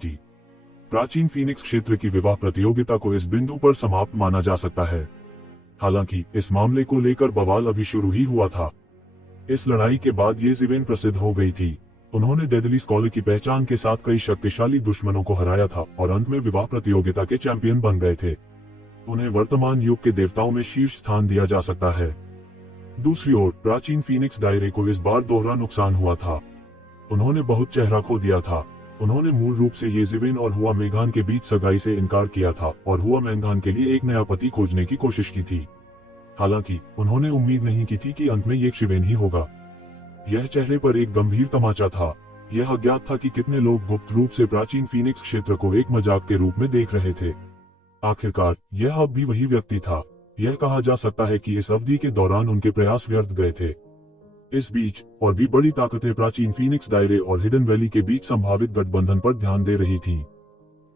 थी। प्राचीन फीनिक्स क्षेत्र की विवाह प्रतियोगिता को इस बिंदु पर समाप्त माना जा सकता है। हालांकि इस मामले को लेकर बवाल अभी शुरू ही हुआ था। इस लड़ाई के बाद येज़िवेन प्रसिद्ध हो गई थी। उन्होंने डेडली स्कॉलर की पहचान के साथ कई शक्तिशाली दुश्मनों को हराया था और अंत में विवाह प्रतियोगिता के चैंपियन बन गए थे। उन्हें वर्तमान युग के देवताओं में शीर्ष स्थान दिया जा सकता है। दूसरी ओर प्राचीन फीनिक्स दायरे को इस बार दोहरा नुकसान हुआ था। उन्होंने बहुत चेहरा खो दिया था। उन्होंने मूल रूप से येज़िवेन और हुआ मेघान के बीच सगाई से इनकार किया था और हुआ मेघान के लिए एक नया पति खोजने की कोशिश की थी। हालांकि उन्होंने उम्मीद नहीं की थी कि अंत में येज़िवेन ही होगा। यह चेहरे पर एक गंभीर तमाचा था। यह अज्ञात था कि कितने लोग गुप्त रूप से प्राचीन फीनिक्स क्षेत्र को एक मजाक के रूप में देख रहे थे। आखिरकार यह अब भी वही व्यक्ति था। यह कहा जा सकता है कि इस अवधि के दौरान उनके प्रयास व्यर्थ गए थे। इस बीच और भी बड़ी ताकतें प्राचीन फीनिक्स दायरे और हिडन वैली के बीच संभावित गठबंधन पर ध्यान दे रही थीं।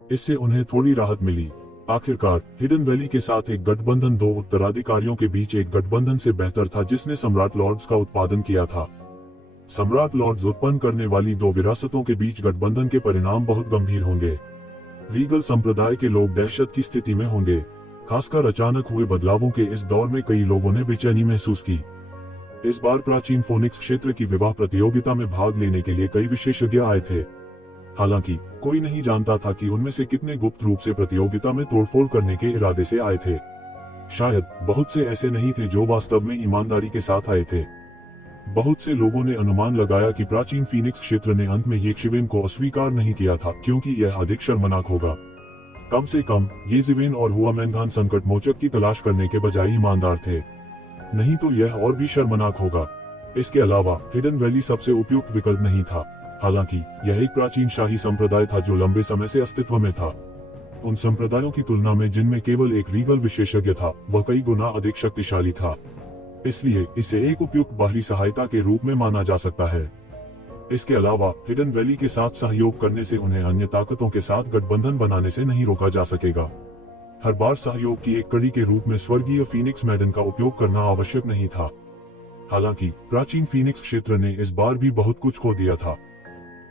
इससे उन्हें थोड़ी राहत मिली। आखिरकार हिडन वैली के साथ एक गठबंधन दो उत्तराधिकारियों के बीच एक गठबंधन से बेहतर था जिसने सम्राट लॉर्ड्स का उत्पादन किया था। सम्राट लॉर्ड्स उत्पन्न करने वाली दो विरासतों के बीच गठबंधन के परिणाम बहुत गंभीर होंगे। रीगल संप्रदाय के लोग दहशत की स्थिति में होंगे। खासकर अचानक हुए बदलावों के इस दौर में कई लोगों ने बेचैनी महसूस की। इस बार प्राचीन फोनिक्स क्षेत्र की विवाह प्रतियोगिता में भाग लेने के लिए कई विशेषज्ञ आए थे। हालांकि कोई नहीं जानता था कि उनमें से कितने गुप्त रूप से प्रतियोगिता में तोड़फोड़ करने के इरादे से आए थे। शायद बहुत से ऐसे नहीं थे जो वास्तव में ईमानदारी के साथ आए थे। बहुत से लोगों ने अनुमान लगाया कि प्राचीन फीनिक्स क्षेत्र ने अंत में येज़िवेन को अस्वीकार नहीं किया था क्योंकि यह अधिक शर्मनाक होगा। कम से कम येज़िवेन और हुआ मेघान संकट मोचक की तलाश करने के बजाय ईमानदार थे। नहीं तो यह और भी शर्मनाक होगा। इसके अलावा हिडन वैली सबसे उपयुक्त विकल्प नहीं था। हालांकि यह एक प्राचीन शाही संप्रदाय था जो लंबे समय से अस्तित्व में था। उन संप्रदायों की तुलना में जिनमें केवल एक रीगल विशेषज्ञ था, वह कई गुना अधिक शक्तिशाली था। इसलिए इसे एक उपयुक्त बाहरी सहायता के रूप में माना जा सकता है। इसके अलावा हिडन वैली के साथ सहयोग करने से उन्हें अन्य ताकतों के साथ गठबंधन बनाने से नहीं रोका जा सकेगा। हर बार सहयोग की एक कड़ी के रूप में स्वर्गीय फीनिक्स मैडन का उपयोग करना आवश्यक नहीं था। हालांकि प्राचीन फीनिक्स क्षेत्र ने इस बार भी बहुत कुछ खो दिया था।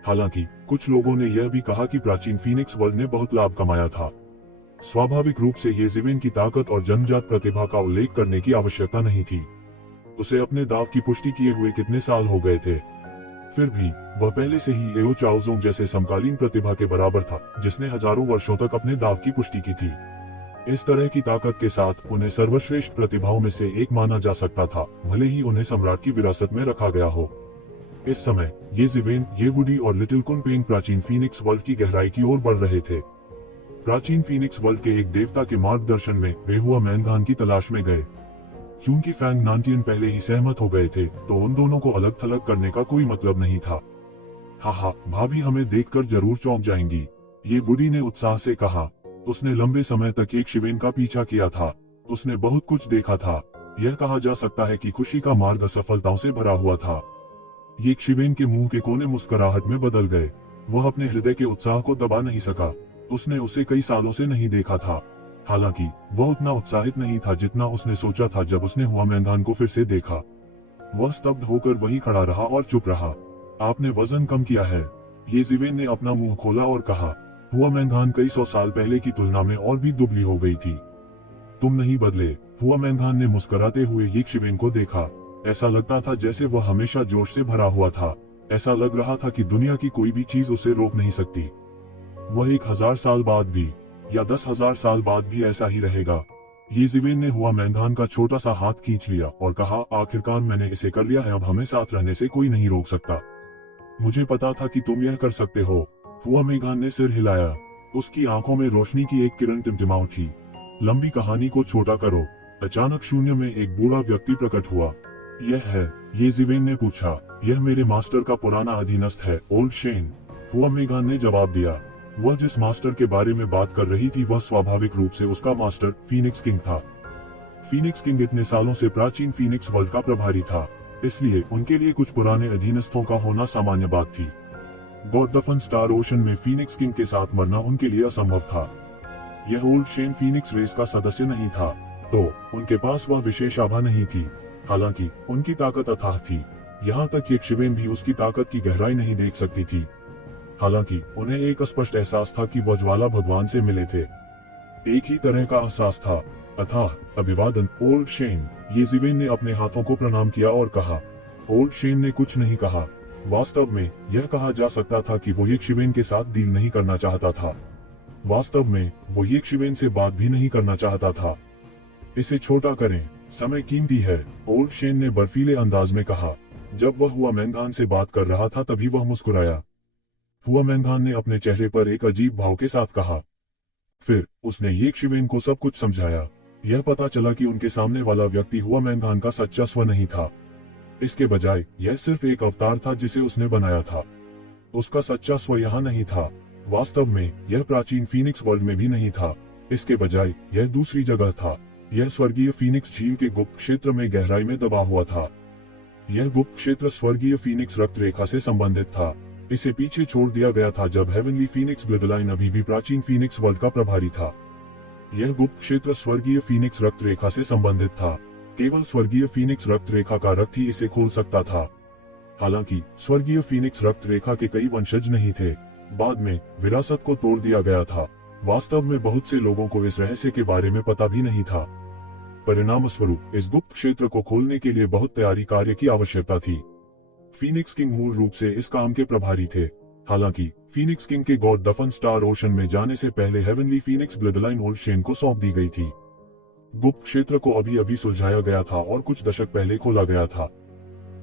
हालांकि कुछ लोगों ने यह भी कहा कि प्राचीन फीनिक्स वर्ल्ड ने बहुत लाभ कमाया था। स्वाभाविक रूप से येज़िवेन की ताकत और जन्मजात प्रतिभा का उल्लेख करने की आवश्यकता नहीं थी। उसे अपने दाव की पुष्टि किए हुए कितने साल हो गए थे। फिर भी वह पहले से ही एओ चाओज़ोंग जैसे समकालीन प्रतिभा के बराबर था, जिसने हजारों वर्षों तक अपने दाव की पुष्टि की थी। इस तरह की ताकत के साथ उन्हें सर्वश्रेष्ठ प्रतिभाओं में से एक माना जा सकता था, भले ही उन्हें सम्राट की विरासत में रखा गया हो। इस समय येज़िवेन, येवुडी और लिटिल कुनपेंग प्राचीन फीनिक्स वर्ल्ड की गहराई की ओर बढ़ रहे थे। प्राचीन फीनिक्स वर्ल्ड के एक देवता के मार्गदर्शन में वे हुआ मेघान की तलाश में गए। चूंकि फैंग नानटियन पहले ही सहमत हो गए थे, तो उन दोनों को अलग थलग करने का कोई मतलब नहीं था। हाँ, भाभी हमें देखकर जरूर चौंक जाएंगी, ये वुडी ने उत्साह से कहा। उसने लंबे समय तक येज़िवेन का पीछा किया था। उसने बहुत कुछ देखा था। यह कहा जा सकता है कि खुशी का मार्ग असफलताओं से भरा हुआ था। येज़िवेन के मुंह के कोने मुस्कुराहट में बदल गए। वह अपने हृदय के उत्साह को दबा नहीं सका। उसने उसे कई सालों से नहीं देखा था। हालांकि वह उतना उत्साहित नहीं था जितना उसने सोचा था जब उसने हुआ मेघान को फिर से देखा। वह स्तब्ध होकर वहीं खड़ा रहा और चुप रहा। आपने वजन कम किया है, येज़िवेन ने अपना मुंह खोला और कहा। हुआ मेघान कई 100 साल पहले की तुलना में और भी दुबली हो गई थी। तुम नहीं बदले। हुआ मेघान ने मुस्कुराते हुए येज़िवेन को देखा। ऐसा लगता था जैसे वह हमेशा जोश से भरा हुआ था। ऐसा लग रहा था कि दुनिया की कोई भी चीज उसे रोक नहीं सकती। वह 1000 साल बाद भी या 10,000 साल बाद भी ऐसा ही रहेगा। येज़िवेन ने हुआ मेघान का छोटा सा हाथ खींच लिया और कहा, आखिरकार मैंने इसे कर लिया है, अब हमें साथ रहने से कोई नहीं रोक सकता। मुझे पता था कि तुम यह कर सकते हो। हुआ मेघान ने सिर हिलाया। उसकी आंखों में रोशनी की एक किरण टिमटिमा उठी। लंबी कहानी को छोटा करो। अचानक शून्य में एक बूढ़ा व्यक्ति प्रकट हुआ। यह है? येज़िवेन ने पूछा। यह मेरे मास्टर का पुराना अधीनस्थ है, ओल्ड शेन, हुआ मेघान ने जवाब दिया। वह जिस मास्टर के बारे में बात कर रही थी वह स्वाभाविक रूप से उसका मास्टर फीनिक्स किंग था। फीनिक्स किंग इतने सालों से प्राचीन फीनिक्स वर्ल्ड का प्रभारी था, इसलिए उनके लिए कुछ पुराने अधीनस्थों का होना सामान्य बात थी। गॉडफन स्टार ओशन में फीनिक्स किंग के साथ मरना उनके लिए असंभव था। यह ओल्ड शेन फीनिक्स रेस का सदस्य नहीं था, तो उनके पास वह विशेष आभा नहीं थी। हालांकि उनकी ताकत अथाह थी। यहाँ तक कि येज़िवेन भी उसकी ताकत की गहराई नहीं देख सकती थी। हालांकि उन्हें एक स्पष्ट एहसास था कि वह ज्वाला भगवान से मिले थे। एक ही तरह का एहसास था। अतः अभिवादन ओल्ड शेन। येज़िवेन ने अपने हाथों को प्रणाम किया और कहा। ओल्ड शेन ने कुछ नहीं कहा। वास्तव में यह कहा जा सकता था कि वो येशिवेन के साथ डील नहीं करना चाहता था। वास्तव में वो येशिवेन से बात भी नहीं करना चाहता था। इसे छोटा करें, समय कीमती है, ओल्ड शेन ने बर्फीले अंदाज में कहा। जब वह हुआ मैंधान से बात कर रहा था तभी वह मुस्कुराया। हुआ मैंधान ने अपने चेहरे पर एक अजीब भाव के साथ कहा। फिर उसने येशिवेन को सब कुछ समझाया। यह पता चला कि उनके सामने वाला व्यक्ति हुआ मैंधान का सच्चा स्व नहीं था। इसके बजाय यह सिर्फ एक अवतार था जिसे उसने बनाया था। उसका सच्चा स्व यहाँ नहीं था। वास्तव में यह प्राचीन फीनिक्स वर्ल्ड में भी नहीं था। इसके बजाय यह दूसरी जगह था। यह स्वर्गीय फीनिक्स झील के गुप्त क्षेत्र में गहराई में दबा हुआ था। यह गुप्त क्षेत्र स्वर्गीय फीनिक्स रक्त रेखा से संबंधित था। इसे पीछे छोड़ दिया गया था जब हेवनली फीनिक्स ब्लड लाइन अभी भी प्राचीन फीनिक्स वर्ल्ड का प्रभारी था। यह गुप्त क्षेत्र स्वर्गीय फीनिक्स रक्त रेखा से संबंधित था। केवल स्वर्गीय फीनिक्स रक्त रेखा का रक्त ही इसे खोल सकता था। हालांकि स्वर्गीय फीनिक्स रक्त रेखा के कई वंशज नहीं थे। बाद में विरासत को तोड़ दिया गया था। वास्तव में बहुत से लोगों को इस रहस्य के बारे में पता भी नहीं था। परिणाम स्वरूप इस गुप्त क्षेत्र को खोलने के लिए बहुत तैयारी कार्य की आवश्यकता थी। फीनिक्स किंग मूल रूप से इस काम के प्रभारी थे। हालांकि फीनिक्स किंग के गॉड दफन स्टार ओशन में जाने से पहले heavenly Phoenix bloodline old Shane को सौंप दी गई थी। गुप्त क्षेत्र को अभी अभी सुलझाया गया था और कुछ दशक पहले खोला गया था।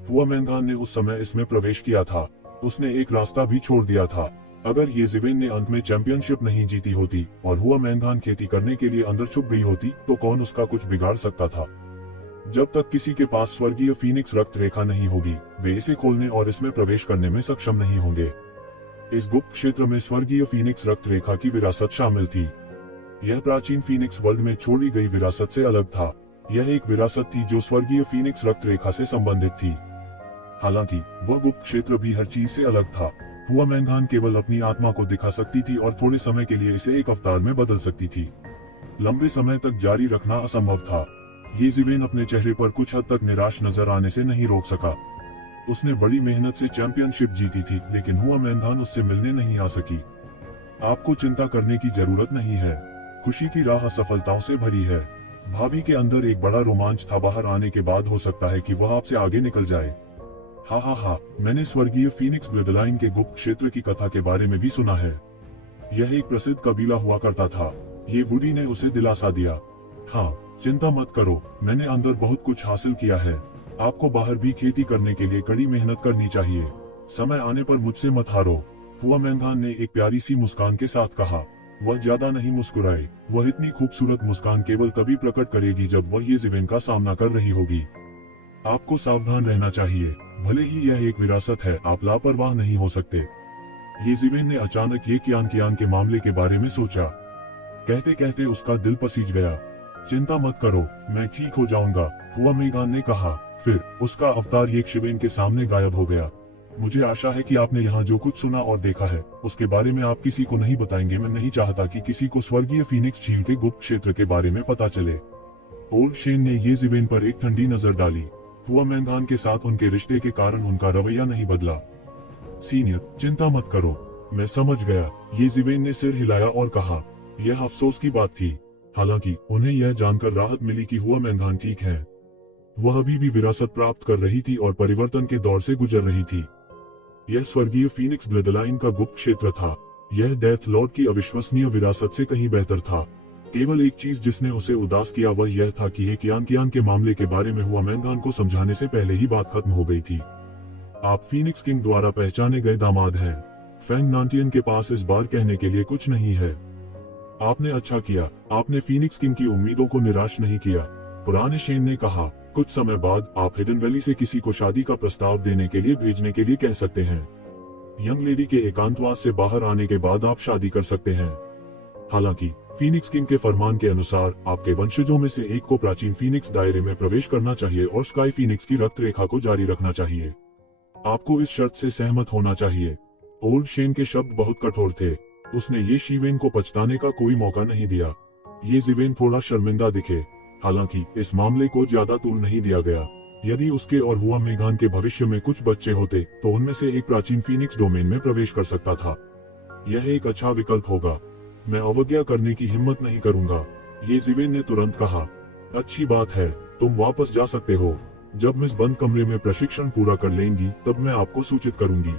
हुआ मैंधान ने उस समय इसमें प्रवेश किया था। उसने एक रास्ता भी छोड़ दिया था। अगर येज़िवेन ने अंत में चैंपियनशिप नहीं जीती होती और हुआ मैंधान खेती करने के लिए अंदर छुप गई होती तो कौन उसका कुछ बिगाड़ सकता था। जब तक किसी के पास स्वर्गीय फीनिक्स रक्त रेखा नहीं होगी, वे इसे खोलने और इसमें प्रवेश करने में सक्षम नहीं होंगे। इस गुप्त क्षेत्र में स्वर्गीय फीनिक्स रक्त रेखा की विरासत शामिल थी। यह प्राचीन फीनिक्स वर्ल्ड में छोड़ी गई विरासत से अलग था। यह एक विरासत थी जो स्वर्गीय फीनिक्स रक्त रेखा से संबंधित थी। हालांकि वह गुप्त क्षेत्र भी हर चीज से अलग था। हुआ मैंधान केवल अपनी आत्मा को दिखा सकती थी और थोड़े समय के लिए इसे एक अवतार में बदल सकती थी। लंबे समय तक जारी रखना असंभव था। येज़िवेन अपने चेहरे पर कुछ हद तक निराश नजर आने से नहीं रोक सका। उसने बड़ी मेहनत से चैंपियनशिप जीती थी, लेकिन हुआ मैंधान उससे मिलने नहीं आ सकी। आपको चिंता करने की जरूरत नहीं है। खुशी की राह असफलताओं से भरी है। भाभी के अंदर एक बड़ा रोमांच था। बाहर आने के बाद हो सकता है कि वह आपसे आगे निकल जाए। हा, मैंने स्वर्गीय फीनिक्स ब्लडलाइन के गुप्त क्षेत्र की कथा के बारे में भी सुना है। यह एक प्रसिद्ध कबीला हुआ करता था। ये वुडी ने उसे दिलासा दिया। हाँ, चिंता मत करो, मैंने अंदर बहुत कुछ हासिल किया है। आपको बाहर भी खेती करने के लिए कड़ी मेहनत करनी चाहिए। समय आने पर मुझसे मत हारो। हुआ मैंधान ने एक प्यारी सी मुस्कान के साथ कहा। वह ज्यादा नहीं मुस्कुराए। वह इतनी खूबसूरत मुस्कान केवल तभी प्रकट करेगी जब वह येज़िवेन का सामना कर रही होगी। आपको सावधान रहना चाहिए। भले ही यह एक विरासत है, आप लापरवाह नहीं हो सकते। येज़िवेन ने अचानक ये कियान के मामले के बारे में सोचा। कहते कहते उसका दिल पसीज गया। चिंता मत करो, मैं ठीक हो जाऊंगा, हुआ मैंधान ने कहा। फिर उसका अवतार येशिवेन के सामने गायब हो गया। मुझे आशा है कि आपने यहाँ जो कुछ सुना और देखा है उसके बारे में आप किसी को नहीं बताएंगे। मैं नहीं चाहता कि किसी को स्वर्गीय फीनिक्स झील के गुप्त क्षेत्र के बारे में पता चले। ओल्ड शेन ने येज़िवेन पर एक ठंडी नजर डाली। हुआ मैंधान के साथ उनके रिश्ते के कारण उनका रवैया नहीं बदला। सीनियर, चिंता मत करो, मैं समझ गया, येज़िवेन ने सिर हिलाया और कहा। यह अफसोस की बात थी। हालांकि उन्हें यह जानकर राहत मिली कि हुआ मैंधान ठीक है। वह अभी भी विरासत प्राप्त कर रही थी और परिवर्तन के दौर से गुजर रही थी। यह स्वर्गीय फीनिक्स ब्लडलाइन का गुप्त क्षेत्र था। यह डेथ लॉर्ड की अविश्वसनीय विरासत से कहीं बेहतर था। केवल एक चीज जिसने उसे उदास किया वह यह था कि कियान के मामले के बारे में हुआ मैंधान को समझाने से पहले ही बात खत्म हो गई थी। आप फीनिक्स किंग द्वारा पहचाने गए दामाद हैं। फैंग नांटियन के पास इस बार कहने के लिए कुछ नहीं है। आपने अच्छा किया, आपने फीनिक्स किंग की उम्मीदों को निराश नहीं किया, पुराने शेन ने कहा। कुछ समय बाद आप हिडन वैली से किसी को शादी का प्रस्ताव देने के लिए भेजने के लिए कह सकते हैं। यंग लेडी के एकांतवास से बाहर आने के बाद आप शादी कर सकते हैं। हालांकि फीनिक्स किंग के फरमान के अनुसार आपके वंशजों में से एक को प्राचीन फीनिक्स दायरे में प्रवेश करना चाहिए और स्काई फीनिक्स की रक्त रेखा को जारी रखना चाहिए। आपको इस शर्त से सहमत होना चाहिए। ओल्ड शेन के शब्द बहुत कठोर थे। उसने येशिवेन को पछताने का कोई मौका नहीं दिया। येज़िवेन थोड़ा शर्मिंदा दिखे। हालांकि इस मामले को ज्यादा तूल नहीं दिया गया। यदि उसके और हुआ मैंधान के भविष्य में कुछ बच्चे होते तो उनमें से एक प्राचीन फीनिक्स डोमेन में प्रवेश कर सकता था। यह एक अच्छा विकल्प होगा। मैं अवज्ञा करने की हिम्मत नहीं करूंगा। ये ज़िवेन ने तुरंत कहा। अच्छी बात है, तुम वापस जा सकते हो। जब मिस बंद कमरे में प्रशिक्षण पूरा कर लेंगी तब मैं आपको सूचित करूंगी।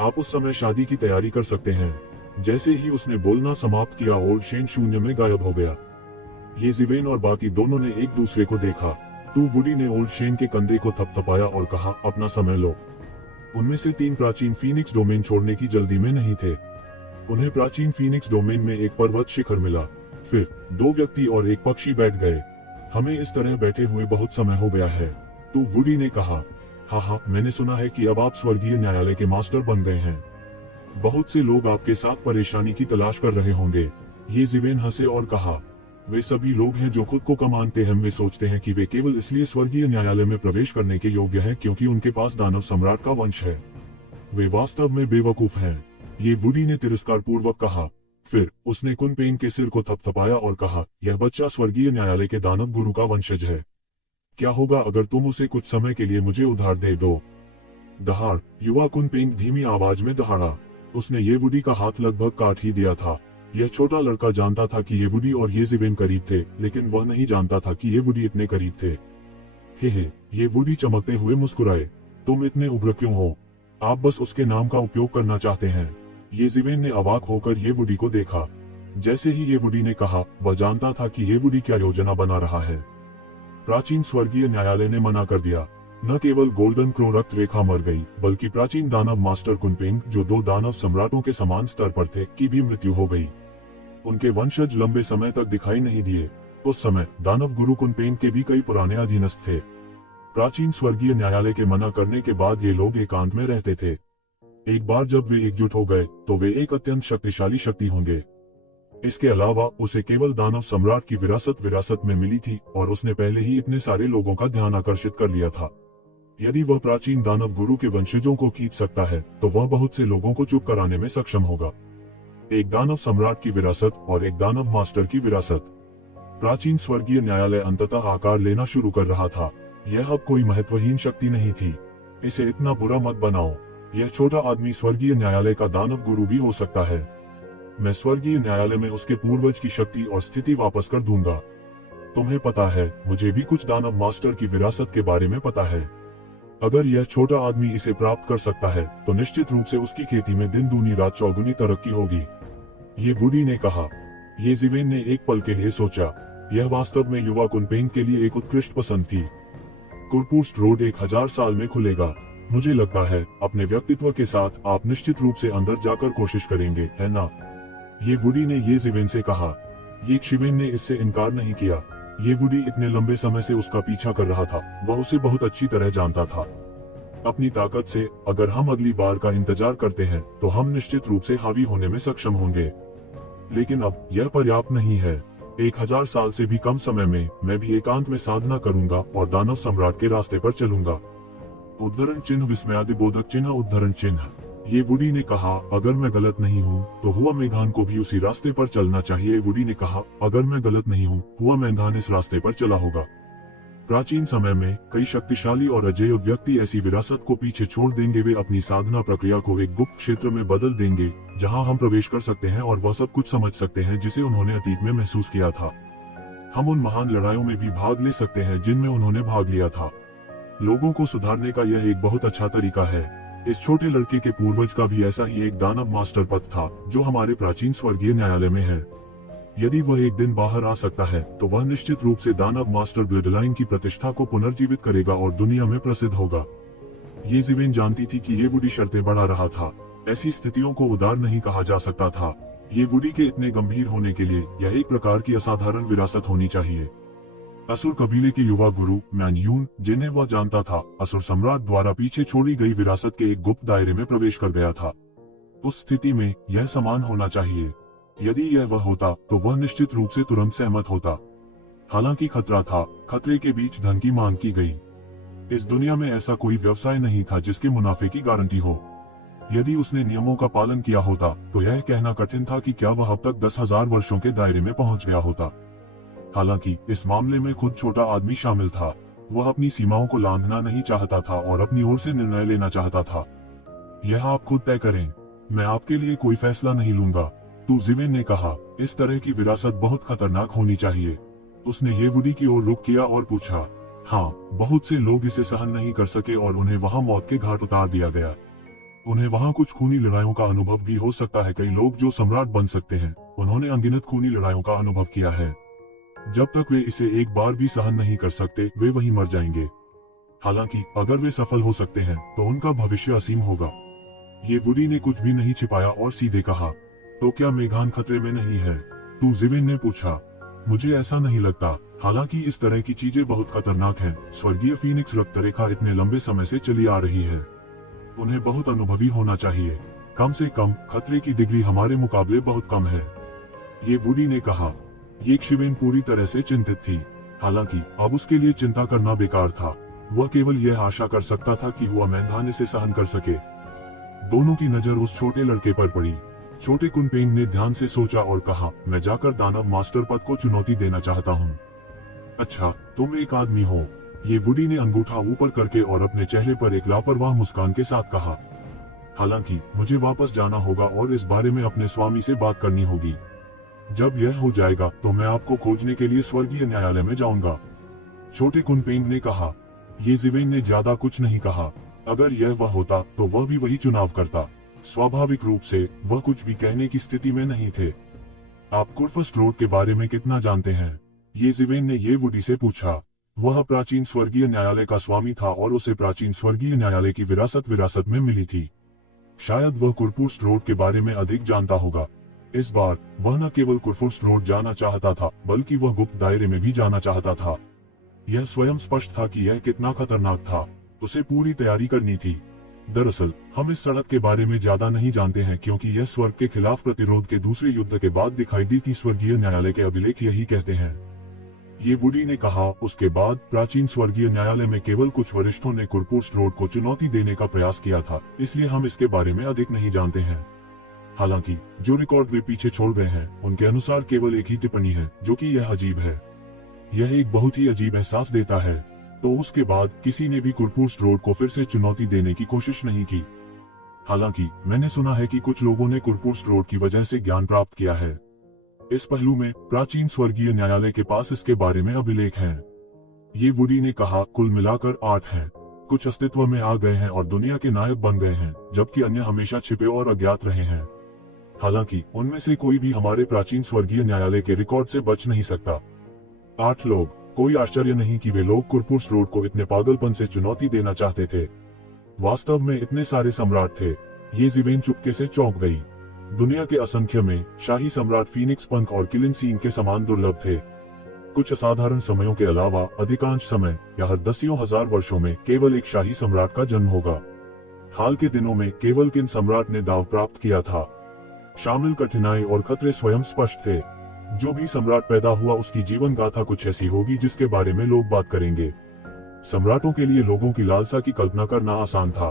आप उस समय शादी की तैयारी कर सकते हैं। जैसे ही उसने बोलना समाप्त किया ओल्ड शेन शून्य में गायब हो गया। ये ज़िवेन और बाकी दोनों ने एक दूसरे को देखा। तो वुडी ने ओल्ड शेन के कंधे को थपथपाया और कहा, अपना समय लो। उनमें से 3 प्राचीन फीनिक्स डोमेन छोड़ने की जल्दी में नहीं थे। उन्हें प्राचीन फीनिक्स डोमेन में एक पर्वत शिखर मिला। फिर 2 व्यक्ति और एक पक्षी बैठ गए। हमें इस तरह बैठे हुए बहुत समय हो गया है। तो वुडी ने कहा, हाँ, मैंने सुना है कि अब आप स्वर्गीय न्यायालय के मास्टर बन गए हैं। बहुत से लोग आपके साथ परेशानी की तलाश कर रहे होंगे। ये ज़िवेन हंसे और कहा, वे सभी लोग हैं जो खुद को कम मानते हैं। वे सोचते हैं कि वे केवल इसलिए स्वर्गीय न्यायालय में प्रवेश करने के योग्य हैं क्योंकि उनके पास दानव सम्राट का वंश है। वे वास्तव में बेवकूफ हैं। ये वुडी ने तिरस्कार पूर्वक कहा। फिर उसने कुनपेन के सिर को थपथपाया और कहा, यह बच्चा स्वर्गीय न्यायालय के दानव गुरु का वंशज है। क्या होगा अगर तुम उसे कुछ समय के लिए मुझे उधार दे दो? दहाड़, युवा कुनपेन धीमी आवाज में दहाड़ा। उसने ये वुडी का हाथ लगभग काट ही दिया था। यह छोटा लड़का जानता था कि ये वुडी और ये ज़िवेन करीब थे, लेकिन वह नहीं जानता था कि ये वुडी इतने करीब थे। हे, ये वुडी चमकते हुए मुस्कुराए। तुम इतने उग्र क्यों हो? आप बस उसके नाम का उपयोग करना चाहते हैं। ये ज़िवेन ने अवाक होकर ये वुडी को देखा। जैसे ही ये वुडी ने कहा, वह जानता था कि ये वुडी क्या योजना बना रहा है। प्राचीन स्वर्गीय न्यायालय ने मना कर दिया। न केवल गोल्डन क्रो रक्त रेखा मर गई, बल्कि प्राचीन दानव मास्टर कुनपेन, जो 2 दानव सम्राटों के समान स्तर पर थे, की भी मृत्यु हो गई। उनके वंशज लंबे समय तक दिखाई नहीं दिए। उस समय दानव गुरु कुनपेन के भी कई पुराने अधीनस्थ थे। प्राचीन स्वर्गीय न्यायालय के मना करने के बाद ये लोग एकांत में रहते थे। एक बार जब वे एकजुट हो गए तो वे एक अत्यंत शक्तिशाली शक्ति होंगे। इसके अलावा उसे केवल दानव सम्राट की विरासत में मिली थी और उसने पहले ही इतने सारे लोगों का ध्यान आकर्षित कर लिया था। यदि वह प्राचीन दानव गुरु के वंशजों को खींच सकता है तो वह बहुत से लोगों को चुप कराने में सक्षम होगा। एक दानव सम्राट की विरासत और एक दानव मास्टर की विरासत। प्राचीन स्वर्गीय न्यायालय अंततः आकार लेना शुरू कर रहा था। यह अब कोई महत्वहीन शक्ति नहीं थी। इसे इतना बुरा मत बनाओ। यह छोटा आदमी स्वर्गीय न्यायालय का दानव गुरु भी हो सकता है। मैं स्वर्गीय न्यायालय में उसके पूर्वज की शक्ति और स्थिति वापस कर दूंगा। तुम्हें पता है, मुझे भी कुछ दानव मास्टर की विरासत के बारे में पता है। अगर यह छोटा आदमी इसे प्राप्त कर सकता है तो निश्चित रूप से उसकी खेती में दिन दूनी रात चौगुनी तरक्की होगी। ये वुडी ने कहा। ये ज़िवेन ने एक पल के लिए सोचा। यह वास्तव में युवा कुनपेन के लिए एक उत्कृष्ट पसंद थी। कुरपुस्ट रोड 1000 साल में खुलेगा। मुझे लगता है अपने व्यक्तित्व के साथ आप निश्चित रूप से अंदर जाकर कोशिश करेंगे, है ना? ये वुडी ने ये ज़िवेन से कहा। ये ज़िवेन ने इससे इनकार नहीं किया। ये वुडी इतने लंबे समय से उसका पीछा कर रहा था। वह उसे बहुत अच्छी तरह जानता था। अपनी ताकत से अगर हम अगली बार का इंतजार करते हैं तो हम निश्चित रूप से हावी होने में सक्षम होंगे। लेकिन अब यह पर्याप्त नहीं है। 1000 साल से भी कम समय में मैं भी एकांत में साधना करूंगा और दानव सम्राट के रास्ते पर चलूंगा। उद्धरण चिन्ह विस्मयादिबोधक चिन्ह उद्धरण चिन्ह। ये वुडी ने कहा, अगर मैं गलत नहीं हूँ तो हुआ मेघान को भी उसी रास्ते पर चलना चाहिए। वुडी ने कहा, अगर मैं गलत नहीं हूँ, हुआ मेघान इस रास्ते पर चला होगा। प्राचीन समय में कई शक्तिशाली और अजेय व्यक्ति ऐसी विरासत को पीछे छोड़ देंगे। वे अपनी साधना प्रक्रिया को एक गुप्त क्षेत्र में बदल देंगे जहां हम प्रवेश कर सकते हैं और वह सब कुछ समझ सकते हैं जिसे उन्होंने अतीत में महसूस किया था। हम उन महान लड़ाइयों में भी भाग ले सकते हैं जिनमें उन्होंने भाग लिया था। लोगों को सुधारने का यह एक बहुत अच्छा तरीका है। इस छोटे लड़के के पूर्वज का भी ऐसा ही एक दानव मास्टर पद था जो हमारे प्राचीन स्वर्गीय न्यायालय में है। यदि वह एक दिन बाहर आ सकता है तो वह निश्चित रूप से दानव मास्टर ब्लडलाइन की प्रतिष्ठा को पुनर्जीवित करेगा और दुनिया में प्रसिद्ध होगा। ये ज़िवेन जानती थी कि ये वुडी शर्तें बढ़ा रहा था। ऐसी स्थितियों को उदार नहीं कहा जा सकता था। ये वुडी के इतने गंभीर होने के लिए यह एक प्रकार की असाधारण विरासत होनी चाहिए। असुर कबीले के युवा गुरु मैन्यून, जिन्हें वह जानता था, असुर सम्राट द्वारा पीछे छोड़ी गई विरासत के एक गुप्त दायरे में प्रवेश कर गया था। उस स्थिति में यह समान होना चाहिए। यदि यह वह होता तो वह निश्चित रूप से तुरंत सहमत होता। हालांकि खतरा था। खतरे के बीच धन की मांग की गई। इस दुनिया में ऐसा कोई व्यवसाय नहीं था जिसके मुनाफे की गारंटी हो। यदि उसने नियमों का पालन किया होता तो यह कहना कठिन था कि क्या वह अब तक 10,000 वर्षों के दायरे में पहुंच गया होता। हालांकि इस मामले में खुद छोटा आदमी शामिल था। वह अपनी सीमाओं को लांघना नहीं चाहता था और अपनी ओर से निर्णय लेना चाहता था। यह आप खुद तय करें। मैं आपके लिए कोई फैसला नहीं लूंगा। तू जिवेन ने कहा, इस तरह की विरासत बहुत खतरनाक होनी चाहिए। उसने ये वुडी की ओर रुख किया और पूछा, हाँ, बहुत से लोग इसे सहन नहीं कर सके और उन्हें वहां मौत के घाट उतार दिया गया। उन्हें वहां कुछ खूनी लड़ाइयों का अनुभव भी हो सकता है। कई लोग जो सम्राट बन सकते हैं, उन्होंने अनगिनत खूनी लड़ाइयों का अनुभव किया है। जब तक वे इसे एक बार भी सहन नहीं कर सकते, वे वहीं मर जाएंगे। हालांकि अगर वे सफल हो सकते हैं, तो उनका भविष्य असीम होगा। ये वुडी ने कुछ भी नहीं छिपाया और सीधे कहा, तो क्या मेघान खतरे में नहीं है? तू जिवेन ने पूछा। मुझे ऐसा नहीं लगता। हालांकि इस तरह की चीजें बहुत खतरनाक हैं। स्वर्गीय फीनिक्स रक्तरेखा इतने लंबे समय से चली आ रही है। उन्हें बहुत अनुभवी होना चाहिए। कम से कम खतरे की डिग्री हमारे मुकाबले बहुत कम है। ये वुडी ने कहा। ये शिवेन पूरी तरह से चिंतित थी। हालांकि अब उसके लिए चिंता करना बेकार था। वह केवल यह आशा कर सकता था कि हुआ मैदान इसे सहन कर सके। दोनों की नजर उस छोटे लड़के पर पड़ी। छोटे कुनपेंग ने ध्यान से सोचा और कहा, मैं जाकर दानव मास्टर पद को चुनौती देना चाहता हूँ। अच्छा, तुम एक आदमी हो? ये वुडी ने अंगूठा ऊपर करके और अपने चेहरे पर एक लापरवाह मुस्कान के साथ कहा। हालांकि मुझे वापस जाना होगा और इस बारे में अपने स्वामी से बात करनी होगी। जब यह हो जाएगा तो मैं आपको खोजने के लिए स्वर्गीय न्यायालय में जाऊंगा। छोटे कुनपेंग ने कहा। ये जिवेन ने ज्यादा कुछ नहीं कहा। अगर यह वह होता तो वह भी वही चुनाव करता। स्वाभाविक रूप से वह कुछ भी कहने की स्थिति में नहीं थे। आप कुर्फस रोड के बारे में कितना जानते हैं? ये जिवेन ने ये वुडी से पूछा। वह प्राचीन स्वर्गीय न्यायालय का स्वामी था और उसे प्राचीन स्वर्गीय न्यायालय की विरासत में मिली थी। शायद वह कुर्फुस रोड के बारे में अधिक जानता होगा। इस बार वह न केवल कुर्फुस रोड जाना चाहता था, बल्कि वह गुप्त दायरे में भी जाना चाहता था। यह स्वयं स्पष्ट था कि यह कितना खतरनाक था। उसे पूरी तैयारी करनी थी। दरअसल हम इस सड़क के बारे में ज्यादा नहीं जानते हैं, क्योंकि यह स्वर्ग के खिलाफ प्रतिरोध के दूसरे युद्ध के बाद दिखाई दी थी। स्वर्गीय न्यायालय के अभिलेख यही कहते हैं। ये वुडी ने कहा। उसके बाद प्राचीन स्वर्गीय न्यायालय में केवल कुछ वरिष्ठों ने कुर्फुस रोड को चुनौती देने का प्रयास किया था, इसलिए हम इसके बारे में अधिक नहीं जानते हैं। हालांकि जो रिकॉर्ड वे पीछे छोड़ गए हैं, उनके अनुसार केवल एक ही टिप्पणी है, जो कि यह अजीब है। यह एक बहुत ही अजीब एहसास देता है। तो उसके बाद किसी ने भी कुर्फुस रोड को फिर से चुनौती देने की कोशिश नहीं की। हालांकि मैंने सुना है कि कुछ लोगों ने कुर्फुस रोड की वजह से ज्ञान प्राप्त किया है। इस पहलू में प्राचीन स्वर्गीय न्यायालय के पास इसके बारे में अभिलेख हैं। ये वुडी ने कहा। कुल मिलाकर 8 हैं। कुछ अस्तित्व में आ गए हैं और दुनिया के नायक बन गए हैं, जबकि अन्य हमेशा छिपे और अज्ञात रहे हैं। हालांकि उनमें से कोई भी हमारे प्राचीन स्वर्गीय न्यायालय के रिकॉर्ड से बच नहीं सकता। 8 लोग। कोई आश्चर्य नहीं कि वे लोग कुर्फुस रोड को इतने पागलपन से चुनौती देना चाहते थे। वास्तव में इतने सारे सम्राट थे। ये जिवेन चुपके से चौंक गई। दुनिया के असंख्य में शाही सम्राट फीनिक्स पंख और किलिनसीन के समान दुर्लभ थे। कुछ असाधारण समयों के अलावा अधिकांश समय या हर दसियों हजार वर्षों में केवल एक शाही सम्राट का जन्म होगा। हाल के दिनों में केवल किन सम्राट ने दाव प्राप्त किया था। शामिल कठिनाई और खतरे स्वयं स्पष्ट थे। जो भी सम्राट पैदा हुआ, उसकी जीवन गाथा कुछ ऐसी होगी जिसके बारे में लोग बात करेंगे। सम्राटों के लिए लोगों की लालसा की कल्पना करना आसान था।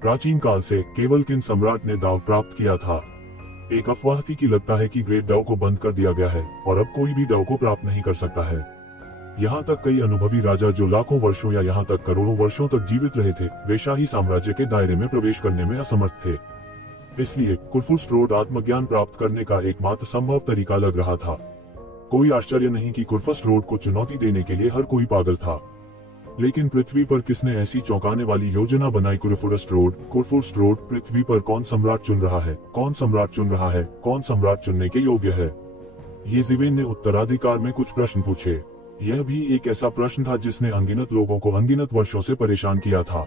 प्राचीन काल से केवल किन सम्राट ने दाव प्राप्त किया था। एक अफवाह थी कि लगता है कि ग्रेट डव को बंद कर दिया गया है और अब कोई भी डव को प्राप्त नहीं कर सकता है। यहाँ तक कई अनुभवी राजा जो लाखों वर्षों या यहाँ तक करोड़ों वर्षों तक जीवित रहे थे, वे शाही साम्राज्य के दायरे में प्रवेश करने में असमर्थ थे। इसलिए कुर्फुस रोड आत्मज्ञान प्राप्त करने का एकमात्र संभव तरीका लग रहा था। कोई आश्चर्य नहीं कि कुर्फुस रोड को चुनौती देने के लिए हर कोई पागल था। लेकिन पृथ्वी पर किसने ऐसी चौंकाने वाली योजना बनाई? कुर्फुस रोड। पृथ्वी पर कौन सम्राट चुन रहा है? कौन सम्राट चुन रहा है? कौन सम्राट चुनने के योग्य है? ये जिवेन ने उत्तराधिकार में कुछ प्रश्न पूछे। यह भी एक ऐसा प्रश्न था जिसने अनगिनत लोगों को अनगिनत वर्षों से परेशान किया था।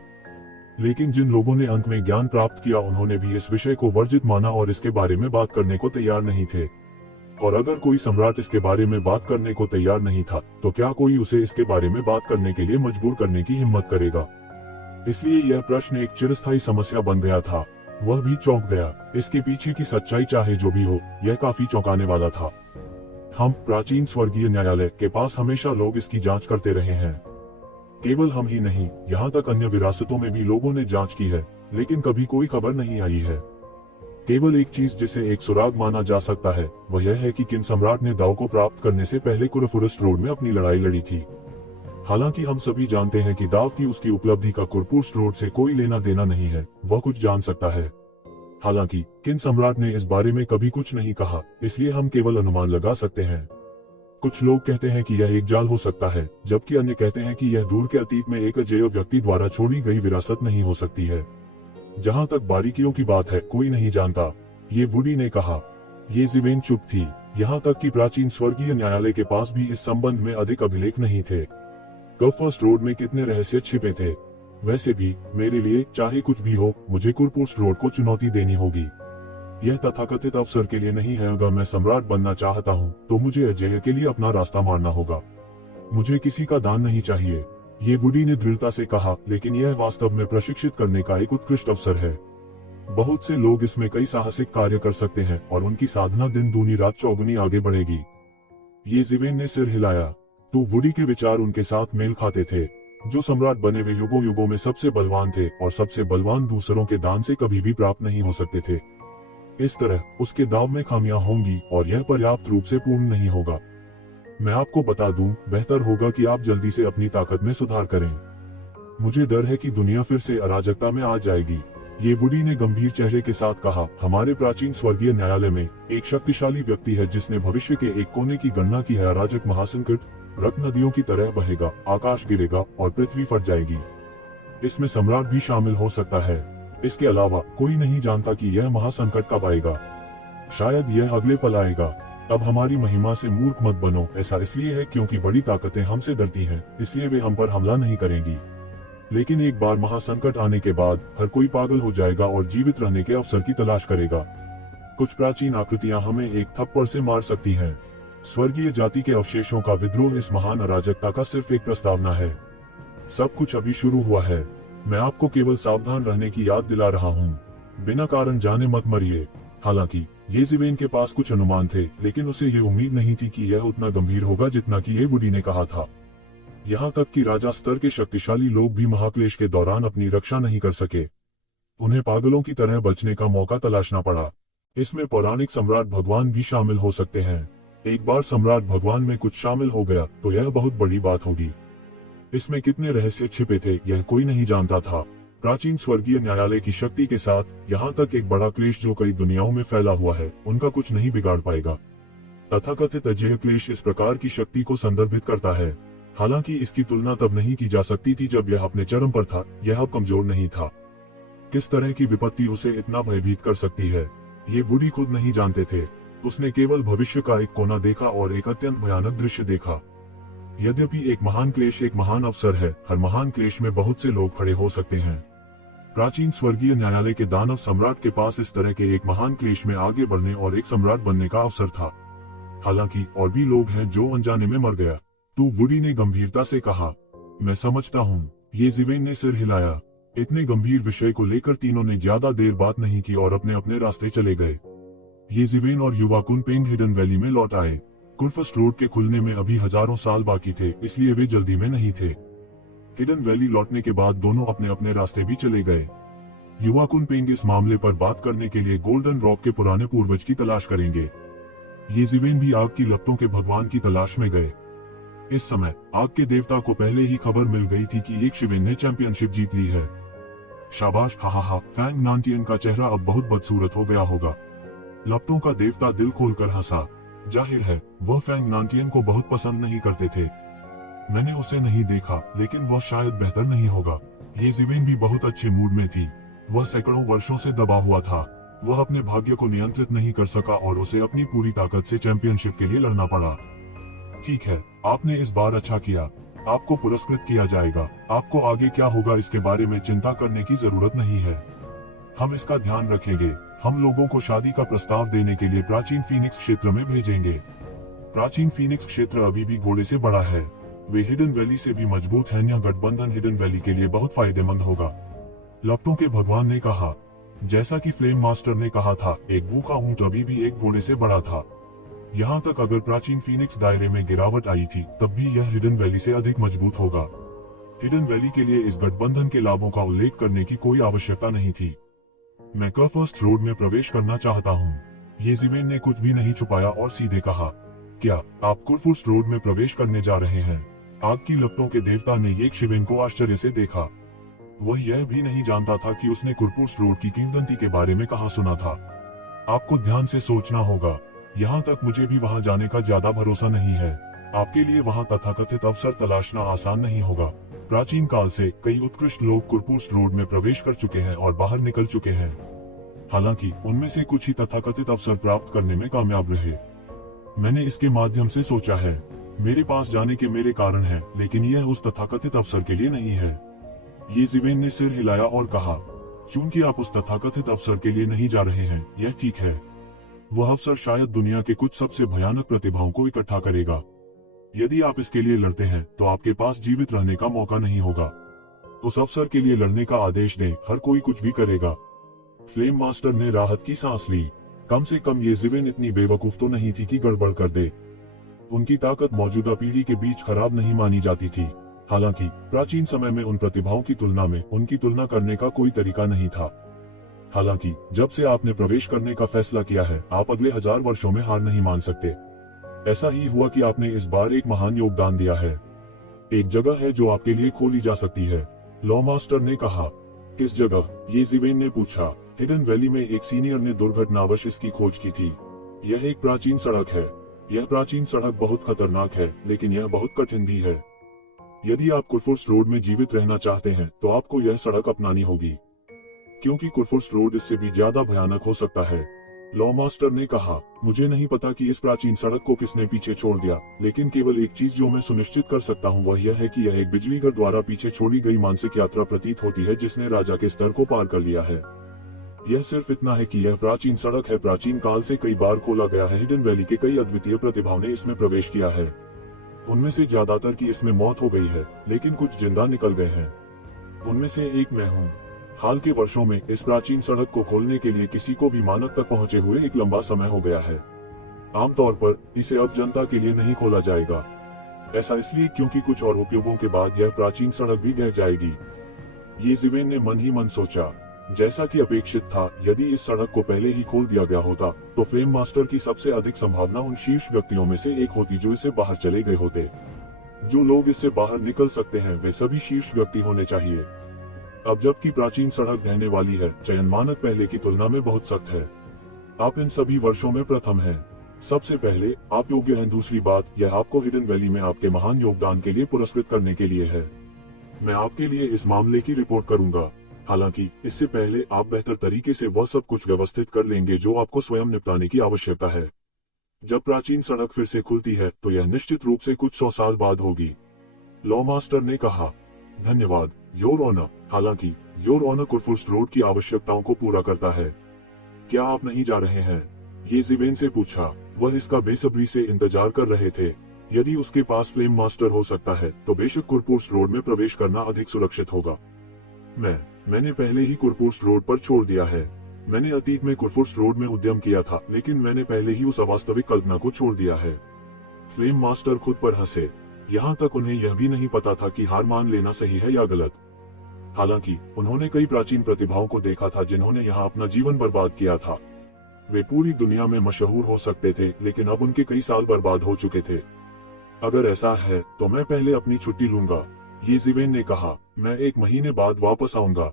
लेकिन जिन लोगों ने अंत में ज्ञान प्राप्त किया, उन्होंने भी इस विषय को वर्जित माना और इसके बारे में बात करने को तैयार नहीं थे। और अगर कोई सम्राट इसके बारे में बात करने को तैयार नहीं था, तो क्या कोई उसे इसके बारे में बात करने के लिए मजबूर करने की हिम्मत करेगा? इसलिए यह प्रश्न एक चिरस्थायी समस्या बन गया था। वह भी चौंक गया। इसके पीछे की सच्चाई चाहे जो भी हो, यह काफी चौंकाने वाला था। हम प्राचीन स्वर्गीय न्यायालय के पास हमेशा लोग इसकी जांच करते रहे हैं। केवल हम ही नहीं, यहाँ तक अन्य विरासतों में भी लोगों ने जांच की है, लेकिन कभी कोई खबर नहीं आई है। केवल एक चीज जिसे एक सुराग माना जा सकता है, वह यह है कि किन सम्राट ने दाव को प्राप्त करने से पहले कुर्फुस रोड में अपनी लड़ाई लड़ी थी। हालांकि हम सभी जानते हैं कि दाव की उसकी उपलब्धि का कुर्फुस रोड से कोई लेना देना नहीं है। वह कुछ जान सकता है। हालांकि किन सम्राट ने इस बारे में कभी कुछ नहीं कहा, इसलिए हम केवल अनुमान लगा सकते हैं। कुछ लोग कहते हैं कि यह एक जाल हो सकता है, जबकि अन्य कहते हैं कि यह दूर के अतीत में एक अजेय व्यक्ति द्वारा छोड़ी गई विरासत नहीं हो सकती है। जहां तक बारीकियों की बात है, कोई नहीं जानता, ये वुडी ने कहा। ये ज़िवेन चुप थी, यहाँ तक कि प्राचीन स्वर्गीय न्यायालय के पास भी इस संबंध में अधिक अभिलेख नहीं थे। कर्फर्स्ट रोड में कितने रहस्य छिपे थे। वैसे भी मेरे लिए चाहे कुछ भी हो, मुझे कुरपुर्स्ट रोड को चुनौती देनी होगी। यह तथाकथित अवसर के लिए नहीं है। अगर मैं सम्राट बनना चाहता हूँ तो मुझे अजेय के लिए अपना रास्ता मारना होगा। मुझे किसी का दान नहीं चाहिए, ये वुडी ने दृढ़ता से कहा, लेकिन यह वास्तव में प्रशिक्षित करने का एक उत्कृष्ट अवसर है। बहुत से लोग इसमें कई साहसिक कार्य कर सकते हैं और उनकी साधना दिन दूनी रात चौगुनी आगे बढ़ेगी। ये ज़िवेन ने सिर हिलाया। तो वुडी के विचार उनके साथ मेल खाते थे। जो सम्राट बने वे युगों युगों में सबसे बलवान थे और सबसे बलवान दूसरों के दान से कभी भी प्राप्त नहीं हो सकते थे। इस तरह उसके दाव में खामियां होंगी और यह पर्याप्त रूप से पूर्ण नहीं होगा। मैं आपको बता दूं, बेहतर होगा कि आप जल्दी से अपनी ताकत में सुधार करें। मुझे डर है कि दुनिया फिर से अराजकता में आ जाएगी, ये वुडी ने गंभीर चेहरे के साथ कहा। हमारे प्राचीन स्वर्गीय न्यायालय में एक शक्तिशाली व्यक्ति है जिसने भविष्य के एक कोने की गणना की है। अराजक महासंकट रक्त नदियों की तरह बहेगा, आकाश गिरेगा और पृथ्वी फट जाएगी। इसमें सम्राट भी शामिल हो सकता है। इसके अलावा कोई नहीं जानता कि यह महासंकट कब आएगा। शायद यह अगले पल आएगा। अब हमारी महिमा से मूर्ख मत बनो। ऐसा इसलिए है क्योंकि बड़ी ताकतें हमसे डरती हैं, इसलिए वे हम पर हमला नहीं करेंगी। लेकिन एक बार महासंकट आने के बाद हर कोई पागल हो जाएगा और जीवित रहने के अवसर की तलाश करेगा। कुछ प्राचीन आकृतियां हमें एक थप्पड़ से मार सकती हैं। स्वर्गीय जाति के अवशेषों का विद्रोह इस महान अराजकता का सिर्फ एक प्रस्तावना है। सब कुछ अभी शुरू हुआ है। मैं आपको केवल सावधान रहने की याद दिला रहा हूँ। बिना कारण जाने मत मरिए। हालांकि ये ज़िवेन के पास कुछ अनुमान थे, लेकिन उसे ये उम्मीद नहीं थी कि यह उतना गंभीर होगा जितना कि ये वुडी ने कहा था। यहाँ तक कि राजा स्तर के शक्तिशाली लोग भी महाक्लेश के दौरान अपनी रक्षा नहीं कर सके। उन्हें पागलों की तरह बचने का मौका तलाशना पड़ा। इसमें पौराणिक सम्राट भगवान भी शामिल हो सकते हैं। एक बार सम्राट भगवान में कुछ शामिल हो गया तो यह बहुत बड़ी बात होगी। इसमें कितने रहस्य छिपे थे यह कोई नहीं जानता था। प्राचीन स्वर्गीय न्यायालय की शक्ति के साथ यहाँ तक एक बड़ा क्लेश जो कई दुनियाओं में फैला हुआ है, उनका कुछ नहीं बिगाड़ पाएगा। तथाकथित अजेय क्लेश इस प्रकार की शक्ति को संदर्भित करता है। हालांकि इसकी तुलना तब नहीं की जा सकती थी जब यह अपने चरम पर था। यह अब कमजोर नहीं था। किस तरह की विपत्ति उसे इतना भयभीत कर सकती है, ये वुडी खुद नहीं जानते थे। उसने केवल भविष्य का एक कोना देखा और एक अत्यंत भयानक दृश्य देखा। यद्यपि एक महान क्लेश एक महान अवसर है, हर महान क्लेश में बहुत से लोग खड़े हो सकते हैं। प्राचीन स्वर्गीय न्यायालय के दानव सम्राट के पास इस तरह के एक महान क्लेश में आगे बढ़ने और एक सम्राट बनने का अवसर था। हालांकि और भी लोग हैं जो अनजाने में मर गया। तो वुडी ने गंभीरता से कहा, मैं समझता हूँ। ये ज़िवेन ने सिर हिलाया। इतने गंभीर विषय को लेकर तीनों ने ज्यादा देर बात नहीं की और अपने अपने रास्ते चले गए। ये ज़िवेन और युवा कुनपेंग हिडन वैली में लौट आए। कुरफस्ट रोड के खुलने में अभी हजारों साल बाकी थे, इसलिए वे जल्दी में नहीं थे। हिडन वैली लौटने के बाद दोनों अपने अपने रास्ते भी चले गए। युवा कुनपेंग इस मामले पर बात करने के लिए गोल्डन रॉक के पुराने पूर्वज की तलाश करेंगे। ये ज़िवेन भी आग की लपटों के भगवान की तलाश में गए। इस समय आग के देवता को पहले ही खबर मिल गई थी कि एक शिवेन ने चैंपियनशिप जीत ली है। शाबाश, हा हा हा। फैंग नांटियन का चेहरा अब बहुत बदसूरत हो गया होगा। लपटों का देवता दिल खोलकर हंसा। जाहिर है वह फैंग नांटियन को बहुत पसंद नहीं करते थे। मैंने उसे नहीं देखा, लेकिन वह शायद बेहतर नहीं होगा। ये ज़िवेन भी बहुत अच्छे मूड में थी। वह सैकड़ों वर्षों से दबा हुआ था। वह अपने भाग्य को नियंत्रित नहीं कर सका और उसे अपनी पूरी ताकत से चैंपियनशिप के लिए लड़ना पड़ा। ठीक है, आपने इस बार अच्छा किया। आपको पुरस्कृत किया जाएगा। आपको आगे क्या होगा इसके बारे में चिंता करने की जरूरत नहीं है। हम इसका ध्यान रखेंगे। हम लोगों को शादी का प्रस्ताव देने के लिए प्राचीन फीनिक्स क्षेत्र में भेजेंगे। प्राचीन फीनिक्स क्षेत्र अभी भी घोड़े से बड़ा है। वे हिडन वैली से भी मजबूत हैं। यह गठबंधन हिडन वैली के लिए बहुत फायदेमंद होगा। लपटों के भगवान ने कहा। जैसा कि फ्लेम मास्टर ने कहा था, एक भूखा ऊंट अभी भी एक घोड़े से बड़ा था। यहाँ तक अगर प्राचीन फीनिक्स दायरे में गिरावट आई थी, तब भी यह हिडन वैली से अधिक मजबूत होगा। हिडन वैली के लिए इस गठबंधन के लाभों का उल्लेख करने की कोई आवश्यकता नहीं थी। मैं कर्फर्स्ट रोड में प्रवेश करना चाहता हूँ। ये ज़िवेन ने कुछ भी नहीं छुपाया और सीधे कहा, क्या आप कुरफर्स्ट रोड में प्रवेश करने जा रहे हैं? आग की लपटों के देवता ने ये ज़िवेन को आश्चर्य से देखा। वह यह भी नहीं जानता था कि उसने कुरपुस रोड की किंवदंती के बारे में कहाँ सुना था। आपको ध्यान से सोचना होगा, यहाँ तक मुझे भी वहाँ जाने का ज्यादा भरोसा नहीं है। आपके लिए वहाँ तथाकथित अवसर तलाशना आसान नहीं होगा। प्राचीन काल से कई उत्कृष्ट लोग कुरपुस रोड में प्रवेश कर चुके हैं और बाहर निकल चुके हैं। हालांकि उनमें से कुछ ही तथाकथित अवसर प्राप्त करने में कामयाब रहे। मैंने इसके माध्यम से सोचा है, मेरे पास जाने के मेरे कारण हैं, लेकिन यह उस तथाकथित अवसर के लिए नहीं है। ये ज़िवेन ने सिर हिलाया और कहा, चूंकि आप उस तथाकथित अवसर के लिए नहीं जा रहे हैं, यह ठीक है। वह अवसर शायद दुनिया के कुछ सबसे भयानक प्रतिभाओं को इकट्ठा करेगा। यदि आप इसके लिए लड़ते हैं तो आपके पास जीवित रहने का मौका नहीं होगा। उस अवसर के लिए लड़ने का आदेश दें, हर कोई कुछ भी करेगा। फ्लेम मास्टर ने राहत की सांस ली। कम से कम ये ज़िवेन इतनी बेवकूफ तो नहीं थी कि गड़बड़ कर दे। उनकी ताकत मौजूदा पीढ़ी के बीच खराब नहीं मानी जाती थी। हालांकि प्राचीन समय में उन प्रतिभाओं की तुलना में उनकी तुलना करने का कोई तरीका नहीं था। हालांकि जब से आपने प्रवेश करने का फैसला किया है, आप अगले 1000 वर्षों में हार नहीं मान सकते। ऐसा ही हुआ कि आपने इस बार एक महान योगदान दिया है। एक जगह है जो आपके लिए खोली जा सकती है, लॉ मास्टर ने कहा। किस जगह? ये ज़िवेन ने पूछा। हिडन वैली में एक सीनियर ने दुर्घटनावश इसकी खोज की थी। यह एक प्राचीन सड़क है। यह प्राचीन सड़क बहुत खतरनाक है, लेकिन यह बहुत कठिन भी है। यदि आप कुरपुस रोड में जीवित रहना चाहते हैं तो आपको यह सड़क अपनानी होगी, क्योंकि कुरपुस रोड इससे भी ज्यादा भयानक हो सकता है। लॉ मास्टर ने कहा, मुझे नहीं पता कि इस प्राचीन सड़क को किसने पीछे छोड़ दिया, लेकिन केवल एक चीज जो मैं सुनिश्चित कर सकता हूँ वह यह है कि यह एक बिजलीघर द्वारा पीछे छोड़ी गई मानसिक यात्रा प्रतीत होती है जिसने राजा के स्तर को पार कर लिया है। यह सिर्फ इतना है कि यह प्राचीन सड़क है, प्राचीन काल से कई बार खोला गया है। हिडन वैली के कई अद्वितीय प्रतिभाओं ने इसमें प्रवेश किया है। उनमें से ज्यादातर की इसमें मौत हो गई है, लेकिन कुछ जिंदा निकल गए हैं। उनमें से एक मैं हूँ। हाल के वर्षों में इस प्राचीन सड़क को खोलने के लिए किसी को भी मानक तक पहुंचे हुए एक लंबा समय हो गया है। आमतौर पर इसे अब जनता के लिए नहीं खोला जाएगा। ऐसा इसलिए क्योंकि कुछ और उपयोगों के बाद यह प्राचीन सड़क भी ढह जाएगी। ये ज़िवेन ने मन ही मन सोचा। जैसा कि अपेक्षित था, यदि इस सड़क को पहले ही खोल दिया गया होता तो फ्लेम मास्टर की सबसे अधिक संभावना उन शीर्ष व्यक्तियों में से एक होती जो इससे बाहर चले गए होते। जो लोग इससे बाहर निकल सकते हैं वे सभी शीर्ष व्यक्ति होने चाहिए। अब जबकि प्राचीन सड़क ढहने वाली है, चयन मानक पहले की तुलना में बहुत सख्त है। आप इन सभी वर्षों में प्रथम हैं। सबसे पहले आप योग्य हैं। दूसरी बात, यह आपको हिडन वैली में आपके महान योगदान के लिए पुरस्कृत करने के लिए है। मैं आपके लिए इस मामले की रिपोर्ट करूंगा। हालांकि इससे पहले आप बेहतर तरीके से वह सब कुछ व्यवस्थित कर लेंगे जो आपको स्वयं निपटाने की आवश्यकता है। जब प्राचीन सड़क फिर से खुलती है तो यह निश्चित रूप से कुछ 100 साल बाद होगी। लॉ मास्टर ने कहा, धन्यवाद योर ऑनर। हालांकि योर ऑनर कुरपुस रोड की आवश्यकताओं को पूरा करता है। क्या आप नहीं जा रहे हैं? ये ज़िवेन से पूछा। वह इसका बेसब्री से इंतजार कर रहे थे। यदि उसके पास फ्लेम मास्टर हो सकता है तो बेशक कुरपुस रोड में प्रवेश करना अधिक सुरक्षित होगा। मैंने पहले ही कुरपुस रोड पर छोड़ दिया है। मैंने अतीत में कुरपुस रोड में उद्यम किया था, लेकिन मैंने पहले ही उस अवास्तविक कल्पना को छोड़ दिया है। फ्लेम मास्टर खुद पर हंसे। यहाँ तक उन्हें यह भी नहीं पता था कि हार मान लेना सही है या गलत। हालांकि उन्होंने कई प्राचीन प्रतिभाओं को देखा था जिन्होंने यहाँ अपना जीवन बर्बाद किया था। वे पूरी दुनिया में मशहूर हो सकते थे, लेकिन अब उनके कई साल बर्बाद हो चुके थे। अगर ऐसा है तो मैं पहले अपनी छुट्टी लूंगा, ये ज़िवेन ने कहा। मैं 1 महीने बाद वापस आऊंगा।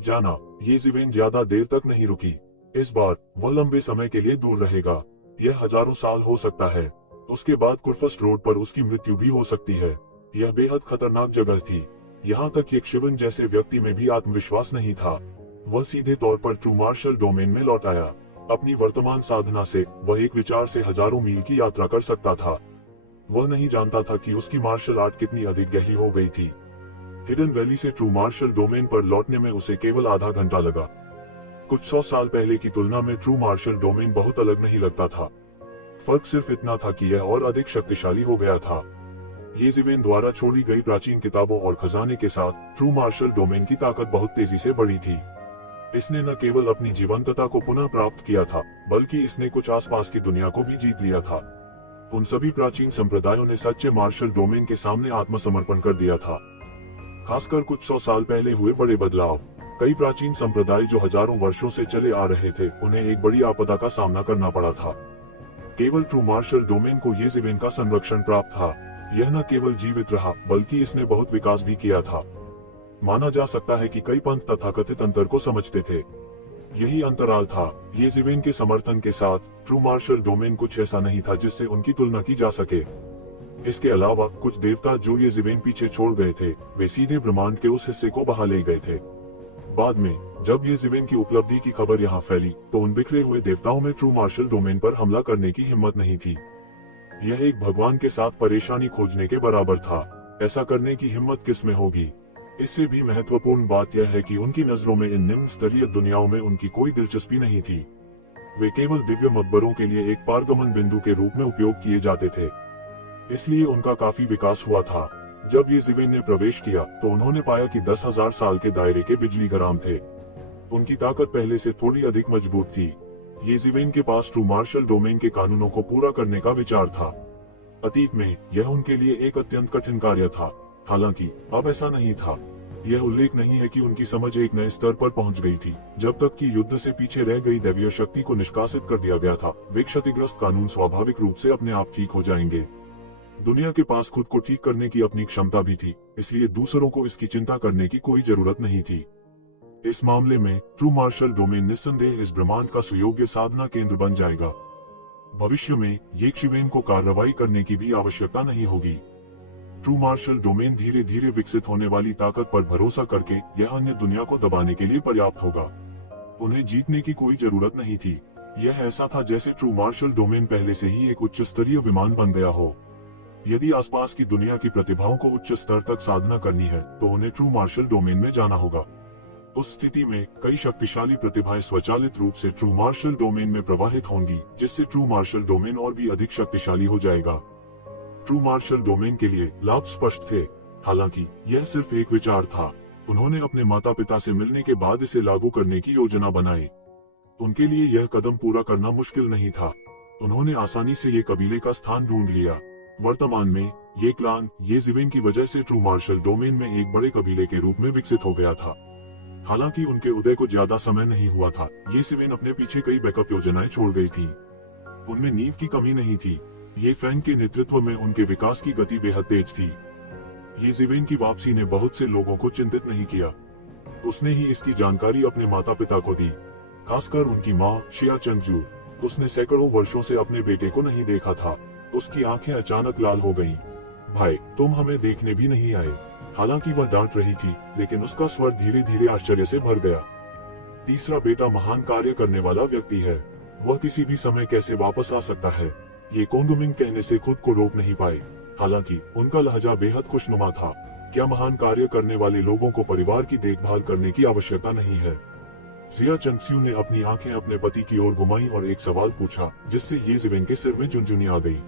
जाना। ये ज़िवेन ज्यादा देर तक नहीं रुकी। इस बार वह लंबे समय के लिए दूर रहेगा। यह हजारों साल हो सकता है। उसके बाद कुरपुस रोड पर उसकी मृत्यु भी हो सकती है। यह बेहद खतरनाक जगह थी। यहाँ तक कि एक शिवन जैसे व्यक्ति में भी आत्मविश्वास नहीं था। वह सीधे तौर पर ट्रू मार्शल डोमेन में लौट आया। अपनी वर्तमान साधना से वह एक विचार से हजारों मील की यात्रा कर सकता था। वह नहीं जानता था कि उसकी मार्शल आर्ट कितनी अधिक गहरी हो गई थी। हिडन वैली से ट्रू मार्शल डोमेन पर लौटने में उसे केवल आधा घंटा लगा। कुछ 100 साल पहले की तुलना में ट्रू मार्शल डोमेन बहुत अलग नहीं लगता था। फर्क सिर्फ इतना था कि यह और अधिक शक्तिशाली हो गया था। ये ज़िवेन द्वारा छोड़ी गई प्राचीन किताबों और खजाने के साथ ट्रू मार्शल डोमेन की ताकत बहुत तेजी से बढ़ी थी। इसने न केवल अपनी जीवंतता को पुनः प्राप्त किया था, बल्कि इसने कुछ आसपास की दुनिया को भी जीत लिया था। उन सभी प्राचीन संप्रदायों ने सच्चे मार्शल डोमेन के सामने आत्मसमर्पण कर दिया था। खासकर कुछ 100 साल पहले हुए बड़े बदलाव। कई प्राचीन संप्रदाय जो हजारों वर्षों से चले आ रहे थे, उन्हें एक बड़ी आपदा का सामना करना पड़ा था। केवल ट्रू मार्शल डोमेन को ये ज़िवेन का संरक्षण प्राप्त था। यह न केवल जीवित रहा, बल्कि इसने बहुत विकास भी किया था। माना जा सकता है कि कई पंथ तथाकथित अंतर को समझते थे। यही अंतराल था। ये जिवेन के समर्थन के साथ ट्रू मार्शल डोमेन कुछ ऐसा नहीं था जिससे उनकी तुलना की जा सके। इसके अलावा कुछ देवता जो ये जिवेन पीछे छोड़ गए थे, वे सीधे ब्रह्मांड के उस हिस्से को बहा ले गए थे। बाद में जब ये जिवेन की उपलब्धि की खबर यहाँ फैली, तो उन बिखरे हुए देवताओं में ट्रू मार्शल डोमेन पर हमला करने की हिम्मत नहीं थी। यह एक भगवान के साथ परेशानी खोजने के बराबर था। ऐसा करने की हिम्मत किस में होगी? इससे भी महत्वपूर्ण बात यह है कि उनकी नजरों में इन निम्न स्तरीय दुनियाओं में उनकी कोई दिलचस्पी नहीं थी। वे केवल दिव्य मकबरों के लिए एक पारगमन बिंदु के रूप में उपयोग किए जाते थे। इसलिए उनका काफी विकास हुआ था। जब ये जिवेन ने प्रवेश किया तो उन्होंने पाया कि 10,000 साल के दायरे के बिजली गराम थे। उनकी ताकत पहले से थोड़ी अधिक मजबूत थी। ये जिवेन के पास ट्रू मार्शल डोमेन के कानूनों को पूरा करने का विचार था। अतीत में यह उनके लिए एक अत्यंत कठिन कार्य था, हालांकि अब ऐसा नहीं था। यह उल्लेख नहीं है कि उनकी समझ एक नए स्तर पर पहुंच गई थी। जब तक कि युद्ध से पीछे रह गई दैवीय शक्ति को निष्कासित कर दिया गया था, वे क्षतिग्रस्त कानून स्वाभाविक रूप से अपने आप ठीक हो जाएंगे। दुनिया के पास खुद को ठीक करने की अपनी क्षमता भी थी, इसलिए दूसरों को इसकी चिंता करने की कोई जरूरत नहीं थी। इस मामले में ट्रू मार्शल डोमेन निस्संदेह इस ब्रह्मांड का सुयोग्य साधना केंद्र बन जाएगा। भविष्य में ये जिवेन को कार्रवाई करने की भी आवश्यकता नहीं होगी। ट्रू मार्शल डोमेन धीरे धीरे विकसित होने वाली ताकत पर भरोसा करके यह अन्य दुनिया को दबाने के लिए पर्याप्त होगा। उन्हें जीतने की कोई जरूरत नहीं थी। यह ऐसा था जैसे ट्रू मार्शल डोमेन पहले से ही एक उच्च स्तरीय विमान बन गया हो। यदि आसपास की दुनिया की प्रतिभाओं को उच्च स्तर तक साधना करनी है, तो उन्हें ट्रू मार्शल डोमेन में जाना होगा। उस स्थिति में कई शक्तिशाली प्रतिभाएं स्वचालित रूप से ट्रू मार्शल डोमेन में प्रवाहित होंगी, जिससे ट्रू मार्शल डोमेन और भी अधिक शक्तिशाली हो जाएगा। ट्रू मार्शल डोमेन के लिए लाभ स्पष्ट थे, हालांकि यह सिर्फ एक विचार था। उन्होंने अपने माता पिता से मिलने के बाद इसे लागू करने की योजना बनाई। उनके लिए यह कदम पूरा करना मुश्किल नहीं था। उन्होंने आसानी से ये कबीले का स्थान ढूंढ लिया। वर्तमान में ये क्लान ये जिवेन की वजह से ट्रू मार्शल डोमेन में एक बड़े कबीले के रूप में विकसित हो गया था। हालांकि उनके उदय को ज्यादा समय नहीं हुआ था। ये जिवेन अपने पीछे कई बैकअप योजनाएं छोड़ गई थी। उनमें नींव की कमी नहीं थी। ये फैंग के नेतृत्व में उनके विकास की गति बेहद तेज थी। ये जिवेन की वापसी ने बहुत से लोगों को चिंतित नहीं किया। उसने ही इसकी जानकारी अपने माता पिता को दी, खासकर उनकी माँ शिया चंगजू। उसने सैकड़ों वर्षों से अपने बेटे को नहीं देखा था। उसकी आंखें अचानक लाल हो गईं। भाई, तुम हमें देखने भी नहीं आए। हालांकि वह डांट रही थी, लेकिन उसका स्वर धीरे धीरे आश्चर्य से भर गया। तीसरा बेटा महान कार्य करने वाला व्यक्ति है। वह किसी भी समय कैसे वापस आ सकता है? ये कोंगमिंग कहने से खुद को रोक नहीं पाए। हालांकि उनका लहजा बेहद खुशनुमा था। क्या महान कार्य करने वाले लोगों को परिवार की देखभाल करने की आवश्यकता नहीं है? जिया चंगस्यू ने अपनी आंखें अपने पति की ओर घुमाई और एक सवाल पूछा, जिससे ये जिवेन के सिर में झुनझुनी आ गई।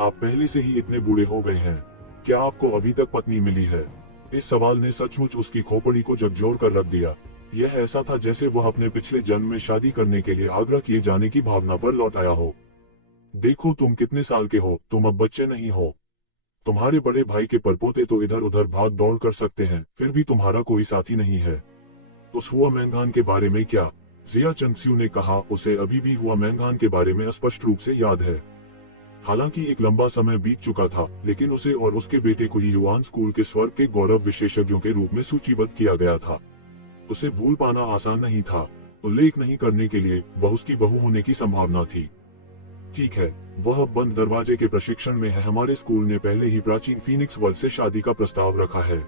आप पहले से ही इतने बूढ़े हो गए हैं, क्या आपको अभी तक पत्नी मिली है? इस सवाल ने सचमुच उसकी खोपड़ी को झकझोर कर रख दिया। यह ऐसा था जैसे वह अपने पिछले जन्म में शादी करने के लिए आग्रह किए जाने की भावना पर लौट आया हो। देखो तुम कितने साल के हो, तुम अब बच्चे नहीं हो। तुम्हारे बड़े भाई के परपोते तो इधर उधर भाग दौड़ कर सकते हैं, फिर भी तुम्हारा कोई साथी नहीं है। उस हुआ मैंगान के बारे में क्या? जिया चंगस्यू ने कहा, उसे अभी भी हुआ मैंगान के बारे में स्पष्ट रूप से याद है। हालांकि एक लंबा समय बीत चुका था, लेकिन उसे और उसके बेटे को ही युआन स्कूल के स्वर्ग के गौरव विशेषज्ञों के रूप में सूचीबद्ध किया गया था। उसे भूल पाना आसान नहीं था। उल्लेख नहीं करने के लिए वह उसकी बहू होने की संभावना थी। ठीक है, वह बंद दरवाजे के प्रशिक्षण में है। हमारे स्कूल ने पहले ही प्राचीन फीनिक्स वर्ल्ड से शादी का प्रस्ताव रखा है।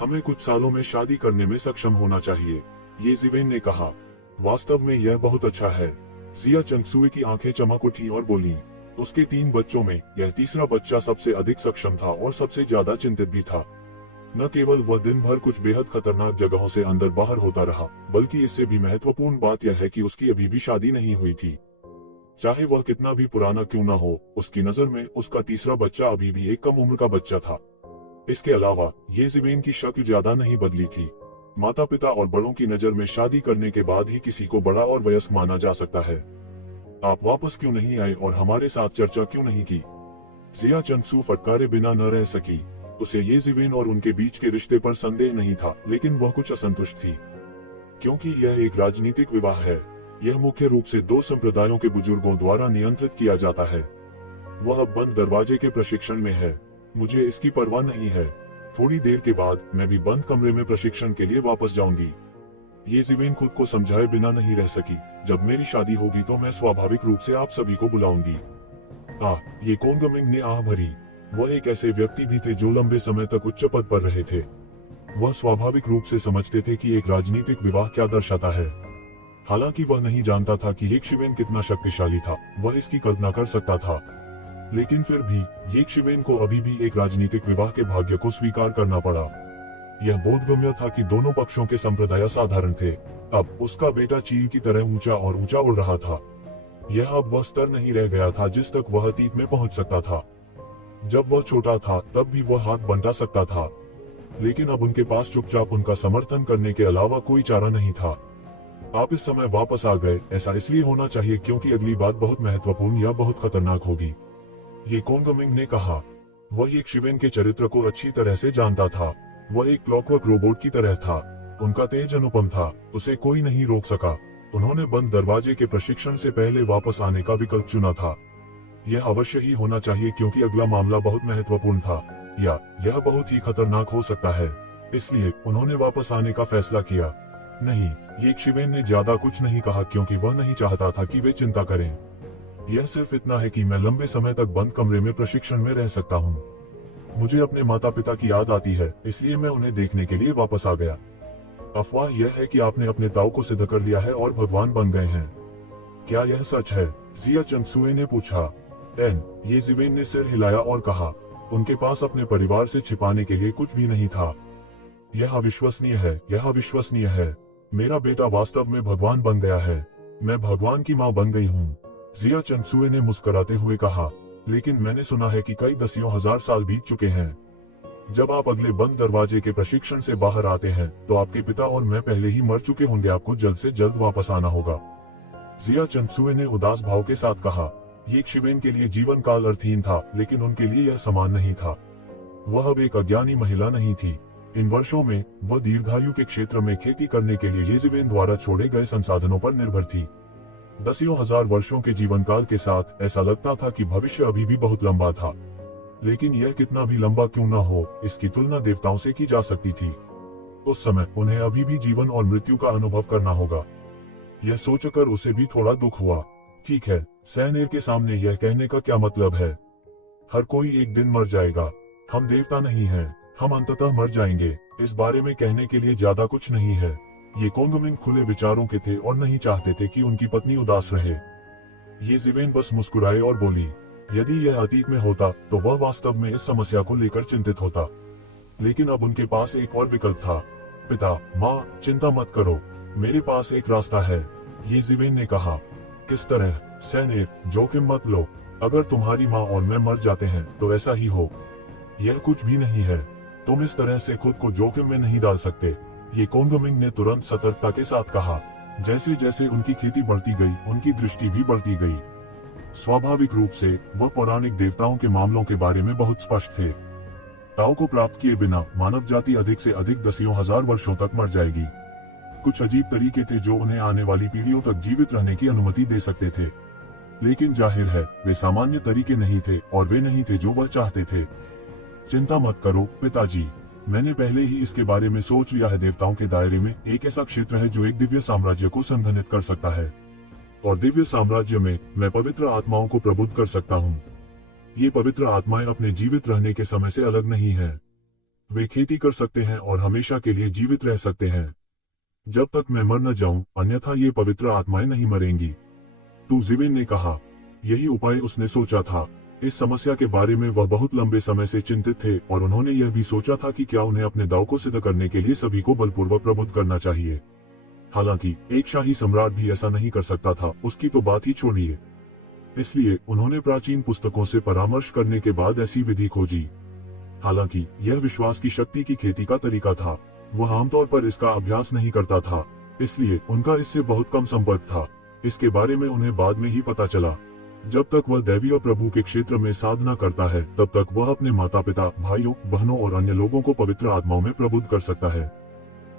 हमें कुछ सालों में शादी करने में सक्षम होना चाहिए, ये जिवेन ने कहा। वास्तव में यह बहुत अच्छा है। जिया चंगसुए की आंखें चमक उठी और बोली। उसके 3 बच्चों में यह तीसरा बच्चा सबसे अधिक सक्षम था और सबसे ज्यादा चिंतित भी था। न केवल वह दिन भर कुछ बेहद खतरनाक जगहों से अंदर बाहर होता रहा, बल्कि इससे भी महत्वपूर्ण बात यह है कि उसकी अभी भी शादी नहीं हुई थी। चाहे वह कितना भी पुराना क्यों न हो, उसकी नजर में उसका तीसरा बच्चा अभी भी एक कम उम्र का बच्चा था। इसके अलावा ये जिवेन की शक्ल ज्यादा नहीं बदली थी। माता पिता और बड़ों की नजर में शादी करने के बाद ही किसी को बड़ा और वयस्क माना जा सकता है। आप वापस क्यों नहीं आए और हमारे साथ चर्चा क्यों नहीं की? जिया चंगसू फटकारे बिना न रह सकी। उसे ये जिवेन और उनके बीच के रिश्ते पर संदेह नहीं था, लेकिन वह कुछ असंतुष्ट थी, क्योंकि यह एक राजनीतिक विवाह है। यह मुख्य रूप से 2 संप्रदायों के बुजुर्गों द्वारा नियंत्रित किया जाता है। वह अब बंद दरवाजे के प्रशिक्षण में है। मुझे इसकी परवाह नहीं है। थोड़ी देर के बाद मैं भी बंद कमरे में प्रशिक्षण के लिए वापस जाऊंगी। ये ज़िवेन खुद को समझाए बिना नहीं रह सकी। जब मेरी शादी होगी तो मैं स्वाभाविक रूप से आप सभी को बुलाऊंगी। ये कोंगमिंग ने आह भरी। वह एक ऐसे व्यक्ति भी थे जो लंबे समय तक उच्च पद पर रहे थे। वह स्वाभाविक रूप से समझते थे कि एक राजनीतिक विवाह क्या दर्शाता है। हालांकि वह नहीं जानता था कि ये शिवेन कितना शक्तिशाली था, वह इसकी कल्पना कर सकता था। लेकिन फिर भी ये शिवेन को अभी भी एक राजनीतिक विवाह के भाग्य को स्वीकार करना पड़ा। यह बोधगम्य था कि दोनों पक्षों के संप्रदाय असाधारण थे। अब उसका बेटा चील की तरह ऊंचा और ऊंचा उड़ रहा था। यह अब वह स्तर नहीं रह गया था जिस तक वह अतीत में पहुंच सकता था। जब वह छोटा था तब भी वह हाथ बंटा सकता था, लेकिन अब उनके पास चुपचाप उनका समर्थन करने के अलावा कोई चारा नहीं था। आप इस समय वापस आ गए। ऐसा इसलिए होना चाहिए क्योंकि अगली बात बहुत महत्वपूर्ण या बहुत खतरनाक होगी, ये कोंगमिंग ने कहा। वह एक शिवेन के चरित्र को अच्छी तरह से जानता था। वह एक क्लॉकवर्क रोबोट की तरह था। उनका तेज अनुपम था, उसे कोई नहीं रोक सका। उन्होंने बंद दरवाजे के प्रशिक्षण से पहले वापस आने का विकल्प चुना था। यह अवश्य ही होना चाहिए क्योंकि अगला मामला बहुत महत्वपूर्ण था, या यह बहुत ही खतरनाक हो सकता है। इसलिए उन्होंने वापस आने का फैसला किया। नहीं, ये शिवेन ने ज्यादा कुछ नहीं कहा क्योंकि वह नहीं चाहता था कि वे चिंता करें। यह सिर्फ इतना है कि मैं लंबे समय तक बंद कमरे में प्रशिक्षण में रह सकता हूँ। मुझे अपने माता पिता की याद आती है, इसलिए मैं उन्हें देखने के लिए वापस आ गया। अफवाह यह है कि आपने अपने ताऊ को सिद्ध कर लिया है और भगवान बन गए हैं। क्या यह सच है? जिया चंगसुए ने पूछा। ये ज़िवेन ने सिर हिलाया और कहा, उनके पास अपने परिवार से छिपाने के लिए कुछ भी नहीं था। यह अविश्वसनीय है, यह अविश्वसनीय है। मेरा बेटा वास्तव में भगवान बन गया है। मैं भगवान की माँ बन गई हूँ। जिया चंगसुए ने मुस्कुराते हुए कहा, लेकिन मैंने सुना है कि कई दसियों हजार साल बीत चुके हैं। जब आप अगले बंद दरवाजे के प्रशिक्षण से बाहर आते हैं तो आपके पिता और मैं पहले ही मर चुके होंगे। आपको जल्द से जल्द वापस आना होगा। जिया चंगसुए ने उदास भाव के साथ कहा। ये शिवेन के लिए जीवन काल अर्थहीन था, लेकिन उनके लिए यह समान नहीं था। वह अब एक अज्ञानी महिला नहीं थी। इन वर्षों में वह दीर्घायु के क्षेत्र में खेती करने के लिए येज़िवेन द्वारा छोड़े गए संसाधनों पर निर्भर थी। दसियों हजार वर्षों के जीवन काल के साथ ऐसा लगता था कि भविष्य अभी भी बहुत लंबा था, लेकिन यह कितना भी लंबा क्यों न हो, इसकी तुलना देवताओं से की जा सकती थी। उस समय उन्हें अभी भी जीवन और मृत्यु का अनुभव करना होगा। यह सोचकर उसे भी थोड़ा दुख हुआ। ठीक है, सैनेर के सामने यह कहने का क्या मतलब है? हर कोई एक दिन मर जाएगा। हम देवता नहीं हैं, हम अंततः मर जाएंगे। इस बारे में कहने के लिए ज्यादा कुछ नहीं है। ये कोंगमिंग खुले विचारों के थे और नहीं चाहते थे कि उनकी पत्नी उदास रहे। ये ज़िवेन बस मुस्कुराए और बोली, यदि यह अतीत में होता तो वह वास्तव में इस समस्या को लेकर चिंतित होता, लेकिन अब उनके पास एक और विकल्प था। पिता, माँ, चिंता मत करो, मेरे पास एक रास्ता है, ये ज़िवेन ने कहा। किस तरह? सैनेर, जोखिम मत लो। अगर तुम्हारी माँ और मैं मर जाते हैं तो ऐसा ही हो। यह कुछ भी नहीं है। तुम इस तरह से खुद को जोखिम में नहीं डाल सकते, ये कोंगमिंग ने तुरंत सतर्कता के साथ कहा। जैसे जैसे उनकी खेती बढ़ती गई, उनकी दृष्टि भी बढ़ती गई। स्वाभाविक रूप से वह पौराणिक देवताओं के मामलों के बारे में बहुत स्पष्ट थे। ताओ को प्राप्त किए बिना मानव जाति अधिक से अधिक दसियों हजार वर्षों तक मर जाएगी। कुछ अजीब तरीके थे जो उन्हें आने वाली पीढ़ियों तक जीवित रहने की अनुमति दे सकते थे, लेकिन जाहिर है वे सामान्य तरीके नहीं थे और वे नहीं थे जो वह चाहते थे। चिंता मत करो पिताजी, मैंने पहले ही इसके बारे में सोच लिया है। देवताओं के दायरे में एक ऐसा क्षेत्र है जो एक दिव्य साम्राज्य को संघनित कर सकता है, और दिव्य साम्राज्य में मैं पवित्र आत्माओं को प्रबुद्ध कर सकता हूँ। ये पवित्र आत्माएं अपने जीवित रहने के समय से अलग नहीं है। वे खेती कर सकते हैं और हमेशा के लिए जीवित रह सकते हैं, जब तक मैं मर न जाऊं, अन्यथा ये पवित्र आत्माएं नहीं मरेंगी। तू ज़िवेन ने कहा। यही उपाय उसने सोचा था। इस समस्या के बारे में वह बहुत लंबे समय से चिंतित थे और उन्होंने यह भी सोचा था कि क्या उन्हें अपने दाव को सिद्ध करने के लिए सभी को बलपूर्वक प्रबुद्ध करना चाहिए। हालांकि एक शाही सम्राट भी ऐसा नहीं कर सकता था, उसकी तो बात ही छोड़िए। इसलिए उन्होंने प्राचीन पुस्तकों से परामर्श करने के बाद ऐसी विधि खोजी। हालांकि यह विश्वास की शक्ति की खेती का तरीका था। वह आमतौर पर इसका अभ्यास नहीं करता था, इसलिए उनका इससे बहुत कम संपर्क था। इसके बारे में उन्हें बाद में ही पता चला। जब तक वह दैवीय प्रभु के क्षेत्र में साधना करता है, तब तक वह अपने माता पिता, भाइयों, बहनों और अन्य लोगों को पवित्र आत्माओं में प्रबुद्ध कर सकता है।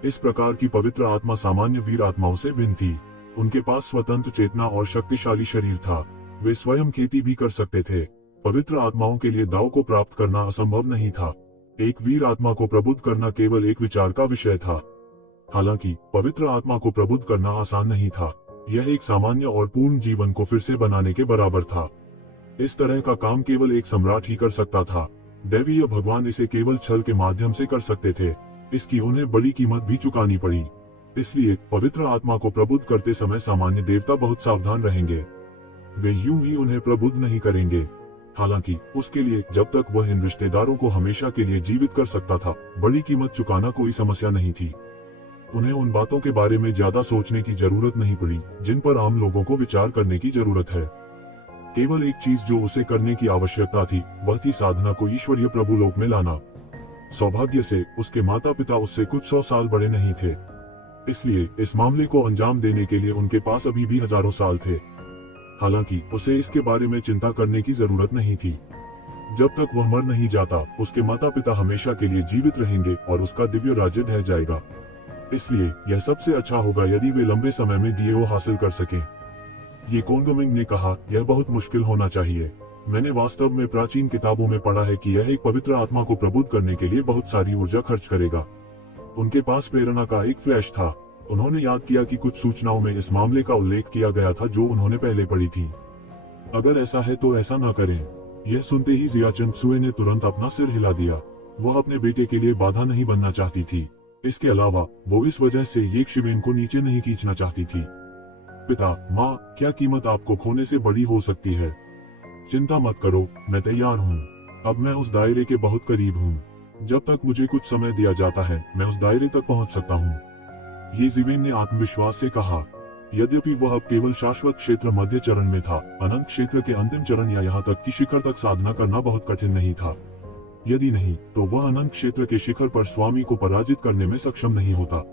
इस प्रकार की पवित्र आत्मा सामान्य वीर आत्माओं से भिन्न थी। उनके पास स्वतंत्र चेतना और शक्तिशाली शरीर था। वे स्वयं खेती भी कर सकते थे। पवित्र आत्माओं के लिए दाव को प्राप्त करना असंभव नहीं था। एक वीर आत्मा को प्रबुद्ध करना केवल एक विचार का विषय था। हालांकि पवित्र आत्मा को प्रबुद्ध करना आसान नहीं था। यह एक सामान्य और पूर्ण जीवन को फिर से बनाने के बराबर था। इस तरह का काम केवल एक सम्राट ही कर सकता था। दैवीय भगवान इसे केवल छल के माध्यम से कर सकते थे। इसकी उन्हें बड़ी कीमत भी चुकानी पड़ी। इसलिए पवित्र आत्मा को प्रबुद्ध करते समय सामान्य देवता बहुत सावधान रहेंगे। वे यूं ही उन्हें प्रबुद्ध नहीं करेंगे। हालांकि उसके लिए जब तक वह इन रिश्तेदारों को हमेशा के लिए जीवित कर सकता था, बड़ी कीमत चुकाना कोई समस्या नहीं थी। उन्हें उन बातों के बारे में ज्यादा सोचने की जरूरत नहीं पड़ी जिन पर आम लोगों को विचार करने की जरूरत है। केवल एक चीज जो उसे करने की आवश्यकता थी, वह थी साधना को ईश्वरीय प्रभुलोक में लाना। सौभाग्य से उसके माता पिता उससे कुछ 100 साल बड़े नहीं थे, इसलिए इस मामले को अंजाम देने के लिए उनके पास अभी भी हजारों साल थे। हालांकि उसे इसके बारे में चिंता करने की जरूरत नहीं थी। जब तक वह मर नहीं जाता, उसके माता पिता हमेशा के लिए जीवित रहेंगे और उसका दिव्य राज्य ढह जाएगा। इसलिए यह सबसे अच्छा होगा यदि वे लंबे समय में डीएओ हासिल कर सकें। ये कोंगमिंग ने कहा, यह बहुत मुश्किल होना चाहिए। मैंने वास्तव में प्राचीन किताबों में पढ़ा है कि यह एक पवित्र आत्मा को प्रबुद्ध करने के लिए बहुत सारी ऊर्जा खर्च करेगा। उनके पास प्रेरणा का एक फ्लैश था। उन्होंने याद किया कि कुछ सूचनाओं में इस मामले का उल्लेख किया गया था जो उन्होंने पहले पढ़ी थी। अगर ऐसा है तो ऐसा न करें। यह सुनते ही जिया चंगसुए ने तुरंत अपना सिर हिला दिया। वह अपने बेटे के लिए बाधा नहीं बनना चाहती थी। इसके अलावा वो इस वजह से ये शिवेन को नीचे नहीं खींचना चाहती थी। पिता, माँ, क्या कीमत आपको खोने से बड़ी हो सकती है? चिंता मत करो, मैं तैयार हूँ। अब मैं उस दायरे के बहुत करीब हूँ। जब तक मुझे कुछ समय दिया जाता है, मैं उस दायरे तक पहुँच सकता हूँ। ये जिवेन ने आत्मविश्वास से कहा। यद्यपि वह अब केवल शाश्वत क्षेत्र मध्य चरण में था, अनंत क्षेत्र के अंतिम चरण या यहाँ तक कि शिखर तक साधना करना बहुत कठिन नहीं था। यदि नहीं, तो वह अनंत क्षेत्र के शिखर पर स्वामी को पराजित करने में सक्षम नहीं होता।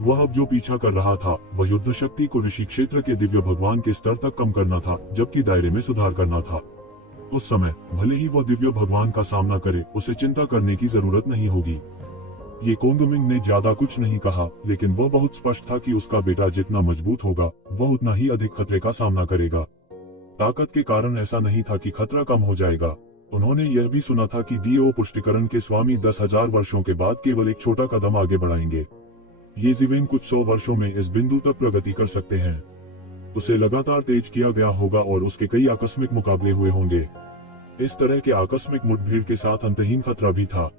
वह अब जो पीछा कर रहा था, वह युद्ध शक्ति को ऋषि क्षेत्र के दिव्य भगवान के स्तर तक कम करना था, जबकि दायरे में सुधार करना था। उस समय भले ही वह दिव्य भगवान का सामना करे, उसे चिंता करने की जरूरत नहीं होगी। ये कोंगमिंग ने ज्यादा कुछ नहीं कहा, लेकिन वह बहुत स्पष्ट था कि उसका बेटा जितना मजबूत होगा, वह उतना ही अधिक खतरे का सामना करेगा। ताकत के कारण ऐसा नहीं था कि खतरा कम हो जाएगा। उन्होंने यह भी सुना था कि डीओ पुष्टिकरण के स्वामी 10,000 वर्षों के बाद केवल एक छोटा कदम आगे बढ़ाएंगे। ये जिवेन कुछ 100 वर्षों में इस बिंदु तक प्रगति कर सकते हैं। उसे लगातार तेज किया गया होगा और उसके कई आकस्मिक मुकाबले हुए होंगे। इस तरह के आकस्मिक मुठभेड़ के साथ अंतहीन खतरा भी था।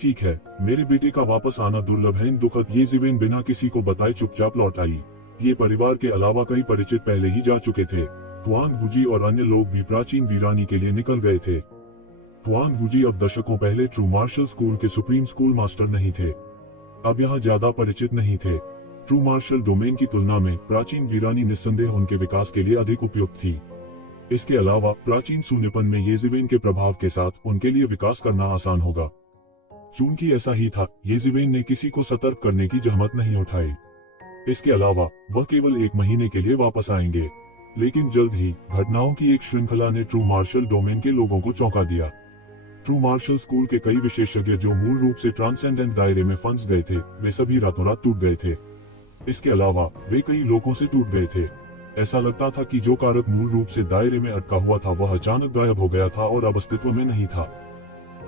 ठीक है, मेरे बेटे का वापस आना दुर्लभ है। इन दुखद ये जिवेन बिना किसी को बताए चुपचाप लौट आई। ये परिवार के अलावा कई परिचित पहले ही जा चुके थे। हुआंग हुजी और अन्य लोग भी प्राचीन वीरानी के लिए निकल गए थे। हुआंग हुजी अब दशकों पहले ट्रू मार्शल स्कूल के सुप्रीम स्कूल मास्टर नहीं थे। अब यहाँ ज्यादा परिचित नहीं थे। ट्रू मार्शल डोमेन की तुलना में प्राचीन वीरानी निस्संदेह उनके विकास के लिए अधिक उपयुक्त थी। इसके अलावा प्राचीन शून्यपन में ये जिवेन के प्रभाव के साथ उनके लिए विकास करना आसान होगा। चूंकि ऐसा ही था, ये जिवेन ने किसी को सतर्क करने की जहमत नहीं उठाई। इसके अलावा वह केवल 1 महीने के लिए वापस आएंगे, लेकिन जल्द ही घटनाओं की एक श्रृंखला ने ट्रू मार्शल डोमेन के लोगों को चौंका दिया। ट्रू मार्शल स्कूल के कई विशेषज्ञ जो मूल रूप से ट्रांसेंडेंट दायरे में फंस गए थे, वे सभी रातों रात टूट गए थे। इसके अलावा वे कई लोगों से टूट गए थे। ऐसा लगता था कि जो कारक मूल रूप से दायरे में अटका हुआ था, वह अचानक गायब हो गया था और अब अस्तित्व में नहीं था।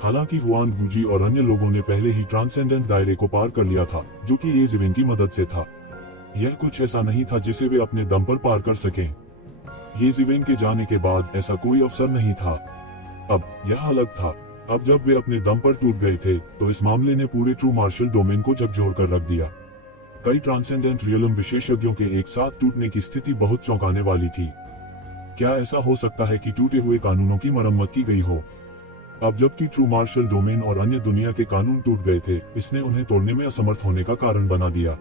हालांकि हुआन गुजी और अन्य लोगों ने पहले ही ट्रांसेंडेंट दायरे को पार कर लिया था, जो कि ये जिवेन की मदद से था। यह कुछ ऐसा नहीं था जिसे वे अपने दम पर पार कर सकें। ये जिवेन के जाने के बाद ऐसा कोई अवसर नहीं था। अब यह अलग था। अब जब वे अपने दम पर टूट गए थे, तो इस मामले ने पूरे ट्रू मार्शल डोमेन को झकझोर कर रख दिया। कई ट्रांसेंडेंट रियलम विशेषज्ञों के एक साथ टूटने की स्थिति बहुत चौंकाने वाली थी। क्या ऐसा हो सकता है कि टूटे हुए कानूनों की मरम्मत की गई हो? अब जबकि ट्रू मार्शल डोमेन और अन्य दुनिया के कानून टूट गए थे, इसने उन्हें तोड़ने में असमर्थ होने का कारण बना दिया।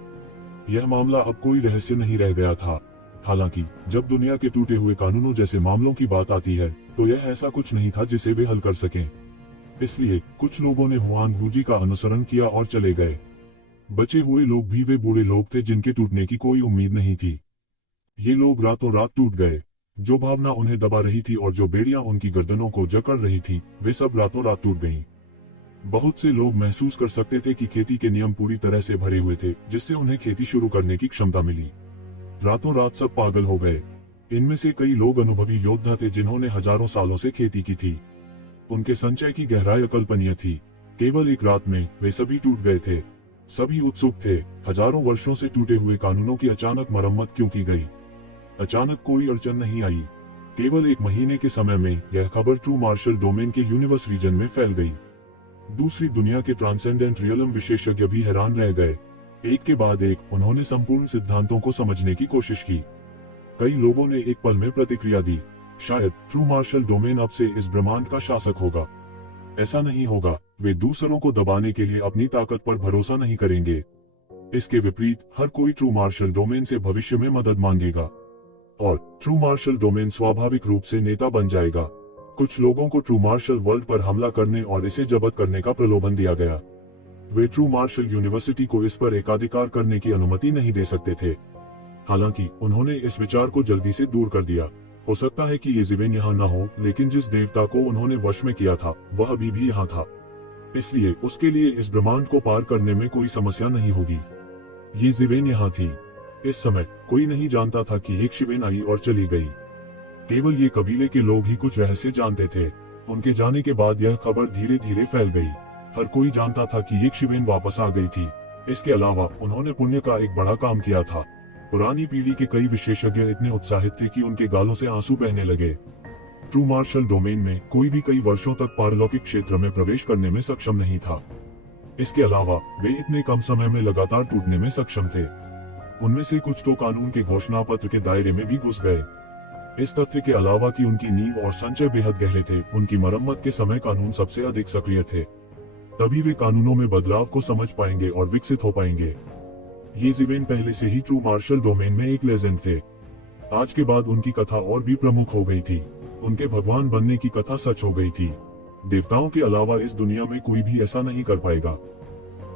यह मामला अब कोई रहस्य नहीं रह गया था। हालांकि जब दुनिया के टूटे हुए कानूनों जैसे मामलों की बात आती है, तो यह ऐसा कुछ नहीं था जिसे वे हल कर सकें। इसलिए कुछ लोगों ने हुआन गुजी का अनुसरण किया और चले गए। बचे हुए लोग भी वे बूढ़े लोग थे जिनके टूटने की कोई उम्मीद नहीं थी। ये लोग रातों रात टूट गए। जो भावना उन्हें दबा रही थी और जो बेड़ियां उनकी गर्दनों को जकड़ रही थी, वे सब रातों रात टूट गईं। बहुत से लोग महसूस कर सकते थे कि खेती के नियम पूरी तरह से भरे हुए थे, जिससे उन्हें खेती शुरू करने की क्षमता मिली। रातों रात सब पागल हो गए। इनमें से कई लोग अनुभवी योद्धा थे जिन्होंने हजारों सालों से खेती की थी। उनके संचय की गहराई अकल्पनीय थी। केवल एक रात में वे सभी टूट गए थे। सभी उत्सुक थे, हजारों वर्षों से टूटे हुए कानूनों की अचानक मरम्मत क्यों की गई। अचानक कोई अड़चन नहीं आई। केवल एक महीने के समय में यह खबर ट्रू मार्शल डोमेन के यूनिवर्स रीजन में फैल गई। दूसरी दुनिया के ट्रांसेंडेंट रियलम विशेषज्ञ भी हैरान रह गए। एक के बाद एक उन्होंने संपूर्ण सिद्धांतों को समझने की कोशिश की। कई लोगों ने एक पल में प्रतिक्रिया दी, शायद ट्रू मार्शल डोमेन अब से इस ब्रह्मांड का शासक होगा। ऐसा नहीं होगा, वे दूसरों को दबाने के लिए अपनी ताकत पर भरोसा नहीं करेंगे। इसके विपरीत हर कोई ट्रू मार्शल डोमेन से भविष्य में मदद मांगेगा और ट्रू मार्शल डोमेन स्वाभाविक रूप से नेता बन जाएगा। कुछ लोगों को ट्रू मार्शल वर्ल्ड पर हमला करने और इसे जब्त करने का प्रलोभन दिया गया। वे ट्रू मार्शल यूनिवर्सिटी को इस पर एकाधिकार करने की अनुमति नहीं दे सकते थे। हालांकि उन्होंने इस विचार को जल्दी से दूर कर दिया। हो सकता है कि ये ज़िवेन यहाँ न हो, लेकिन जिस देवता को उन्होंने वश में किया था वह अभी भी यहाँ था, इसलिए उसके लिए इस ब्रह्मांड को पार करने में कोई समस्या नहीं होगी। ये ज़िवेन यहाँ थी। इस समय कोई नहीं जानता था कि एक शिवेन आई और चली गई। केवल ये कबीले के लोग ही कुछ रहस्य जानते थे। उनके जाने के बाद यह खबर धीरे धीरे फैल गई। हर कोई जानता था कि एक शिवेन वापस आ गई थी। इसके अलावा उन्होंने पुण्य का एक बड़ा काम किया था। पुरानी पीढ़ी के कई विशेषज्ञ इतने उत्साहित थे कि उनके गालों से आंसू बहने लगे। ट्रू मार्शल डोमेन में कोई भी कई वर्षों तक पारलौकिक क्षेत्र में प्रवेश करने में सक्षम नहीं था। इसके अलावा वे इतने कम समय में लगातार टूटने में सक्षम थे। उनमें से कुछ तो कानून के घोषणा पत्र के दायरे में भी घुस गए। इस तथ्य के अलावा कि उनकी नींव और संचय बेहद गहरे थे, उनकी मरम्मत के समय कानून सबसे अधिक सक्रिय थे। तभी वे कानूनों में बदलाव को समझ पाएंगे और विकसित हो पाएंगे। ये ज़िवेन पहले से ही ट्रू मार्शल डोमेन में एक लेजेंड थे। आज के बाद उनकी कथा और भी प्रमुख हो गई थी। उनके भगवान बनने की कथा सच हो गई थी। देवताओं के अलावा इस दुनिया में कोई भी ऐसा नहीं कर पाएगा।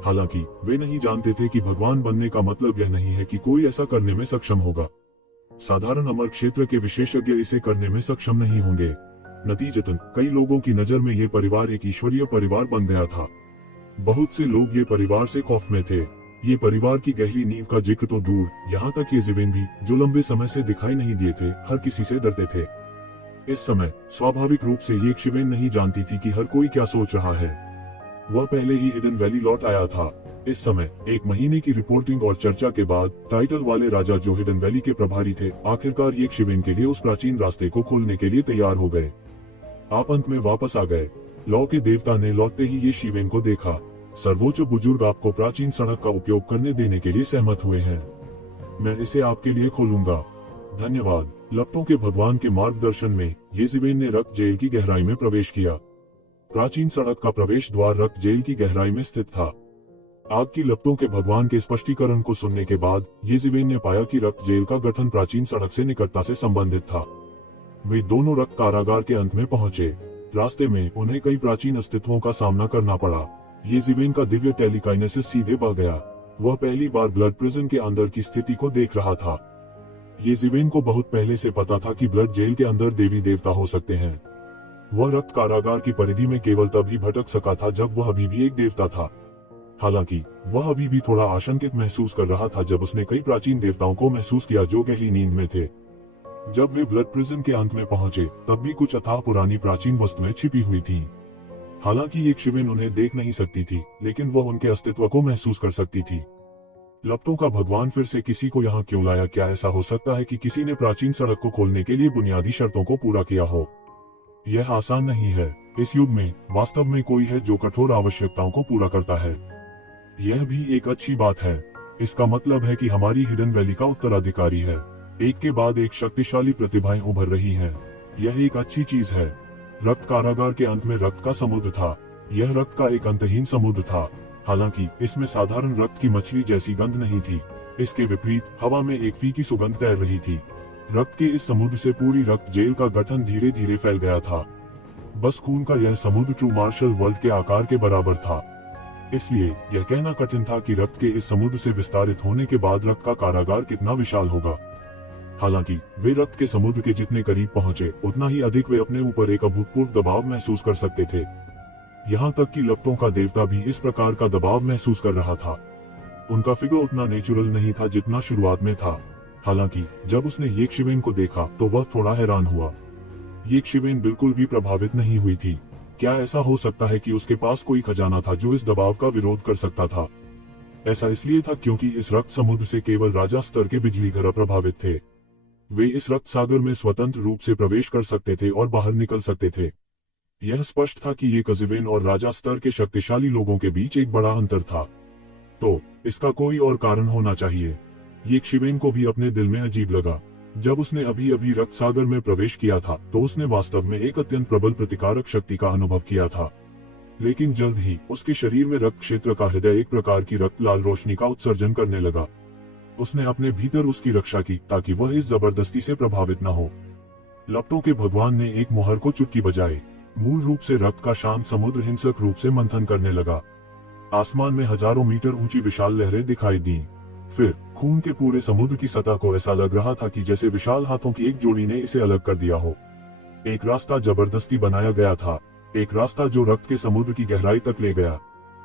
हालांकि वे नहीं जानते थे कि भगवान बनने का मतलब यह नहीं है कि कोई ऐसा करने में सक्षम होगा। साधारण अमर क्षेत्र के विशेषज्ञ इसे करने में सक्षम नहीं होंगे। नतीजतन कई लोगों की नजर में ये परिवार एक ईश्वरीय परिवार बन गया था। बहुत से लोग ये परिवार से खौफ में थे। ये परिवार की गहरी नींव का जिक्र तो दूर, यहाँ तक ये ज़िवेन भी, जो लंबे समय से दिखाई नहीं दिए थे, हर किसी से डरते थे। इस समय स्वाभाविक रूप से ये शिवेन नहीं जानती थी कि हर कोई क्या सोच रहा है। वह पहले ही हिडन वैली लौट आया था। इस समय एक महीने की रिपोर्टिंग और चर्चा के बाद टाइटल वाले राजा जो हिडन वैली के प्रभारी थे, आखिरकार ये शिवेन के लिए उस प्राचीन रास्ते को खोलने के लिए तैयार हो गए। आप अंत में वापस आ गए। लौ के देवता ने लौटते ही ये शिवेन को देखा। सर्वोच्च बुजुर्ग आपको प्राचीन सड़क का उपयोग करने देने के लिए सहमत हुए हैं। मैं इसे आपके लिए खोलूंगा। धन्यवाद। लप्तों के भगवान के मार्गदर्शन में ये ज़िवेन ने रक्त जेल की गहराई में प्रवेश किया। प्राचीन सड़क का प्रवेश द्वार रक्त जेल की गहराई में स्थित था। आग की लपटों के भगवान के स्पष्टीकरण को सुनने के बाद ये ज़िवेन ने पाया कि रक्त जेल का गठन प्राचीन सड़क से निकटता से संबंधित था। वे दोनों रक्त कारागार के अंत में पहुंचे। रास्ते में उन्हें कई प्राचीन अस्तित्वों का सामना करना पड़ा। ये ज़िवेन का दिव्य टेलीकाइनेसिस सीधे बह गया। वह पहली बार ब्लड प्रिजन के अंदर की स्थिति को देख रहा था। ये ज़िवेन को बहुत पहले से पता था कि ब्लड जेल के अंदर देवी देवता हो सकते हैं। वह रक्त कारागार की परिधि में केवल तभी भटक सका था जब वह अभी भी एक देवता था। हालांकि वह अभी भी थोड़ा आशंकित महसूस कर रहा था जब उसने कई प्राचीन देवताओं को महसूस किया जो गहरी नींद में थे। जब वे ब्लड प्रिजन के अंत में पहुंचे तब भी कुछ अथाह पुरानी प्राचीन वस्तुएं छिपी हुई थीं। हालांकि एक शिवेन उन्हें देख नहीं सकती थी, लेकिन वह उनके अस्तित्व को महसूस कर सकती थी। लपटों का भगवान फिर से किसी को यहाँ क्यों लाया? क्या ऐसा हो सकता है कि किसी ने प्राचीन सड़क को खोलने के लिए बुनियादी शर्तों को पूरा किया हो? यह आसान नहीं है। इस युग में वास्तव में कोई है जो कठोर आवश्यकताओं को पूरा करता है। यह भी एक अच्छी बात है। इसका मतलब है कि हमारी हिडन वैली का उत्तराधिकारी है। एक के बाद एक शक्तिशाली प्रतिभाएं उभर रही हैं। यह एक अच्छी चीज है। रक्त कारागार के अंत में रक्त का समुद्र था। यह रक्त का एक अंतहीन समुद्र था। हालांकि इसमें साधारण रक्त की मछली जैसी गंध नहीं थी। इसके विपरीत हवा में एक फीकी सुगंध तैर रही थी। रक्त के इस समुद्र से पूरी रक्त जेल का गठन धीरे धीरे फैल गया था। बस खून का यह समुद्र ट्रू मार्शल वर्ल्ड के आकार के बराबर था। इसलिए यह कहना कठिन था कि रक्त के इस समुद्र से विस्तारित होने के बाद रक्त का कारागार कितना विशाल होगा। हालांकि वे रक्त के समुद्र के जितने करीब पहुंचे उतना ही अधिक वे अपने ऊपर एक अभूतपूर्व दबाव महसूस कर सकते थे। यहाँ तक कि लपटों का देवता भी इस प्रकार का दबाव महसूस कर रहा था। उनका फिगर उतना नेचुरल नहीं था जितना शुरुआत में था। हालांकि जब उसने येक शिवेन को देखा तो वह थोड़ा हैरान हुआ। येक शिवेन बिल्कुल भी प्रभावित नहीं हुई थी। क्या ऐसा हो सकता है कि उसके पास कोई खजाना था जो इस दबाव का विरोध कर सकता था? ऐसा इसलिए था क्योंकि इस रक्त समुद्र से केवल राजा स्तर के बिजली घर प्रभावित थे। वे इस रक्त सागर में स्वतंत्र रूप से प्रवेश कर सकते थे और बाहर निकल सकते थे। यह स्पष्ट था कि ये कज़िविन और राजा स्तर के शक्तिशाली लोगों के बीच एक बड़ा अंतर था। तो इसका कोई और कारण होना चाहिए। ये क्षिवेन को भी अपने दिल में अजीब लगा। जब उसने अभी अभी रक्त सागर में प्रवेश किया था तो उसने वास्तव में एक अत्यंत प्रबल प्रतिकारक शक्ति का अनुभव किया था। लेकिन जल्द ही उसके शरीर में रक्त क्षेत्र का हृदय एक प्रकार की रक्त लाल रोशनी का उत्सर्जन करने लगा। उसने अपने भीतर उसकी रक्षा की ताकि वह इस जबरदस्ती से प्रभावित न हो। लपटों के भगवान ने एक मोहर को चुटकी बजाई। मूल रूप से रक्त का शांत समुद्र हिंसक रूप से मंथन करने लगा। आसमान में हजारों मीटर ऊंची विशाल लहरें दिखाई दी। फिर खून के पूरे समुद्र की सतह को ऐसा लग रहा था कि जैसे विशाल हाथों की एक जोड़ी ने इसे अलग कर दिया हो। एक रास्ता जबरदस्ती बनाया गया था, एक रास्ता जो रक्त के समुद्र की गहराई तक ले गया।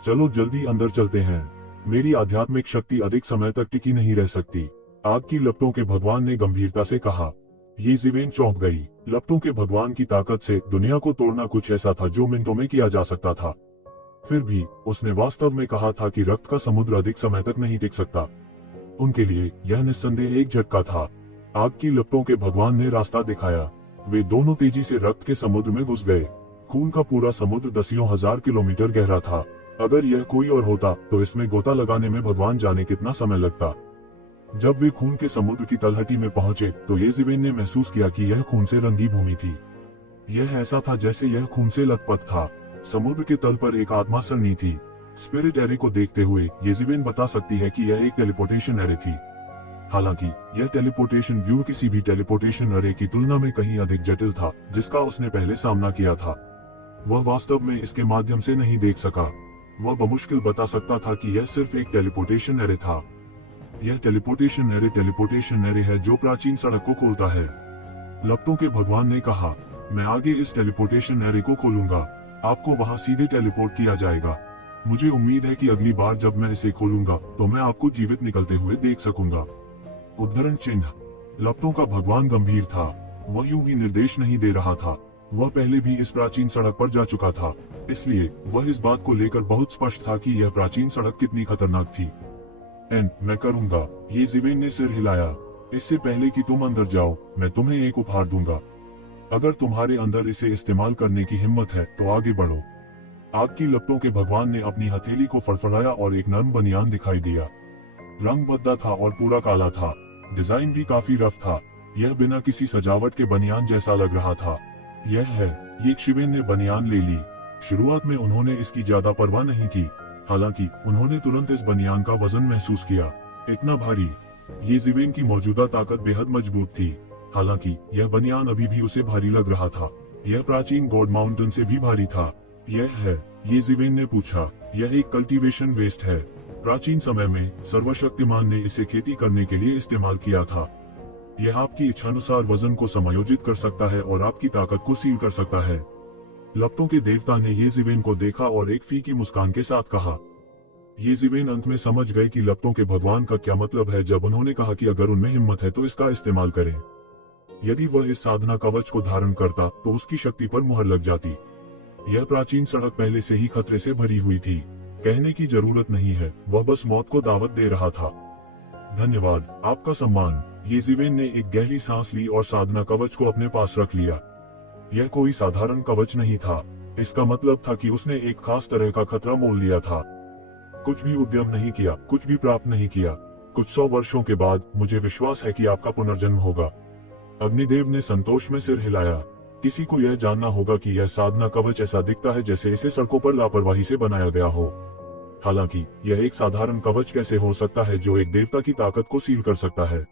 चलो जल्दी अंदर चलते हैं। मेरी आध्यात्मिक शक्ति अधिक समय तक टिकी नहीं रह सकती, आग की लपटों के भगवान ने गंभीरता से कहा। ये ज़िवेन चौंक गई। लपटों के भगवान की ताकत से दुनिया को तोड़ना कुछ ऐसा था जो मिनटों में किया जा सकता था। फिर भी उसने वास्तव में कहा था कि रक्त का समुद्र अधिक समय तक नहीं टिक सकता। उनके लिए यह निस्संदेह एक झटका था। आग की लपटों के भगवान ने रास्ता दिखाया। वे दोनों तेजी से रक्त के समुद्र में घुस गए। खून का पूरा समुद्र दसियों हजार किलोमीटर गहरा था। अगर यह कोई और होता तो इसमें गोता लगाने में भगवान जाने कितना समय लगता। जब वे खून के समुद्र की तलहटी में पहुंचे तो ये ज़िवेन ने महसूस किया कि यह खून से रंगी भूमि थी। यह ऐसा था जैसे यह खून से लथपथ था। समुद्र के तल पर एक आत्मा सरनी थी। स्पिरिट एरे को देखते हुए ये ज़िवेन बता सकती है कि यह एक टेलीपोर्टेशन एरे थी। हालांकि यह टेलीपोर्टेशन व्यू किसी भी टेलीपोर्टेशन एरे की तुलना में कहीं अधिक जटिल था जिसका उसने पहले सामना किया था। वह वास्तव में इसके माध्यम से नहीं देख सका। वह बमुश्किल बता सकता था कि यह सिर्फ एक टेलीपोर्टेशन एरे था। यह टेलीपोर्टेशन एरे है जो प्राचीन सड़क को खोलता है। लपटों के भगवान ने कहा, मैं आगे इस टेलीपोर्टेशन एरे को खोलूंगा। आपको वहां सीधे टेलीपोर्ट किया जाएगा। मुझे उम्मीद है कि अगली बार जब मैं इसे खोलूंगा तो मैं आपको जीवित निकलते हुए देख सकूंगा। उद्धरण चिन्ह। लपटों का भगवान गंभीर था। वह यूं ही निर्देश नहीं दे रहा था। वह पहले भी इस प्राचीन सड़क पर जा चुका था, इसलिए वह इस बात को लेकर बहुत स्पष्ट था कि यह प्राचीन सड़क कितनी खतरनाक थी। मैं करूंगा। ये ज़िवेन ने सिर हिलाया। इससे पहले कि तुम अंदर जाओ, मैं तुम्हें एक उपहार दूंगा। अगर तुम्हारे अंदर इसे इस्तेमाल करने की हिम्मत है तो आगे बढ़ो। आग की लपटों के भगवान ने अपनी हथेली को फड़फड़ाया और एक नरम बनियान दिखाई दिया। रंग भद्दा था और पूरा काला था। डिजाइन भी काफी रफ था। यह बिना किसी सजावट के बनियान जैसा लग रहा था। यह है। ये ज़िवेन ने बनियान ले ली। शुरुआत में उन्होंने इसकी ज्यादा परवाह नहीं की। हालांकि उन्होंने तुरंत इस बनियान का वजन महसूस किया। इतना भारी। ये ज़िवेन की मौजूदा ताकत बेहद मजबूत थी। हालांकि यह बनियान अभी भी उसे भारी लग रहा था। यह प्राचीन गॉड माउंटेन से भी भारी था। यह है। ये ज़िवेन ने पूछा। यह एक कल्टीवेशन वेस्ट है। प्राचीन समय में सर्वशक्तिमान ने इसे खेती करने के लिए इस्तेमाल किया था। यह आपकी इच्छानुसार वजन को समायोजित कर सकता है और आपकी ताकत को सील कर सकता है। लपटों के देवता ने ये ज़िवेन को देखा और एक फीकी मुस्कान के साथ कहा। ये ज़िवेन अंत में समझ गए कि लपटों के भगवान का क्या मतलब है जब उन्होंने कहा कि अगर उनमें हिम्मत है तो इसका इस्तेमाल करें। यदि वह इस साधना कवच को धारण करता तो उसकी शक्ति पर मुहर लग जाती। यह प्राचीन सड़क पहले से ही खतरे से भरी हुई थी। कहने की जरूरत नहीं है, वह बस मौत को दावत दे रहा था। धन्यवाद, आपका सम्मान। ये ज़िवेन ने एक गहरी सांस ली और साधना कवच को अपने पास रख लिया। यह कोई साधारण कवच नहीं था। इसका मतलब था कि उसने एक खास तरह का खतरा मोल लिया था। कुछ भी उद्यम नहीं किया, कुछ भी प्राप्त नहीं किया। कुछ 100 वर्षों के बाद मुझे विश्वास है कि आपका पुनर्जन्म होगा। अग्निदेव ने संतोष में सिर हिलाया। किसी को यह जानना होगा कि यह साधना कवच ऐसा दिखता है जैसे इसे सड़कों पर लापरवाही से बनाया गया हो। हालांकि यह एक साधारण कवच कैसे हो सकता है जो एक देवता की ताकत को सील कर सकता है।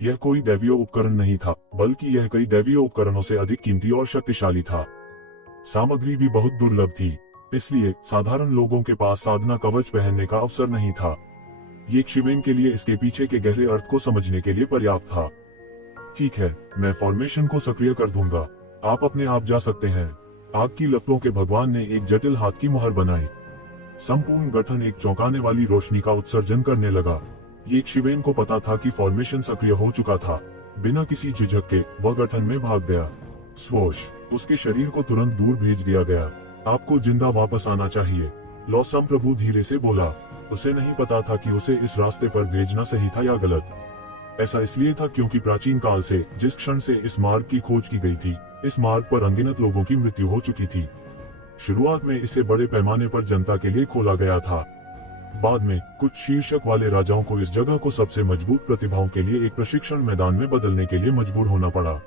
यह कोई दैवीय उपकरण नहीं था, बल्कि यह कई दैवीय उपकरणों से अधिक कीमती और शक्तिशाली था। सामग्री भी बहुत दुर्लभ थी, इसलिए साधारण लोगों के पास साधना कवच पहनने का अवसर नहीं था। ये ज़िवेन के लिए इसके पीछे के गहरे अर्थ को समझने के लिए पर्याप्त था। ठीक है, मैं फॉर्मेशन को सक्रिय कर दूंगा। आप अपने आप जा सकते हैं। आग की लपटों के भगवान ने एक जटिल हाथ की मुहर बनाई। संपूर्ण गठन एक चौंकाने वाली रोशनी का उत्सर्जन करने लगा। ये ज़िवेन को पता था कि फॉर्मेशन सक्रिय हो चुका था। बिना किसी झिझक के वह गठन में भाग गया। स्वोश, उसके शरीर को तुरंत दूर भेज दिया गया। आपको जिंदा वापस आना चाहिए, लॉसम प्रभु धीरे से बोला। उसे नहीं पता था कि उसे इस रास्ते पर भेजना सही था या गलत। ऐसा इसलिए था क्योंकि प्राचीन काल से जिस क्षण से इस मार्ग की खोज की गई थी, इस मार्ग पर अनगिनत लोगों की मृत्यु हो चुकी थी। शुरुआत में इसे बड़े पैमाने पर जनता के लिए खोला गया था। बाद में कुछ शीर्षक वाले राजाओं को इस जगह को सबसे मजबूत प्रतिभाओं के लिए एक प्रशिक्षण मैदान में बदलने के लिए मजबूर होना पड़ा।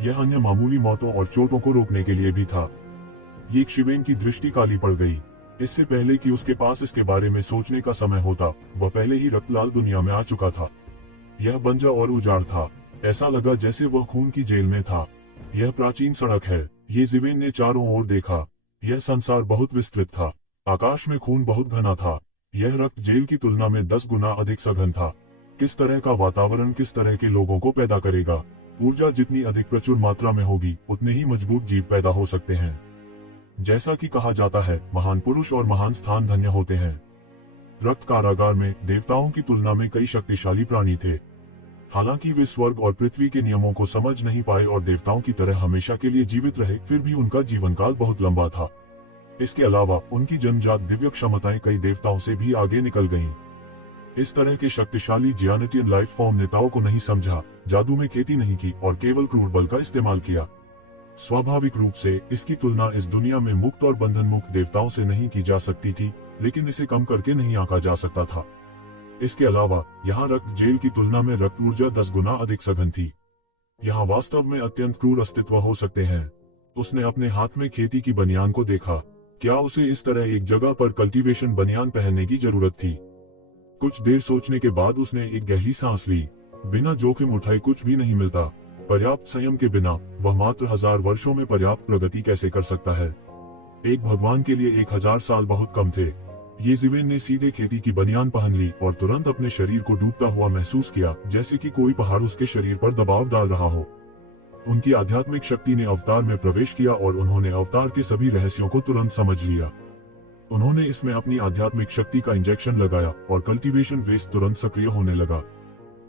यह अन्य मामूली मौतों और चोटों को रोकने के लिए भी था। ये शिवेन की दृष्टि काली पड़ गई। इससे पहले कि उसके पास इसके बारे में सोचने का समय होता, वह पहले ही रक्तलाल दुनिया में आ चुका था। यह बंजर और उजाड़ था। ऐसा लगा जैसे वह खून की जेल में था। यह प्राचीन सड़क है। ये जिवेन ने चारों ओर देखा। यह संसार बहुत विस्तृत था। आकाश में खून बहुत घना था। यह रक्त जेल की तुलना में 10 गुना अधिक सघन था। किस तरह का वातावरण किस तरह के लोगों को पैदा करेगा। ऊर्जा जितनी अधिक प्रचुर मात्रा में होगी, उतने ही मजबूत जीव पैदा हो सकते हैं। जैसा कि कहा जाता है, महान पुरुष और महान स्थान धन्य होते हैं। रक्त कारागार में देवताओं की तुलना में कई शक्तिशाली प्राणी थे। हालांकि वे स्वर्ग और पृथ्वी के नियमों को समझ नहीं पाए और देवताओं की तरह हमेशा के लिए जीवित रहे, फिर भी उनका जीवन काल बहुत लंबा था। इसके अलावा उनकी जन्मजात दिव्य क्षमताएं कई देवताओं से भी आगे निकल गईं। इस तरह के शक्तिशाली जियानिटियन लाइफ फॉर्म नेताओं को नहीं समझा, जादू में खेती नहीं की और केवल क्रूर बल का इस्तेमाल किया। स्वाभाविक रूप से इसकी तुलना इस दुनिया में मुक्त और बंधन मुक्त देवताओं से नहीं की जा सकती थी, लेकिन इसे कम करके नहीं आंका जा सकता था। इसके अलावा यहाँ रक्त जेल की तुलना में रक्त ऊर्जा 10 गुना अधिक सघन थी। यहाँ वास्तव में अत्यंत क्रूर अस्तित्व हो सकते हैं। उसने अपने हाथ में खेती की बनियान को देखा। क्या उसे इस तरह एक जगह पर कल्टीवेशन बनियान पहनने की जरूरत थी? कुछ देर सोचने के बाद उसने एक गहरी सांस ली। बिना जोखिम उठाए कुछ भी नहीं मिलता। पर्याप्त संयम के बिना वह मात्र 1000 वर्षों में पर्याप्त प्रगति कैसे कर सकता है? एक भगवान के लिए 1000 साल बहुत कम थे। ये जिवेन ने सीधे खेती की बनियान पहन ली और तुरंत अपने शरीर को डूबता हुआ महसूस किया, जैसे कि कोई पहाड़ उसके शरीर पर दबाव डाल रहा हो। उनकी आध्यात्मिक शक्ति ने अवतार में प्रवेश किया और उन्होंने अवतार के सभी रहस्यों को तुरंत समझ लिया। उन्होंने इसमें अपनी आध्यात्मिक शक्ति का इंजेक्शन लगाया और कल्टीवेशन वेस्ट तुरंत सक्रिय होने लगा।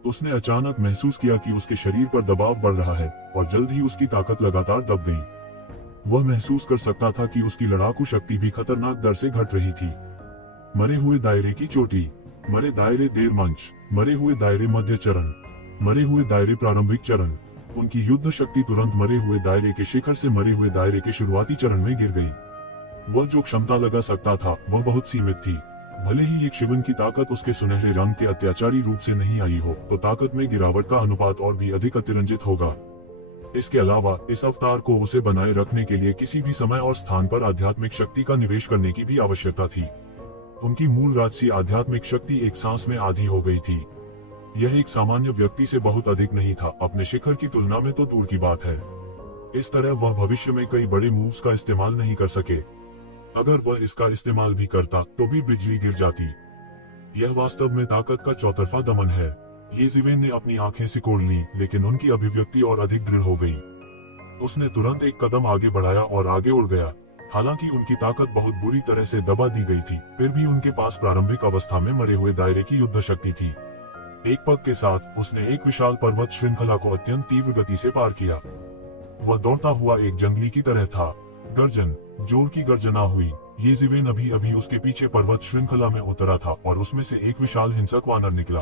उसने अचानक महसूस किया कि उसके शरीर पर दबाव बढ़ रहा है और जल्द ही उसकी ताकत लगातार दब गई। वह महसूस कर सकता था कि उसकी लड़ाकू शक्ति भी खतरनाक दर से घट रही थी। मरे हुए दायरे की चोटी, मरे दायरे देर मंच, मरे हुए दायरे मध्य चरण, मरे हुए दायरे प्रारंभिक चरण। उनकी युद्ध शक्ति तुरंत मरे हुए दायरे के शिखर से मरे हुए दायरे के शुरुआती चरण में गिर गई। वह जो क्षमता लगा सकता था वह बहुत सीमित थी। भले ही एक शिवन की ताकत उसके सुनहरे रंग के अत्याचारी रूप से नहीं आई हो, तो ताकत में गिरावट का अनुपात और भी अधिक अतिरंजित होगा। इसके अलावा इस अवतार को उसे बनाए रखने के लिए किसी भी समय और स्थान पर आध्यात्मिक शक्ति का निवेश करने की भी आवश्यकता थी। उनकी मूल राजसी आध्यात्मिक शक्ति एक सांस में आधी हो गई थी। यह एक सामान्य व्यक्ति से बहुत अधिक नहीं था, अपने शिखर की तुलना में तो दूर की बात है। इस तरह वह भविष्य में कई बड़े मूव्स का इस्तेमाल नहीं कर सके। अगर वह इसका इस्तेमाल भी करता तो भी बिजली गिर जाती। यह वास्तव में ताकत का चौतरफा दमन है। ये जिवेन ने अपनी आंखें सिकोड़ ली, लेकिन उनकी अभिव्यक्ति और अधिक दृढ़ हो गई। उसने तुरंत एक कदम आगे बढ़ाया और आगे उड़ गया। हालांकि उनकी ताकत बहुत बुरी तरह से दबा दी गई थी, फिर भी उनके पास प्रारंभिक अवस्था में मरे हुए दायरे की युद्ध शक्ति थी। एक पग के साथ उसने एक विशाल पर्वत श्रृंखला को अत्यंत तीव्र गति से पार किया। वह दौड़ता हुआ एक जंगली की तरह था। गर्जन, जोर की गर्जना हुई। ये जिवेन अभी अभी उसके पीछे पर्वत श्रृंखला में उतरा था और उसमें से एक विशाल हिंसक वानर निकला।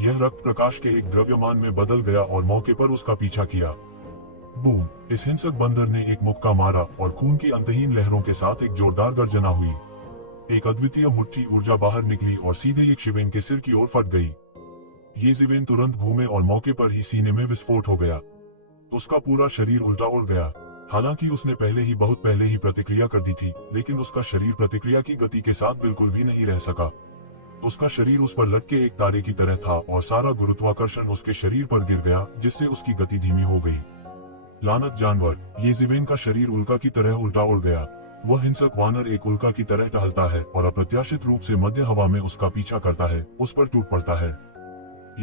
यह रक्त प्रकाश के एक द्रव्यमान में बदल गया और मौके पर उसका पीछा किया। बूम! इस हिंसक बंदर ने एक मुक्का मारा और खून की अंतहीन लहरों के साथ एक जोरदार गर्जना हुई। एक अद्वितीय मुट्ठी ऊर्जा बाहर निकली और सीधे एक शिवेन के सिर की ओर फट गई। ये जिवेन तुरंत घूमे और मौके पर ही सीने में विस्फोट हो गया। उसका पूरा शरीर उल्टा उड़ गया। हालांकि उसने बहुत पहले ही प्रतिक्रिया कर दी थी, लेकिन उसका शरीर प्रतिक्रिया की गति के साथ बिल्कुल भी नहीं रह सका। उसका शरीर उस पर लटके एक तारे की तरह था और सारा गुरुत्वाकर्षण उसके शरीर पर गिर गया, जिससे उसकी गति धीमी हो गई। लानत जानवर! ये जिवेन का शरीर उल्का की तरह उल्टा उड़ गया। वह हिंसक वानर एक उल्का की तरह टहलता है और अप्रत्याशित रूप से मध्य हवा में उसका पीछा करता है, उस पर टूट पड़ता है।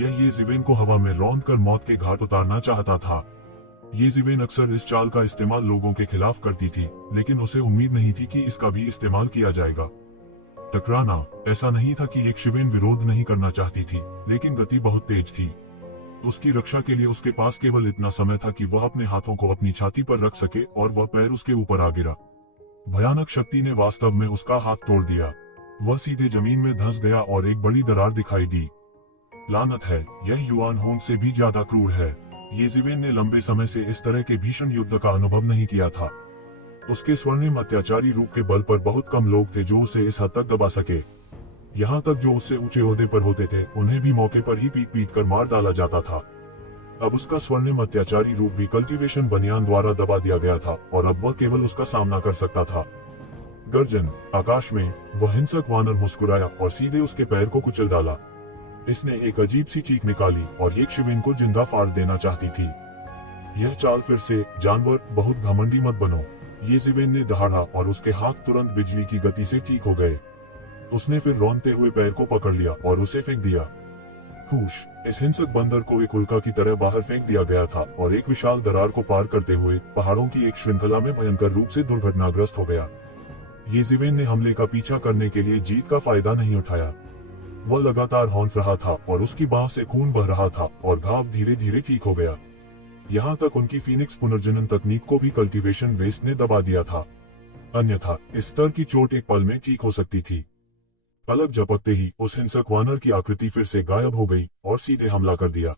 यह ये जिवेन को हवा में रौंद कर मौत के घाट उतारना चाहता था। ये जिवेन अक्सर इस चाल का इस्तेमाल लोगों के खिलाफ करती थी, लेकिन उसे उम्मीद नहीं थी कि इसका भी इस्तेमाल किया जाएगा। टकराना! ऐसा नहीं था कि एक शिवेन विरोध नहीं करना चाहती थी, लेकिन गति बहुत तेज थी। उसकी रक्षा के लिए उसके पास केवल इतना समय था कि वह अपने हाथों को अपनी छाती पर रख सके और वह पैर उसके ऊपर आ गिरा। भयानक शक्ति ने वास्तव में उसका हाथ तोड़ दिया। वह सीधे जमीन में धंस गया और एक बड़ी दरार दिखाई दी। लानत है, यह युआन होंग से भी ज्यादा क्रूर है। ये जिवेन ने लंबे समय से इस तरह के भीषण युद्ध का अनुभव नहीं किया था। उसके स्वर्णिम अत्याचारी रूप के बल पर बहुत कम लोग थे जो उसे इस हद तक दबा सके। यहाँ तक जो उससे ऊंचे ओहदे पर होते थे उन्हें भी मौके पर ही पीट पीट कर मार डाला जाता था। अब उसका स्वर्णिम अत्याचारी रूप भी कल्टीवेशन बनियान द्वारा दबा दिया गया था और अब वह केवल उसका सामना कर सकता था। गर्जन आकाश में वह हिंसक वानर मुस्कुराया और सीधे उसके पैर को कुचल डाला। इसने एक अजीब सी चीख निकाली और ये शिवेन को जिंदा फाड़ देना चाहती थी। यह चाल फिर से, जानवर बहुत घमंडी मत बनो, ये जिवेन ने दहाड़ा और उसके हाथ तुरंत बिजली की गति से ठीक हो गए। उसने फिर रौंदते हुए पैर को पकड़ लिया और उसे फेंक दिया। खूश, इस हिंसक बंदर को एक उल्का की तरह बाहर फेंक दिया गया था और एक विशाल दरार को पार करते हुए पहाड़ों की एक श्रृंखला में भयंकर रूप से दुर्घटनाग्रस्त हो गया। ये जिवेन ने हमले का पीछा करने के लिए जीत का फायदा नहीं उठाया। वह लगातार हौंफ रहा था और उसकी बांह से खून बह रहा था और घाव धीरे धीरे ठीक हो गया। यहाँ तक उनकी फीनिक्स पुनर्जनन तकनीक को भी कल्टीवेशन वेस्ट ने दबा दिया था। अन्यथा इस स्तर की चोट एक पल में ठीक हो सकती थी। पलक झपकते ही उस हिंसक वानर की आकृति फिर से गायब हो गई और सीधे हमला कर दिया।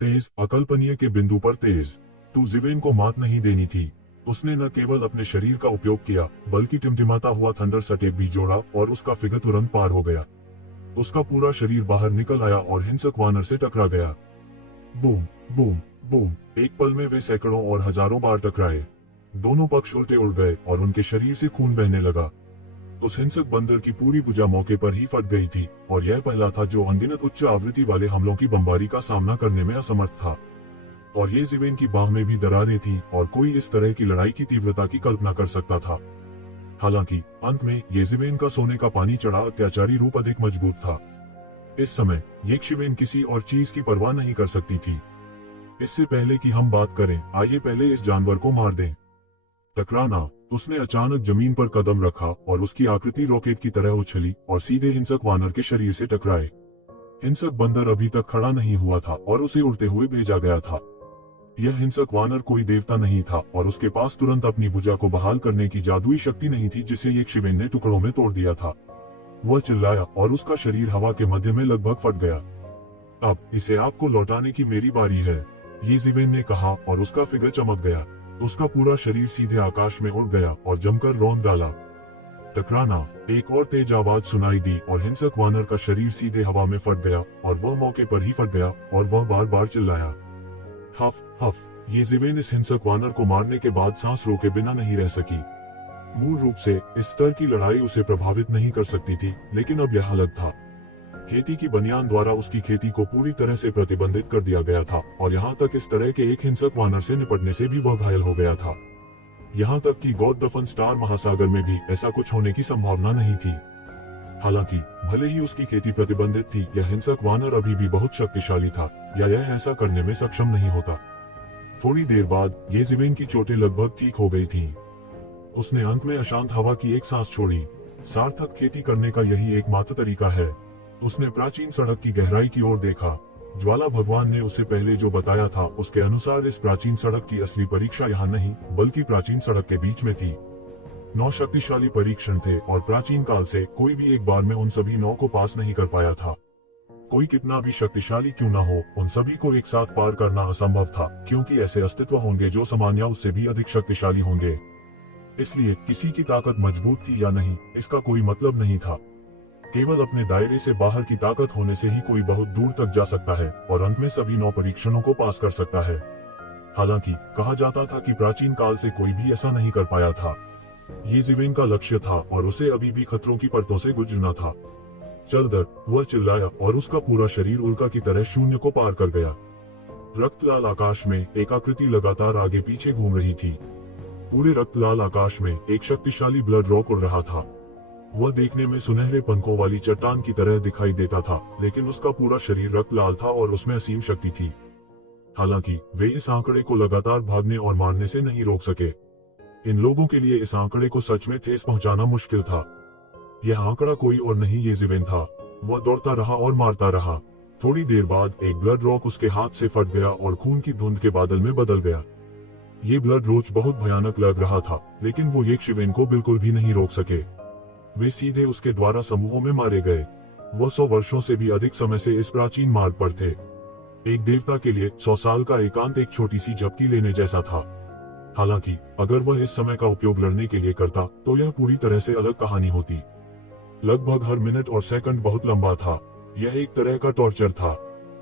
तेज, अकल्पनीय के बिंदु पर तेज। तू जिवेन को मात नहीं देनी थी। उसने न केवल अपने शरीर का उपयोग किया बल्कि टिमटिमाता हुआ थंडर सटेप भी जोड़ा और उसका फिगर तुरंत पार हो गया। उसका पूरा शरीर बाहर निकल आया और हिंसक वानर से टकरा गया। बूम बूम बूम, एक पल में वे सैकड़ों और हजारों बार टकराए। दोनों पक्ष उल्टे उड़ गए और उनके शरीर से खून बहने लगा। उस हिंसक बंदर की पूरी भुजा मौके पर ही फट गई थी और यह पहला था जो अनगिनत उच्च आवृत्ति वाले हमलों की बमबारी का सामना करने में असमर्थ था। और ये जिवेन की बाह में भी दरारें थी और कोई इस तरह की लड़ाई की तीव्रता की कल्पना कर सकता था। हालांकि अंत में ये जिवेन का सोने का पानी चढ़ा अत्याचारी रूप अधिक मजबूत था। इस समय ये शिवेन किसी और चीज की परवाह नहीं कर सकती थी। इससे पहले कि हम बात करें, आइए पहले इस जानवर को मार दें। टकराना, उसने अचानक जमीन पर कदम रखा और उसकी आकृति रॉकेट की तरह उछली और सीधे हिंसक वानर के शरीर से टकराए। हिंसक बंदर अभी तक खड़ा नहीं हुआ था और उसे उड़ते हुए भेजा गया था। यह हिंसक वानर कोई देवता नहीं था और उसके पास तुरंत अपनी भुजा को बहाल करने की जादुई शक्ति नहीं थी जिसे ये शिवेन ने टुकड़ों में तोड़ दिया था। वह चिल्लाया और उसका शरीर हवा के मध्य में लगभग फट गया। अब इसे आपको लौटाने की मेरी बारी है, ये जिवेन ने कहा और उसका फिगर चमक गया। उसका पूरा शरीर सीधे आकाश में उड़ गया और जमकर रौंद डाला। टकराना, एक और तेज आवाज सुनाई दी और हिंसक वानर का शरीर सीधे हवा में फट गया और वह मौके पर ही फट गया और वह बार बार चिल्लाया। हफ हफ, ये जिवेन इस हिंसक वानर को मारने के बाद सांस रोके बिना नहीं रह सकी। मूल रूप से इस स्तर की लड़ाई उसे प्रभावित नहीं कर सकती थी, लेकिन अब यह अलग था। खेती की बनियान द्वारा उसकी खेती को पूरी तरह से प्रतिबंधित कर दिया गया था और यहाँ तक इस तरह के एक हिंसक वानर से निपटने से भी वह घायल हो गया था। यहाँ तक कि गॉड दफन स्टार महासागर में भी ऐसा कुछ होने की संभावना नहीं थी। हालांकि भले ही उसकी खेती प्रतिबंधित थी, यह हिंसक वानर अभी भी बहुत शक्तिशाली था या यह ऐसा करने में सक्षम नहीं होता। थोड़ी देर बाद ये जिवेन की चोटें लगभग ठीक हो गई थीं। उसने अंत में अशांत हवा की एक सांस छोड़ी। सार्थक खेती करने का यही एकमात्र तरीका है। उसने प्राचीन सड़क की गहराई की ओर देखा। ज्वाला भगवान ने उसे पहले जो बताया था उसके अनुसार इस प्राचीन सड़क की असली परीक्षा यहाँ नहीं बल्कि प्राचीन सड़क के बीच में थी। 9 शक्तिशाली परीक्षण थे और प्राचीन काल से कोई भी एक बार में उन सभी 9 को पास नहीं कर पाया था। कोई कितना भी शक्तिशाली क्यों ना हो, उन सभी को एक साथ पार करना असंभव था, क्योंकि ऐसे अस्तित्व होंगे जो समान या उससे भी अधिक शक्तिशाली होंगे। इसलिए किसी की ताकत मजबूत थी या नहीं इसका कोई मतलब नहीं था। केवल अपने दायरे से बाहर की ताकत होने से ही कोई बहुत दूर तक जा सकता है और अंत में सभी 9 परीक्षणों को पास कर सकता है। हालांकि कहा जाता था कि प्राचीन काल से कोई भी ऐसा नहीं कर पाया था। ये जिवेन का लक्ष्य था और उसे अभी भी खतरों की परतों से गुजरना था। चल दर, वह चिल्लाया और उसका पूरा शरीर उल्का की तरह शून्य को पार कर गया। रक्तलाल आकाश में एक आकृति लगातार आगे पीछे घूम रही थी। पूरे रक्तलाल आकाश में एक शक्तिशाली ब्लड रॉक उड़ रहा था। वह देखने में सुनहरे पंखों वाली चट्टान की तरह दिखाई देता था, लेकिन उसका पूरा शरीर रक्त लाल था और उसमें असीम शक्ति थी। हालांकि वे इस आंकड़े को लगातार भागने और मारने से नहीं रोक सके। इन लोगों के लिए इस आंकड़े को सच में ठेस पहुंचाना मुश्किल था। यह आंकड़ा कोई और नहीं ये जिवेन था। वह दौड़ता रहा और मारता रहा। थोड़ी देर बाद एक ब्लड रॉक उसके हाथ से फट गया और खून की धुंध के बादल में बदल गया। ये ब्लड रोच बहुत भयानक लग रहा था, लेकिन वो यक्षविन को बिल्कुल भी नहीं रोक सके। वे सीधे उसके द्वारा समूहों में मारे गए। वह 100 वर्षों से भी अधिक समय से इस प्राचीन मार्ग पर थे। एक देवता के लिए 100 साल का एकांत एक छोटी सी झपकी लेने जैसा था। हालांकि अगर वह इस समय का उपयोग लड़ने के लिए करता तो यह पूरी तरह से अलग कहानी होती। लगभग हर मिनट और सेकंड बहुत लंबा था। यह एक तरह का टॉर्चर था।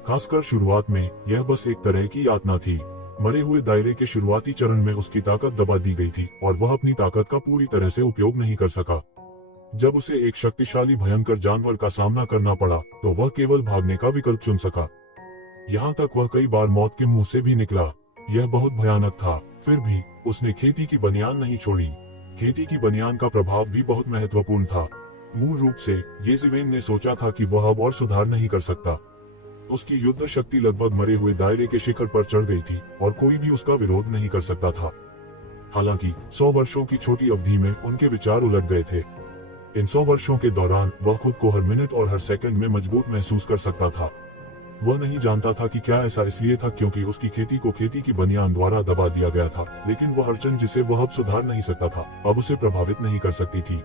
खासकर शुरुआत में यह बस एक तरह की यातना थी। मरे हुए दायरे के शुरुआती चरण में उसकी ताकत दबा दी गई थी और वह अपनी ताकत का पूरी तरह से उपयोग नहीं कर सका। जब उसे एक शक्तिशाली भयंकर जानवर का सामना करना पड़ा तो वह केवल भागने का विकल्प चुन सका। यहाँ तक वह कई बार मौत के मुंह से भी निकला। यह बहुत भयानक था। फिर भी उसने खेती की बनियान नहीं छोड़ी। खेती की बनियान का प्रभाव भी बहुत महत्वपूर्ण था। मूल रूप से येज़िवेन ने सोचा था कि वह अब और सुधार नहीं कर सकता। उसकी युद्ध शक्ति लगभग मरे हुए दायरे के शिखर पर चढ़ गई थी और कोई भी उसका विरोध नहीं कर सकता था। हालांकि 100 वर्षों की छोटी अवधि में उनके विचार उलट गए थे। इन 100 वर्षों के दौरान वह खुद को हर मिनट और हर सेकंड में मजबूत महसूस कर सकता था। वह नहीं जानता था कि क्या ऐसा इसलिए था क्योंकि उसकी खेती को खेती की बनियान द्वारा दबा दिया गया था, लेकिन वह अड़चन जिसे वह अब सुधार नहीं सकता था अब उसे प्रभावित नहीं कर सकती थी।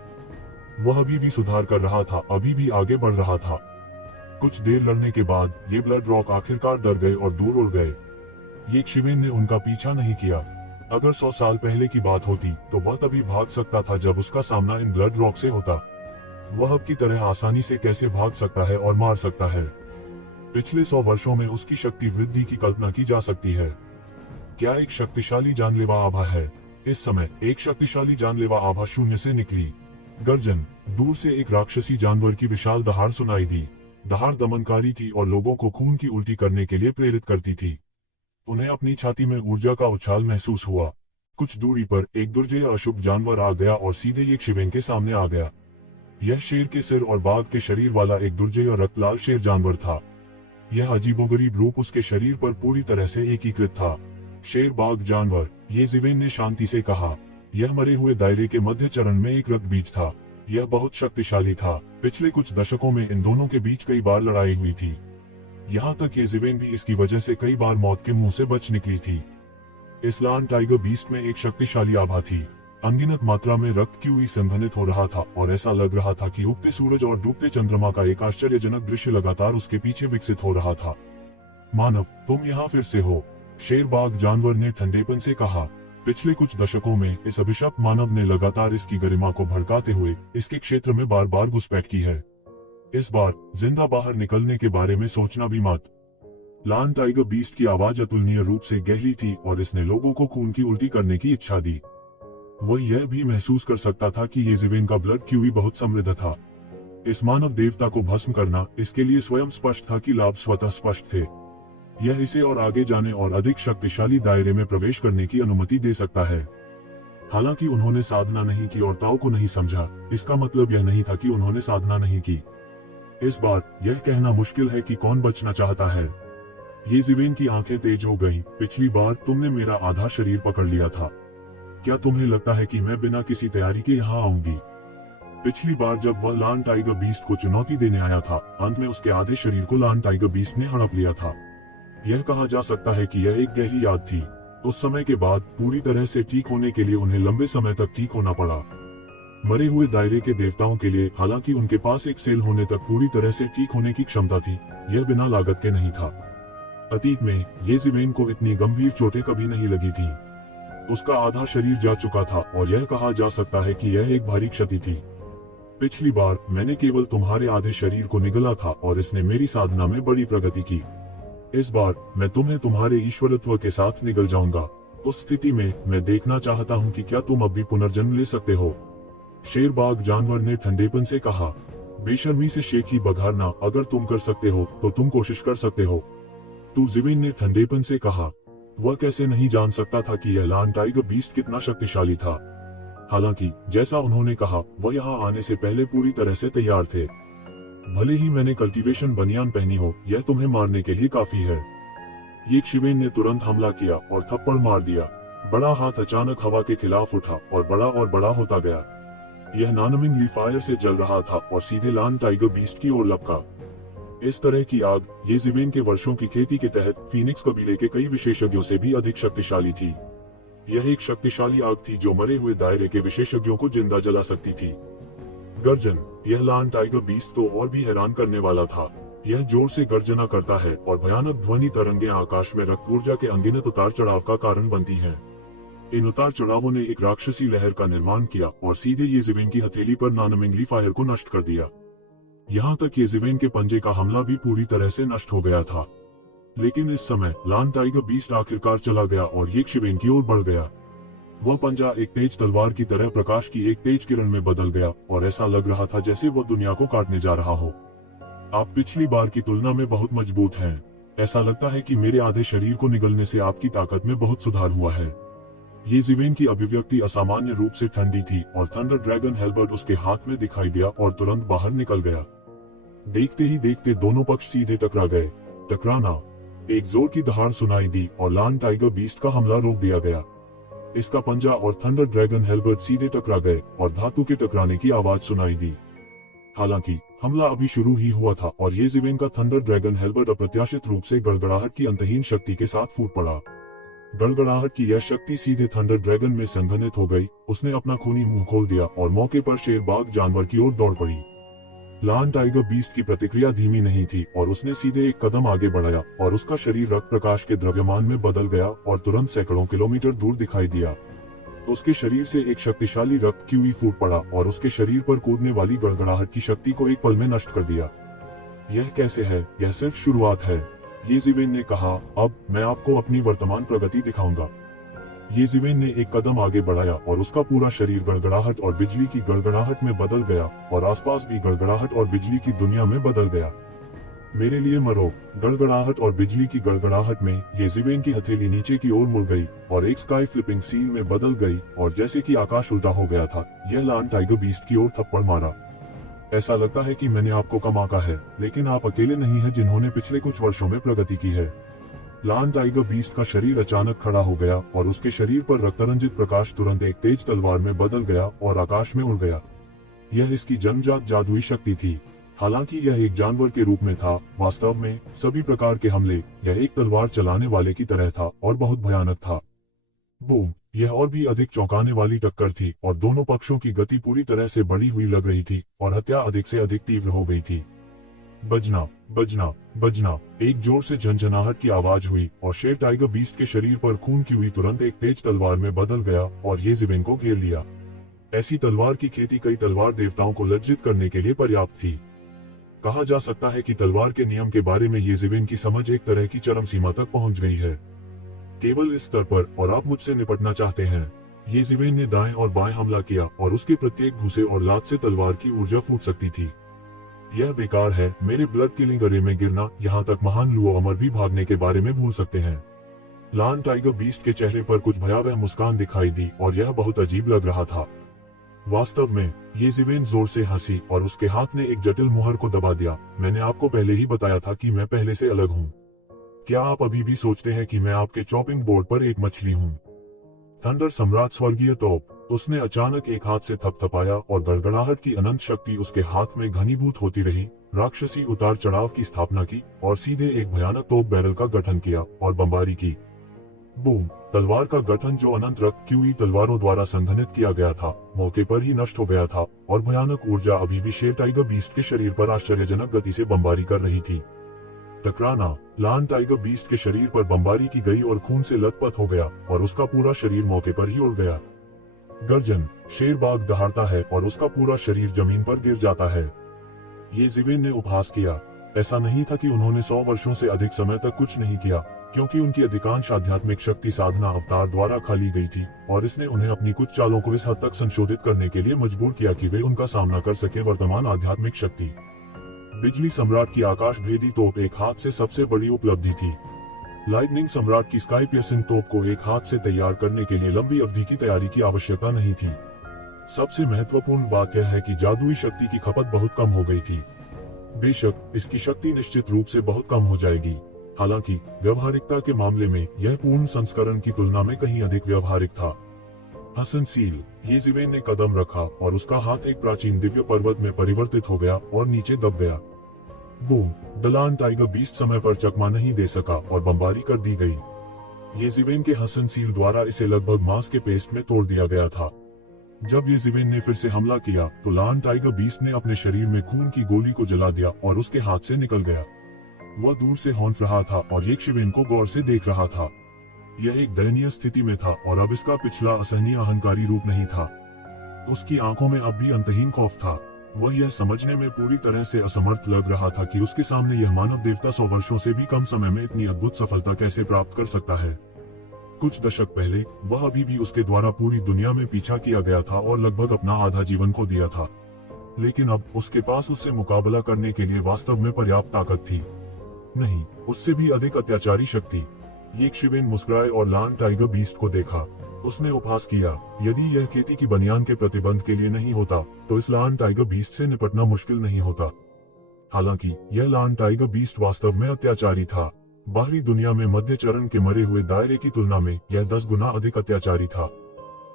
वह अभी भी सुधार कर रहा था, अभी भी आगे बढ़ रहा था। कुछ देर लड़ने के बाद ये ब्लड रॉक आखिरकार डर गए और दूर उड़ गए। यक्षविन ने उनका पीछा नहीं किया। अगर 100 साल पहले की बात होती तो वह तभी भाग सकता था जब उसका सामना इन ब्लड रॉक से होता। वह अब की तरह आसानी से कैसे भाग सकता है और मार सकता है। पिछले 100 वर्षों में उसकी शक्ति वृद्धि की कल्पना की जा सकती है। क्या एक शक्तिशाली जानलेवा आभा है। इस समय एक शक्तिशाली जानलेवा आभा शून्य से निकली। गर्जन। दूर से एक राक्षसी जानवर की विशाल दहाड़ सुनाई दी। दहाड़ दमनकारी थी और लोगों को खून की उल्टी करने के लिए प्रेरित करती थी। उन्हें अपनी छाती में ऊर्जा का उछाल महसूस हुआ। कुछ दूरी पर एक दुर्जय अशुभ जानवर आ गया और सीधे यक्षविन के सामने आ गया। यह शेर के सिर और बाघ के शरीर वाला एक दुर्जय रक्तलाल शेर जानवर था। यह अजीबोगरीब रूप उसके शरीर पर पूरी तरह से एकीकृत था। शेर बाघ जानवर, येज़िवेन ने शांति से कहा। यह मरे हुए दायरे के मध्य चरण में एक रक्त बीज था। यह बहुत शक्तिशाली था। पिछले कुछ दशकों में इन दोनों के बीच कई बार लड़ाई हुई थी। यहाँ तक येज़िवेन भी इसकी वजह से कई बार मौत के मुंह से बच निकली थी। इस्लान टाइगर बीस्ट में एक शक्तिशाली आभा थी। अनगिनत मात्रा में रक्त क्यूई संघनित हो रहा था और ऐसा लग रहा था कि उगते सूरज और डूबते चंद्रमा का एक आश्चर्यजनक दृश्य लगातार उसके पीछे विकसित हो रहा था। मानव, तुम यहाँ फिर से हो, शेर बाघ जानवर ने ठंडेपन से कहा। पिछले कुछ दशकों में इस अभिशप्त मानव ने लगातार इसकी गरिमा को भड़काते हुए इसके क्षेत्र में बार बार घुसपैठ की है। इस बार जिंदा बाहर निकलने के बारे में सोचना भी मत। लान टाइगर बीस्ट की आवाज अतुलनीय रूप से गहरी थी और इसने लोगों को खून की उल्टी करने की इच्छा दी। वह यह भी महसूस कर सकता था कि येज़िवेन का ब्लड क्यूई बहुत समृद्ध था। इस मानव देवता को भस्म करना इसके लिए स्वयं स्पष्ट था कि लाभ स्वतः स्पष्ट थे। यह इसे और आगे जाने और अधिक शक्तिशाली दायरे में प्रवेश करने की अनुमति दे सकता है। हालांकि उन्होंने साधना नहीं की और ताओ को नहीं समझा, इसका मतलब यह नहीं था कि उन्होंने साधना नहीं की। इस बार यह कहना मुश्किल है कि कौन बचना चाहता है। येज़िवेन की आंखें तेज हो गईं। पिछली बार तुमने मेरा आधा शरीर पकड़ लिया था। क्या तुम्हें लगता है कि मैं बिना किसी तैयारी के यहाँ आऊंगी? पिछली बार जब वह लान टाइगर बीस्ट को चुनौती देने आया था, अंत में उसके आधे शरीर को लान टाइगर बीस्ट ने हड़प लिया था। यह कहा जा सकता है कि यह एक गहरी याद थी। उस समय के बाद पूरी तरह से ठीक होने के लिए उन्हें लंबे समय तक ठीक होना पड़ा। मरे हुए दायरे के देवताओं के लिए हालांकि उनके पास एक सेल होने तक पूरी तरह से ठीक होने की क्षमता थी, यह बिना लागत के नहीं था। अतीत में येज़िवेन को इतनी गंभीर चोटें कभी नहीं लगी थी। उसका आधा शरीर जा चुका था और यह कहा जा सकता है कि यह एक भारी क्षति थी। पिछली बार मैंने केवल तुम्हारे आधे शरीर को निगला था और इसने मेरी साधना में बड़ी प्रगति की। इस बार मैं तुम्हें तुम्हारे ईश्वरत्व के साथ निगल जाऊंगा। उस स्थिति में मैं देखना चाहता हूं कि क्या तुम अब भी पुनर्जन्म ले सकते हो। शेर बाघ जानवर ने ठंडेपन से कहा। बेशर्मी से शेखी बघारना, अगर तुम कर सकते हो तो तुम कोशिश कर सकते हो। तू ज़िवेन ने ठंडेपन से कहा। वह कैसे नहीं जान सकता था कि यह लान टाइगर बीस्ट कितना शक्तिशाली था। हालांकि जैसा उन्होंने कहा, वह यहाँ आने से पहले पूरी तरह से तैयार थे। भले ही मैंने कल्टीवेशन बनियान पहनी हो, यह तुम्हें मारने के लिए काफी है। यक्षविन ने तुरंत हमला किया और थप्पड़ मार दिया। बड़ा हाथ अचानक हवा के खिलाफ उठा और बड़ा होता गया। यह नानमिंगली फायर से जल रहा था और सीधे लान टाइगर बीस्ट की ओर लपका। इस तरह की आग येज़िवेन के वर्षों की खेती के तहत फीनिक्स कबीले के कई विशेषज्ञों से भी अधिक शक्तिशाली थी। यह एक शक्तिशाली आग थी जो मरे हुए दायरे के विशेषज्ञों को जिंदा जला सकती थी। गर्जन। यह लॉन्ड टाइगर बीस्ट तो और भी हैरान करने वाला था। यह जोर से गर्जना करता है और भयानक ध्वनि तरंगें आकाश में रक्त ऊर्जा के अनगिनत उतार चढ़ाव का कारण बनती हैं। इन उतार चढ़ावों ने एक राक्षसी लहर का निर्माण किया और सीधे येज़ेवेन की हथेली पर नॉनमिंगली फायर को नष्ट कर दिया। यहाँ तक येज़ेवेन के पंजे का हमला भी पूरी तरह से नष्ट हो गया था। लेकिन इस समय लॉन्ड टाइगर बीस्ट आखिरकार चला गया और येज़ेवेन की ओर बढ़ गया। वह पंजा एक तेज तलवार की तरह प्रकाश की एक तेज किरण में बदल गया और ऐसा लग रहा था जैसे वो दुनिया को काटने जा रहा हो। आप पिछली बार की तुलना में बहुत मजबूत हैं। ऐसा लगता है कि मेरे आधे शरीर को निगलने से आपकी ताकत में बहुत सुधार हुआ है। येज़ेवेन की अभिव्यक्ति असामान्य रूप से ठंडी थी और थंडर ड्रैगन हेल्बर्ट उसके हाथ में दिखाई दिया और तुरंत बाहर निकल गया। देखते ही देखते दोनों पक्ष सीधे टकरा गए। टकराना। एक जोर की दहाड़ सुनाई दी और लॉन्ड टाइगर बीस्ट का हमला रोक दिया गया। इसका पंजा और थंडर ड्रैगन हेल्बर्ट सीधे टकरा गए और धातु के टकराने की आवाज सुनाई दी। हालांकि हमला अभी शुरू ही हुआ था और येज़ेवेन का थंडर ड्रैगन हेल्बर्ट अप्रत्याशित रूप से गड़गड़ाहट की अंतहीन शक्ति के साथ फूट पड़ा। गड़गड़ाहट की यह शक्ति सीधे थंडर ड्रैगन में संघनित हो गई। उसने अपना खूनी मुंह खोल दिया और मौके पर शेरबाग जानवर की ओर दौड़ पड़ी। लॉन्ड टाइगर बीस्ट की प्रतिक्रिया धीमी नहीं थी और उसने सीधे एक कदम आगे बढ़ाया और उसका शरीर रक्त प्रकाश के द्रव्यमान में बदल गया और तुरंत सैकड़ों किलोमीटर दूर दिखाई दिया। उसके शरीर से एक शक्तिशाली रक्त क्यूई फूट पड़ा और उसके शरीर पर कूदने वाली गड़गड़ाहट की शक्ति को एक पल में नष्ट कर दिया। यह कैसे है? यह सिर्फ शुरुआत है, येज़ेवेन ने कहा। अब मैं आपको अपनी वर्तमान प्रगति दिखाऊंगा। येज़ेवेन ने एक कदम आगे बढ़ाया और उसका पूरा शरीर गड़गड़ाहट और बिजली की गड़गड़ाहट में बदल गया और आसपास भी गड़गड़ाहट और बिजली की दुनिया में बदल गया। मेरे लिए मरो। गड़गड़ाहट और बिजली की गड़गड़ाहट में येज़ेवेन की हथेली नीचे की ओर मुड़ गई और एक स्काई फ्लिपिंग सील में बदल गई और जैसे कि आकाश उल्टा हो गया था, यह लॉन्ड टाइगर बीस्ट की ओर थप्पड़ मारा। ऐसा लगता है कि मैंने आपको कम आंका है, लेकिन आप अकेले नहीं हैं जिन्होंने पिछले कुछ वर्षों में प्रगति की है। लॉन्ड टाइगर बीस्ट का शरीर अचानक खड़ा हो गया और उसके शरीर पर रक्तरंजित प्रकाश तुरंत एक तेज तलवार में बदल गया और आकाश में उड़ गया। यह इसकी जन्मजात जादुई शक्ति थी। हालांकि यह एक जानवर के रूप में था, वास्तव में सभी प्रकार के हमले यह एक तलवार चलाने वाले की तरह था और बहुत भयानक था। बूम! यह और भी अधिक चौंकाने वाली टक्कर थी और दोनों पक्षों की गति पूरी तरह से बढ़ी हुई लग रही थी और हत्या अधिक से अधिक तीव्र हो गई थी। बजना, बजना, बजना! एक जोर से झंझनाहट की आवाज हुई और शेर टाइगर बीस्ट के शरीर पर खून की हुई तुरंत एक तेज तलवार में बदल गया और येज़ेवेन को घेर लिया। ऐसी तलवार की खेती कई तलवार देवताओं को लज्जित करने के लिए पर्याप्त थी। कहा जा सकता है कि तलवार के नियम के बारे में येज़ेवेन की समझ एक तरह की चरम सीमा तक पहुंच गई है। केवल इस स्तर पर और आप मुझसे निपटना चाहते हैं। येज़ेवेन ने दाएं और बाएं हमला किया और उसके प्रत्येक घूसे और लात से तलवार की ऊर्जा फूट सकती थी। यह बेकार है, मेरे ब्लड किलिंग अरे में गिरना, यहाँ तक महान लुओ अमर भी भागने के बारे में भूल सकते हैं। लॉन्ड टाइगर बीस्ट के चेहरे पर कुछ भयावह मुस्कान दिखाई दी और यह बहुत अजीब लग रहा था। वास्तव में येज़ेवेन जोर से हंसी और उसके हाथ ने एक जटिल मुहर को दबा दिया। मैंने आपको पहले ही बताया था कि मैं पहले से अलग हूँ। क्या आप अभी भी सोचते हैं कि मैं आपके चॉपिंग बोर्ड पर एक मछली हूँ? थंडर सम्राट स्वर्गीय तोप! उसने अचानक एक हाथ से थपथपाया और गड़गड़ाहट की अनंत शक्ति उसके हाथ में घनीभूत होती रही। राक्षसी उतार चढ़ाव की स्थापना की और सीधे एक भयानक तोप बैरल का गठन किया और बमबारी की। बूम! तलवार का गठन जो अनंत रक्त क्यूई तलवारों द्वारा संघनित किया गया था, मौके पर ही नष्ट हो गया था और भयानक ऊर्जा अभी भी शेर टाइगर बीस्ट के शरीर पर आश्चर्यजनक गति से बमबारी कर रही थी। टकराना। लॉन्ड टाइगर बीस्ट के शरीर पर बमबारी की गई और खून से लथपथ हो गया और उसका पूरा शरीर मौके पर ही उड़ गया। गर्जन। शेर बाघ दहाड़ता है और उसका पूरा शरीर जमीन पर गिर जाता है। येज़ेवेन ने उपहास किया। ऐसा नहीं था कि उन्होंने 100 वर्षों से अधिक समय तक कुछ नहीं किया, क्योंकि उनकी अधिकांश आध्यात्मिक शक्ति साधना अवतार द्वारा खा ली गई थी और इसने उन्हें अपनी कुछ चालों को इस हद तक संशोधित करने के लिए मजबूर किया कि वे उनका सामना कर सके वर्तमान आध्यात्मिक शक्ति। बिजली सम्राट की आकाश भेदी तोप एक हाथ से सबसे बड़ी उपलब्धि थी। लाइटनिंग सम्राट की स्काई पियर्सिंग तोप को एक हाथ से तैयार करने के लिए लंबी अवधि की तैयारी की आवश्यकता नहीं थी। सबसे महत्वपूर्ण बात यह है कि जादुई शक्ति की खपत बहुत कम हो गई थी। बेशक इसकी शक्ति निश्चित रूप से बहुत कम हो जाएगी, हालांकि व्यवहारिकता के मामले में यह पूर्ण संस्करण की तुलना में कहीं अधिक व्यवहारिक था। हसन सील। येज़ेवेन ने कदम रखा और उसका हाथ एक प्राचीन दिव्य पर्वत में परिवर्तित हो गया और नीचे दब गया। Boom! The law and tiger beast समय पर चकमा नहीं दे सका और बमबारी कर दी गई। येज़िवेन के हसनसील द्वारा इसे लगभग मांस के पेस्ट में तोड़ दिया गया था। जब येज़िवेन ने फिर से हमला किया तो लायन टाइगर बीस्ट ने अपने शरीर में खून की गोली को जला दिया और उसके हाथ से निकल गया। वह दूर से हौंफ रहा था और येज़िवेन को गौर से देख रहा था। यह एक दयनीय स्थिति में था और अब इसका पिछला असहनीय अहंकारी रूप नहीं था। उसकी आंखों में अब भी अंतहीन खौफ था। वह यह समझने में पूरी तरह से असमर्थ लग रहा था कि उसके सामने यह मानव देवता 100 वर्षों से भी कम समय में इतनी अद्भुत सफलता कैसे प्राप्त कर सकता है। कुछ दशक पहले वह अभी भी उसके द्वारा पूरी दुनिया में पीछा किया गया था और लगभग अपना आधा जीवन खो दिया था, लेकिन अब उसके पास उससे मुकाबला करने के लिए वास्तव में पर्याप्त ताकत थी। नहीं, उससे भी अधिक अत्याचारी शक्ति। येज़िवेन मुस्कुराए और लायन टाइगर बीस्ट को देखा। उसने उपहास किया, यदि यह खेती की बनियान के प्रतिबंध के लिए नहीं होता तो इस लायन टाइगर बीस्ट से निपटना मुश्किल नहीं होता। हालांकि यह लायन टाइगर बीस्ट वास्तव में अत्याचारी था। बाहरी दुनिया में मध्य चरण के मरे हुए दायरे की तुलना में यह 10 गुना अधिक अत्याचारी था।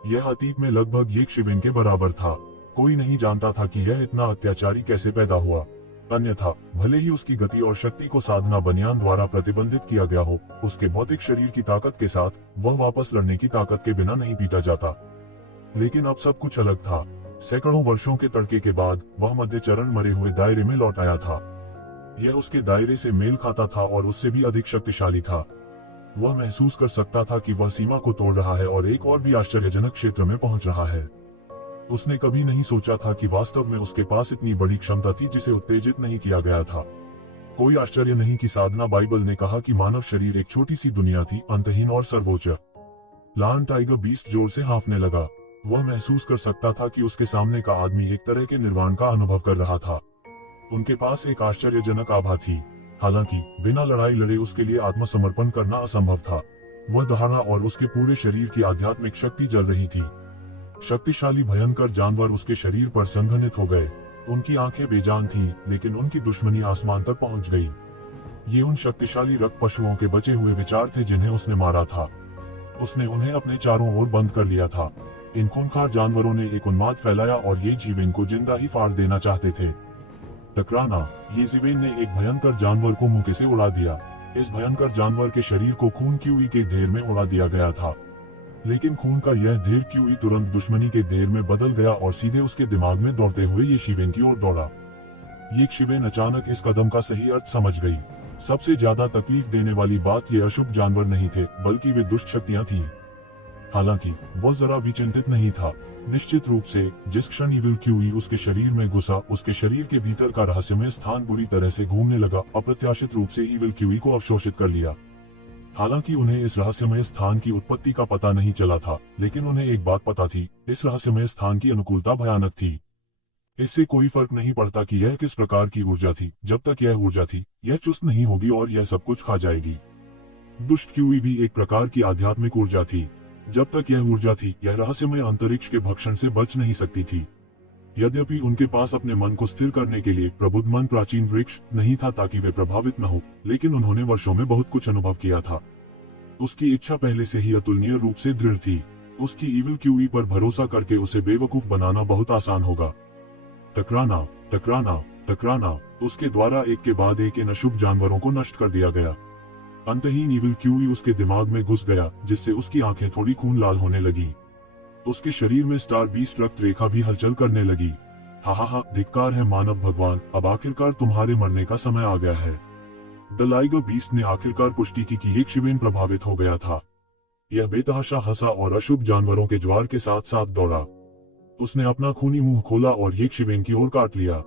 यह अतीत में लगभग येज़िवेन के बराबर था। कोई नहीं जानता था कि यह इतना अत्याचारी कैसे पैदा हुआ। अन्यथा भले ही उसकी गति और शक्ति को साधना बनियान द्वारा प्रतिबंधित किया गया हो, उसके भौतिक शरीर की ताकत के साथ वह वापस लड़ने की ताकत के बिना नहीं पीटा जाता। लेकिन अब सब कुछ अलग था। सैकड़ों वर्षों के तड़के के बाद वह मध्य चरण मरे हुए दायरे में लौट आया था। यह उसके दायरे से मेल खाता था और उससे भी अधिक शक्तिशाली था। वह महसूस कर सकता था कि वह सीमा को तोड़ रहा है और एक और भी आश्चर्यजनक क्षेत्र में पहुंच रहा है। उसने कभी नहीं सोचा था कि वास्तव में उसके पास इतनी बड़ी क्षमता थी जिसे उत्तेजित नहीं किया गया था। कोई आश्चर्य नहीं कि साधना बाइबल ने कहा कि मानव शरीर एक छोटी सी दुनिया थी, अंतहीन और सर्वोच्च। लायन टाइगर बीस्ट जोर से हाँफने लगा। वह महसूस कर सकता था कि उसके सामने का आदमी एक तरह के निर्वाण का अनुभव कर रहा था। उनके पास एक आश्चर्यजनक आभा थी। हालांकि बिना लड़ाई लड़े उसके लिए आत्मसमर्पण करना असंभव था। वह दहाड़ा और उसके पूरे शरीर की आध्यात्मिक शक्ति जल रही थी। शक्तिशाली भयंकर जानवर उसके शरीर पर संघनित हो गए। उनकी आंखें बेजान थीं, लेकिन उनकी दुश्मनी आसमान तक पहुंच गई। ये उन शक्तिशाली रक्त पशुओं के बचे हुए विचार थे जिन्हें उसने मारा था। उसने उन्हें अपने चारों ओर बंद कर लिया था। इन खूंखार जानवरों ने एक उन्माद फैलाया और येज़िवेन को जिंदा ही फाड़ देना चाहते थे। टकराना। येज़िवेन ने एक भयंकर जानवर को मुंह से उड़ा दिया। इस भयंकर जानवर के शरीर को खून क्यूई के ढेर में उड़ा दिया गया था, लेकिन खून का यह ढेर क्यूई तुरंत दुश्मनी के ढेर में बदल गया और सीधे उसके दिमाग में दौड़ते हुए येज़िवेन की ओर दौड़ा। येज़िवेन अचानक इस कदम का सही अर्थ समझ गई। सबसे ज्यादा तकलीफ देने वाली बात ये अशुभ जानवर नहीं थे, बल्कि वे दुष्ट शक्तियां थीं। हालांकि वह जरा भी चिंतित नहीं था। निश्चित रूप से जिस क्षण इविल क्यूई उसके शरीर में घुसा, उसके शरीर के भीतर का रहस्यमय स्थान बुरी तरह से घूमने लगा। अप्रत्याशित रूप से इविल क्यूई को अवशोषित कर लिया। हालांकि उन्हें इस रहस्यमय स्थान की उत्पत्ति का पता नहीं चला था, लेकिन उन्हें एक बात पता थी, इस रहस्यमय स्थान की अनुकूलता भयानक थी। इससे कोई फर्क नहीं पड़ता कि यह किस प्रकार की ऊर्जा थी, जब तक यह ऊर्जा थी, यह चुस्त नहीं होगी और यह सब कुछ खा जाएगी। दुष्ट क्यूई भी एक प्रकार की आध्यात्मिक ऊर्जा थी। जब तक यह ऊर्जा थी, यह रहस्यमय अंतरिक्ष के भक्षण से बच नहीं सकती थी। यद्यपि उनके पास अपने मन को स्थिर करने के लिए प्रबुद्ध मन प्राचीन वृक्ष नहीं था ताकि वे प्रभावित न हो, लेकिन उन्होंने वर्षों में बहुत कुछ अनुभव किया था। उसकी इच्छा पहले से ही अतुलनीय रूप से दृढ़ थी। उसकी इविल क्यूई पर भरोसा करके उसे बेवकूफ बनाना बहुत आसान होगा। टकराना, टकराना, टकराना। उसके द्वारा एक के बाद एक इन अशुभ जानवरों को नष्ट कर दिया गया। अंतहीन इविल क्यूई उसके दिमाग में घुस गया, जिससे उसकी आंखें थोड़ी खून लाल होने लगी। उसके शरीर में स्टार बीस्ट रक्त रेखा भी हलचल करने लगी। हा, धिक्कार है मानव भगवान, अब आखिरकार तुम्हारे मरने का समय आ गया है। द लाइगर बीस्ट ने आखिरकार पुष्टि की कि येज़िवेन प्रभावित हो गया था। यह बेतहाशा हंसा और अशुभ जानवरों के ज्वार के साथ साथ दौड़ा। उसने अपना खूनी मुंह खोला और येज़िवेन की ओर काट लिया।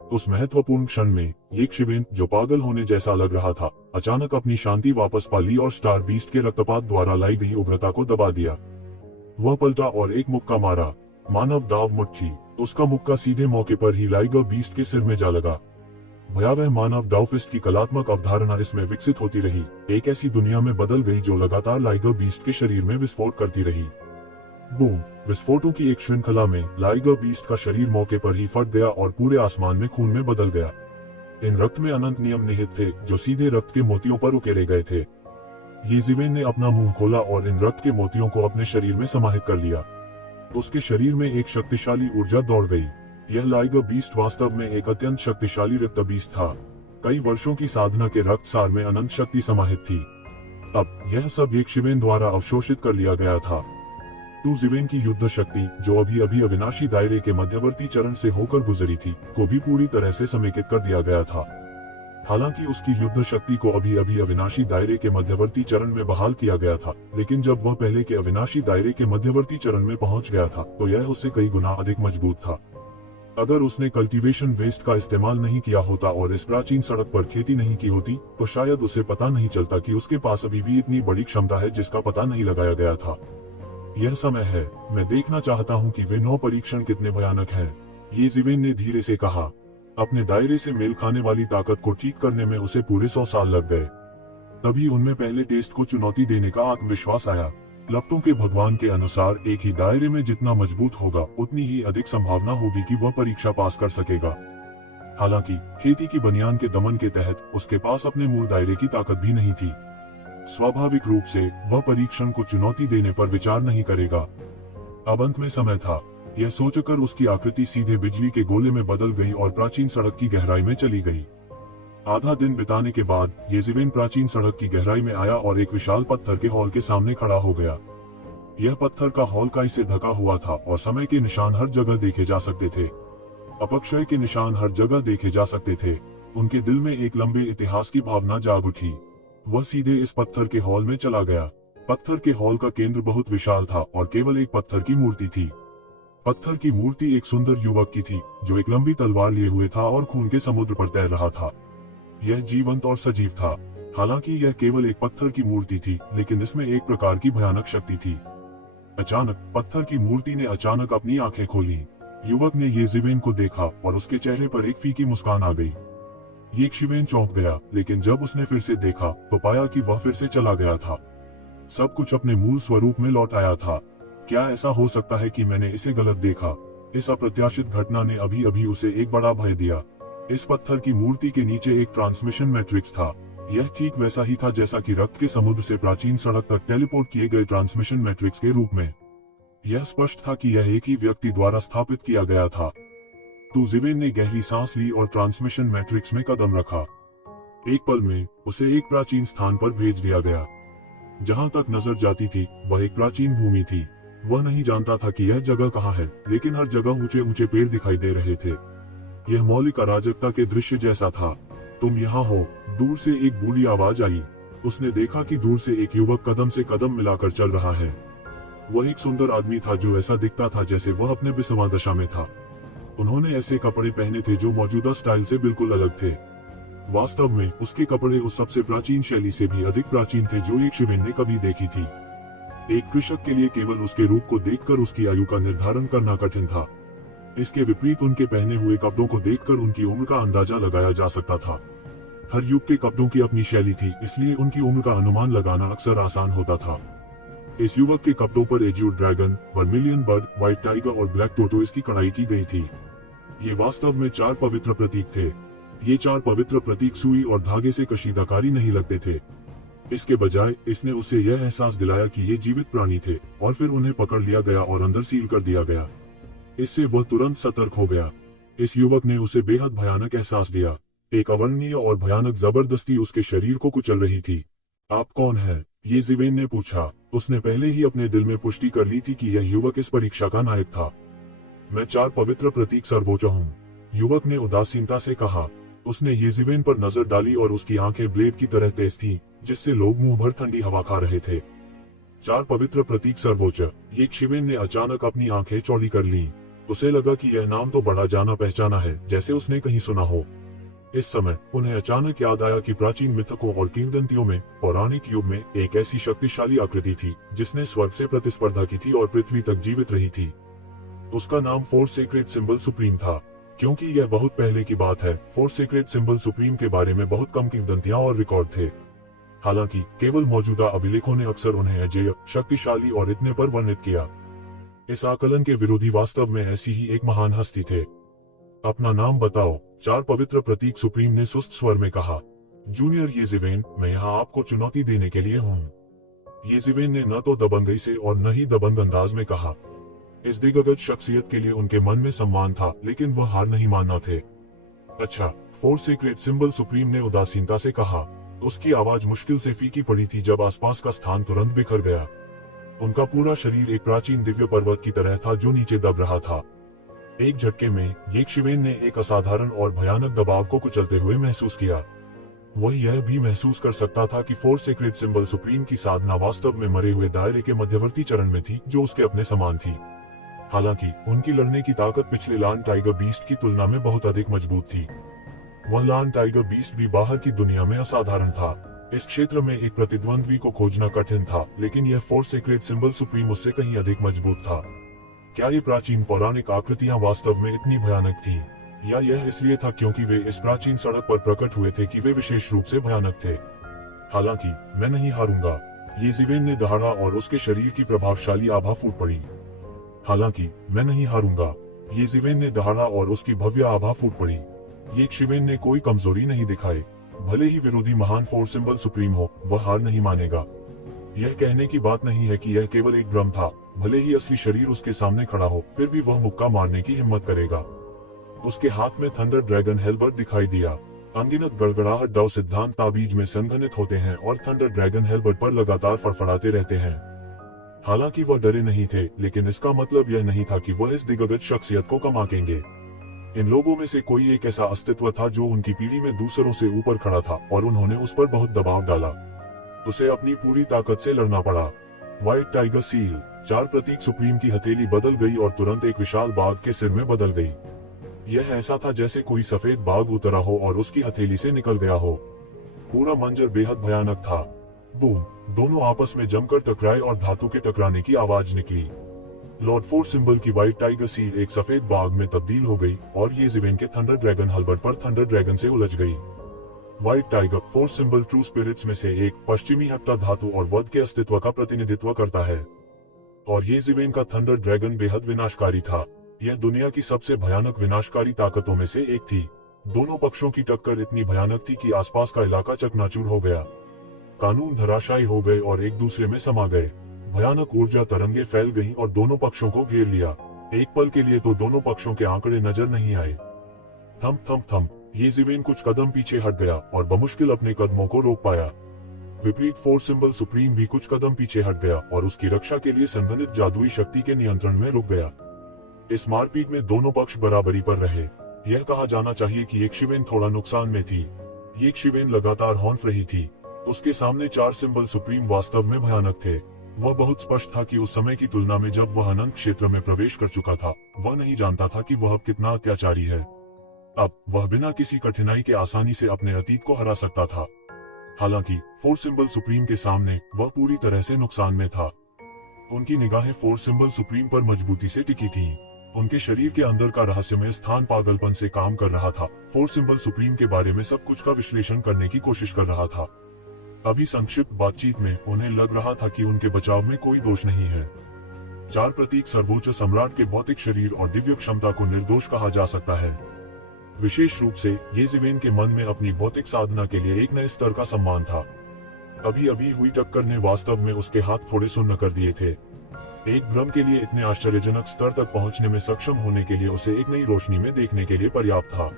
उस महत्वपूर्ण क्षण में येज़िवेन, जो पागल होने जैसा लग रहा था, अचानक अपनी शांति वापस पा ली और स्टार बीस्ट के रक्तपात द्वारा लाई गई उग्रता को दबा दिया। वह पलटा और एक मुक्का मारा। मानव दाव मुट्ठी। उसका मुक्का सीधे मौके पर ही लाइगर बीस्ट के सिर में जा लगा। भयावह मानव दावफिस्ट की कलात्मक अवधारणा इसमें विकसित होती रही, एक ऐसी दुनिया में बदल गई जो लगातार लाइगर बीस्ट के शरीर में विस्फोट करती रही। बूम! विस्फोटों की एक श्रृंखला में लाइगर बीस्ट का शरीर मौके पर ही फट गया और पूरे आसमान में खून में बदल गया। इन रक्त में अनंत नियम निहित थे, जो सीधे रक्त के मोतियों पर उकेरे गए थे। येज़िवेन ने अपना मुंह खोला और इन रक्त के मोतियों को अपने शरीर में समाहित कर लिया। उसके शरीर में एक शक्तिशाली ऊर्जा दौड़ गई। यह लाइगर बीस्ट वास्तव में एक अत्यंत शक्तिशाली रक्त बीस्ट था। कई वर्षों की साधना के रक्त सार में अनंत शक्ति समाहित थी। अब यह सब एक शिवेन द्वारा अवशोषित कर लिया गया था। तो जिवेन की युद्ध शक्ति, जो अभी अभी अविनाशी दायरे के मध्यवर्ती चरण से होकर गुजरी थी, को भी पूरी तरह से समेकित कर दिया गया था। हालांकि उसकी युद्ध शक्ति को अभी अभी अविनाशी दायरे के मध्यवर्ती चरण में बहाल किया गया था, लेकिन जब वह पहले के अविनाशी दायरे के मध्यवर्ती चरण में पहुंच गया था, तो यह उससे कई गुना अधिक मजबूत था। अगर उसने कल्टीवेशन वेस्ट का इस्तेमाल नहीं किया होता और इस प्राचीन सड़क पर खेती नहीं की होती, तो शायद उसे पता नहीं चलता कि उसके पास अभी भी इतनी बड़ी क्षमता है जिसका पता नहीं लगाया गया था। यह समय है, मैं देखना चाहता हूँ कि वे 9 परीक्षण कितने भयानक हैं, ये जिवेन ने धीरे से कहा। अपने दायरे से मेल खाने वाली ताकत को ठीक करने में उसे पूरे 100 साल लग गए। तभी उनमें पहले टेस्ट को चुनौती देने का आत्मविश्वास आया। लफ्टों के भगवान के अनुसार एक ही दायरे में जितना मजबूत होगा, उतनी ही अधिक संभावना होगी कि वह परीक्षा पास कर सकेगा। हालांकि खेती की बनियान के दमन के तहत उसके पास अपने मूल दायरे की ताकत भी नहीं थी। स्वाभाविक रूप से वह परीक्षण को चुनौती देने पर विचार नहीं करेगा। अब अंत में समय था। यह सोचकर उसकी आकृति सीधे बिजली के गोले में बदल गई और प्राचीन सड़क की गहराई में चली गई। आधा दिन बिताने के बाद येजिवेन प्राचीन सड़क की गहराई में आया और एक विशाल पत्थर के हॉल के सामने खड़ा हो गया। यह पत्थर का हॉल काई से ढका हुआ था और समय के निशान हर जगह देखे जा सकते थे। अपक्षय के निशान हर जगह देखे जा सकते थे। उनके दिल में एक लंबे इतिहास की भावना जाग उठी। वह सीधे इस पत्थर के हॉल में चला गया। पत्थर के हॉल का केंद्र बहुत विशाल था और केवल एक पत्थर की मूर्ति थी। पत्थर की मूर्ति एक सुंदर युवक की थी, जो एक लंबी तलवार लिए हुए था और खून के समुद्र पर तैर रहा था। यह जीवंत और सजीव था। हालांकि यह केवल एक पत्थर की मूर्ति थी, लेकिन इसमें एक प्रकार की भयानक शक्ति थी। अचानक पत्थर की मूर्ति ने अचानक अपनी आंखें खोली। युवक ने येजिवेन को देखा और उसके चेहरे पर एक फीकी मुस्कान आ गई। येजिवेन चौंक गया, लेकिन जब उसने फिर से देखा तो पाया कि वह फिर से चला गया था। सब कुछ अपने मूल स्वरूप में लौट आया था। क्या ऐसा हो सकता है कि मैंने इसे गलत देखा? इस अप्रत्याशित घटना ने अभी अभी उसे एक बड़ा भय दिया। इस पत्थर की मूर्ति के नीचे एक ट्रांसमिशन मैट्रिक्स था। यह ठीक वैसा ही था जैसा कि रक्त के समुद्र से प्राचीन सड़क तक टेलीपोर्ट किए गए ट्रांसमिशन मैट्रिक्स के रूप में। यह स्पष्ट था कि यह एक ही व्यक्ति द्वारा स्थापित किया गया था। तो जिवेन ने गहरी सांस ली और ट्रांसमिशन मैट्रिक्स में कदम रखा। एक पल में उसे एक प्राचीन स्थान पर भेज दिया गया। जहां तक नजर जाती थी वह एक प्राचीन भूमि थी। वह नहीं जानता था कि यह जगह कहाँ है, लेकिन हर जगह ऊंचे ऊंचे पेड़ दिखाई दे रहे थे। यह मौलिक अराजकता के दृश्य जैसा था। तुम यहाँ हो? दूर से एक बूढ़ी आवाज आई। उसने देखा कि दूर से एक युवक कदम से कदम मिलाकर चल रहा है। वह एक सुंदर आदमी था जो ऐसा दिखता था जैसे वह अपने विस्मा दशा में था। उन्होंने ऐसे कपड़े पहने थे जो मौजूदा स्टाइल से बिल्कुल अलग थे। वास्तव में उसके कपड़े उस सबसे प्राचीन शैली से भी अधिक प्राचीन थे जो येजिवेन ने कभी देखी थी। एक कृषक के लिए केवल उसके रूप को देखकर उसकी आयु का निर्धारण करना कठिन था। इसके विपरीत उनके पहने हुए कपड़ों को देखकर उनकी उम्र का अंदाजा लगाया जा सकता था। हर युग के कपड़ों की अपनी शैली थी, इसलिए उनकी उम्र का अनुमान लगाना अक्सर आसान होता था। इस युवक के कपड़ों पर Azure dragon, vermilion bird, white tiger और ब्लैक टोटोइस की कढ़ाई की गई थी। ये वास्तव में 4 पवित्र प्रतीक थे। ये 4 पवित्र प्रतीक सुई और धागे से कशीदाकारी नहीं लगते थे। इसके बजाय इसने उसे यह एहसास दिलाया कि ये जीवित प्राणी थे, और फिर उन्हें पकड़ लिया गया और अंदर सील कर दिया गया। इससे वह तुरंत सतर्क हो गया। इस युवक ने उसे बेहद भयानक एहसास दिया। एक अवर्णनीय और भयानक जबरदस्ती उसके शरीर को कुचल रही थी। आप कौन है? येजिवेन ने पूछा। उसने पहले ही अपने दिल में पुष्टि कर ली थी कि यह युवक इस परीक्षा का नायक था। मैं 4 पवित्र प्रतीक सर्वोच्च हूँ, युवक ने उदासीनता से कहा। उसने येजिवेन पर नजर डाली और उसकी आंखें ब्लेड की तरह तेज थीं, जिससे लोग मुंह भर ठंडी हवा खा रहे थे। 4 पवित्र प्रतीक सर्वोच्च। येजिवेन ने अचानक अपनी आंखें चौड़ी कर लीं। उसे लगा कि यह नाम तो बड़ा जाना पहचाना है, जैसे उसने कहीं सुना हो। इस समय उन्हें अचानक याद आया कि प्राचीन मिथकों और किंवदंतियों में पौराणिक युग में एक ऐसी शक्तिशाली आकृति थी जिसने स्वर्ग से प्रतिस्पर्धा की थी और पृथ्वी तक जीवित रही थी। उसका नाम फोर सेक्रेड सिंबल सुप्रीम था। क्योंकि यह बहुत पहले की बात है, फोर सेक्रेड सिंबल सुप्रीम के बारे में बहुत कम किंवदंतियां और रिकॉर्ड थे। हालांकि केवल मौजूदा अभिलेखों ने अक्सर उन्हें अजेय, शक्तिशाली और इतने पर वर्णित किया। इस आकलन के विरोधी वास्तव में ऐसी ही एक महान हस्ती थे। अपना नाम बताओ, 4 पवित्र प्रतीक सुप्रीम ने सुस्त स्वर में कहा। जूनियर येजिवेन, मैं यहाँ आपको चुनौती देने के लिए हूँ। येजिवेन ने न तो दबंगई से और न ही दबंग अंदाज में कहा। इस दिग्गज शख्सियत के लिए उनके मन में सम्मान था, लेकिन वह हार नहीं मानना थे। अच्छा, फोर सीक्रेट सिंबल सुप्रीम ने उदासीनता से कहा। उसकी आवाज मुश्किल से फीकी पड़ी थी जब आसपास का स्थान तुरंत बिखर गया। उनका पूरा शरीर एक प्राचीन दिव्य पर्वत की तरह था जो नीचे दब रहा था। एक झटके में येशिवेन ने एक असाधारण और भयानक दबाव को कुचलते हुए महसूस किया। वह यह भी महसूस कर सकता था कि फोर सेक्रेड सिंबल सुप्रीम की साधना वास्तव में मरे हुए दायरे के मध्यवर्ती चरण में थी जो उसके अपने समान थी। हालांकि उनकी लड़ने की ताकत पिछले लॉन टाइगर बीस्ट की तुलना में बहुत अधिक मजबूत थी। वह लॉन टाइगर बीस्ट भी बाहर की दुनिया में असाधारण था। इस क्षेत्र में एक प्रतिद्वंद्वी को खोजना कठिन था, लेकिन यह फोर सेक्रेड सिंबल सुप्रीम उससे कहीं अधिक मजबूत था। क्या ये प्राचीन पौराणिक आकृतियां वास्तव में इतनी भयानक थीं? या यह इसलिए था क्योंकि वे इस प्राचीन सड़क पर प्रकट हुए थे कि वे विशेष रूप से भयानक थे? हालांकि मैं नहीं हारूंगा, येशिवेन ने दहाड़ा और उसके शरीर की प्रभावशाली आभा फूट पड़ी। हालांकि मैं नहीं हारूंगा, येशिवेन ने दहाड़ा और उसकी भव्य आभा फूट पड़ी। येशिवेन ने कोई कमजोरी नहीं दिखाई। भले ही विरोधी महान फोर सिंबल सुप्रीम हो, वह हार नहीं मानेगा। यह कहने की बात नहीं है कि यह केवल एक भ्रम था। भले ही असली शरीर उसके सामने खड़ा हो, फिर भी वह मुक्का मारने की हिम्मत करेगा। उसके हाथ में थंडर ड्रैगन हेलबर्ट दिखाई दिया। अनगिनत गड़गड़ाहट डव सिद्धांत ताबीज में संघनित होते हैं और थंडर ड्रैगन हेलबर्ट पर लगातार फड़फड़ाते रहते हैं। हालांकि वह डरे नहीं थे, लेकिन इसका मतलब यह नहीं था कि वह इस दिग्गज शख्सियत को कम आंकेंगे। इन लोगों में से कोई एक ऐसा अस्तित्व था जो उनकी पीढ़ी में दूसरों से ऊपर खड़ा था और उन्होंने उस पर बहुत दबाव डाला। उसे अपनी पूरी ताकत से लड़ना पड़ा। व्हाइट टाइगर सील 4 प्रतीक सुप्रीम की हथेली बदल गई और तुरंत एक विशाल बाघ के सिर में बदल गई। यह ऐसा था जैसे कोई सफेद बाघ उतरा हो और उसकी हथेली से निकल गया हो। पूरा मंजर बेहद भयानक था। बूम! दोनों आपस में जमकर टकराए और धातु के टकराने की आवाज निकली। लॉर्ड फोर सिंबल की व्हाइट टाइगर सील एक सफेद बाघ में तब्दील हो गई और येशिवेन के थंडर ड्रैगन हेलबर्ट पर थंडर ड्रैगन से उलझ गई। White tiger four symbol true spirits में से एक पश्चिमी हेप्टा धातु और वध के अस्तित्व का प्रतिनिधित्व करता है, और येशिवेन का थंडर ड्रैगन बेहद विनाशकारी था। यह दुनिया की सबसे भयानक विनाशकारी ताकतों में से एक थी। दोनों पक्षों की टक्कर इतनी भयानक थी कि आसपास का इलाका चकनाचूर हो गया। कानून धराशायी हो गए और एक दूसरे में समा गए। भयानक ऊर्जा तरंगे फैल गईं और दोनों पक्षों को घेर लिया। एक पल के लिए तो दोनों पक्षों के आंकड़े नजर नहीं आए। थम थम थम! येशिवेन कुछ कदम पीछे हट गया और बमुश्किल अपने कदमों को रोक पाया। विपरीत फोर सिंबल सुप्रीम भी कुछ कदम पीछे हट गया और उसकी रक्षा के लिए संघनित जादुई शक्ति के नियंत्रण में रुक गया। इस मारपीट में दोनों पक्ष बराबरी पर रहे। यह कहा जाना चाहिए कि येशिवेन थोड़ा नुकसान में थी। येशिवेन लगातार हौंफ रही थी। उसके सामने 4 सिंबल सुप्रीम वास्तव में भयानक थे। वह बहुत स्पष्ट था कि उस समय की तुलना में जब वह अनंत क्षेत्र में प्रवेश कर चुका था, वह नहीं जानता था कि वह अब कितना अत्याचारी है। अब वह बिना किसी कठिनाई के आसानी से अपने अतीत को हरा सकता था। हालांकि फोर सिंबल सुप्रीम के सामने वह पूरी तरह से नुकसान में था। उनकी निगाहें फोर सिंबल सुप्रीम पर मजबूती से टिकी थीं। उनके शरीर के अंदर का रहस्यमय स्थान पागलपन से काम कर रहा था। फोर सिंबल सुप्रीम के बारे में सब कुछ का विश्लेषण करने की कोशिश कर रहा था। अभी संक्षिप्त बातचीत में उन्हें लग रहा था कि उनके बचाव में कोई दोष नहीं है। 4 प्रतीक सर्वोच्च सम्राट के भौतिक शरीर और दिव्य क्षमता को निर्दोष कहा जा सकता है। विशेष रूप से येशिवेन के मन में अपनी भौतिक साधना के लिए एक नए स्तर का सम्मान था। अभी अभी हुई टक्कर ने वास्तव में उसके हाथ थोड़े सुन्न कर दिए थे। एक भ्रम के लिए इतने आश्चर्यजनक स्तर तक पहुंचने में सक्षम होने के लिए उसे एक नई रोशनी में देखने के लिए पर्याप्त था।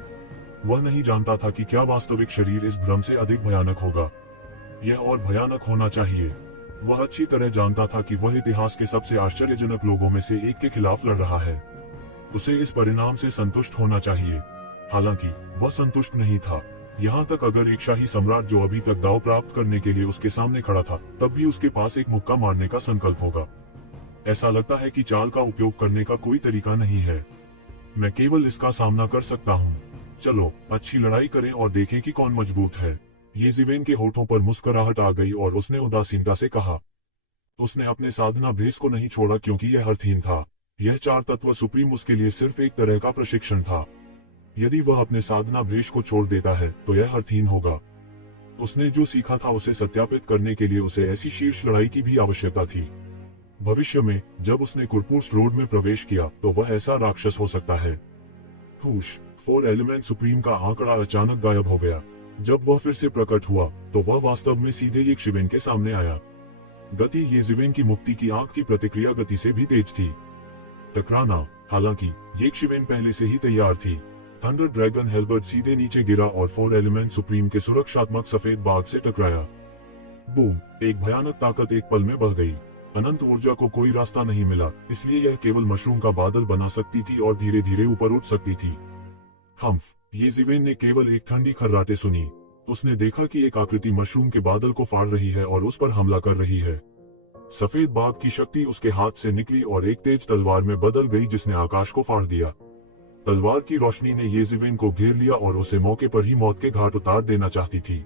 वह नहीं जानता था कि क्या वास्तविक शरीर इस भ्रम से अधिक भयानक होगा। यह और भयानक होना चाहिए। वह अच्छी तरह जानता था कि वह इतिहास के सबसे आश्चर्यजनक लोगों में से एक के खिलाफ लड़ रहा है। उसे इस परिणाम से संतुष्ट होना चाहिए। हालांकि वह संतुष्ट नहीं था। यहाँ तक अगर एक शाही सम्राट जो अभी तक दाव प्राप्त करने के लिए उसके सामने खड़ा था, तब भी उसके पास एक मुक्का मारने का संकल्प होगा। ऐसा लगता है कि चाल का उपयोग करने का कोई तरीका नहीं है। मैं केवल इसका सामना कर सकता हूँ। चलो अच्छी लड़ाई करें और देखें कि कौन मजबूत है। येशिवेन के होठों पर मुस्कुराहट आ गई और उसने उदासीनता से कहा। उसने अपने साधना भेस को नहीं छोड़ा क्योंकि यह अर्थहीन था। यह 4 तत्व सुप्रीम उसके लिए सिर्फ एक तरह का प्रशिक्षण था। यदि वह अपने साधना भेष को छोड़ देता है तो यह अर्थहीन होगा। उसने जो सीखा था उसे सत्यापित करने के लिए उसे ऐसी शीर्ष लड़ाई की भी आवश्यकता थी। भविष्य में जब उसने कुरपुर्स रोड में प्रवेश किया तो वह ऐसा राक्षस हो सकता है। हुश! 4 एलिमेंट सुप्रीम का आंकड़ा अचानक गायब हो गया। जब वह फिर से प्रकट हुआ तो वह वास्तव में सीधे येशिवेन के सामने आया। गति येशिवेन की मुक्ति की आंख की प्रतिक्रिया गति से भी तेज थी। टकराना! हालांकि येशिवेन पहले से ही तैयार थी। थंडर ड्रैगन हेलबर्ट सीधे नीचे गिरा और 4 एलिमेंट सुप्रीम के सुरक्षात्मक सफेद बाग से टकराया। बूम! एक भयानक ताकत एक पल में बह गई। अनंत ऊर्जा को कोई रास्ता नहीं मिला, इसलिए यह केवल मशरूम का बादल बना सकती थी और धीरे धीरे ऊपर उठ सकती थी। हम्फ! ये ज़िवेन ने केवल एक ठंडी खर्राटे सुनी। उसने देखा कि एक आकृति मशरूम के बादल को फाड़ रही है और उस पर हमला कर रही है। सफेद बाग की शक्ति उसके हाथ से निकली और एक तेज तलवार में बदल गई जिसने आकाश को फाड़ दिया। तलवार की रोशनी ने ये ज़िवेन को घेर लिया और उसे मौके पर ही मौत के घाट उतार देना चाहती थी।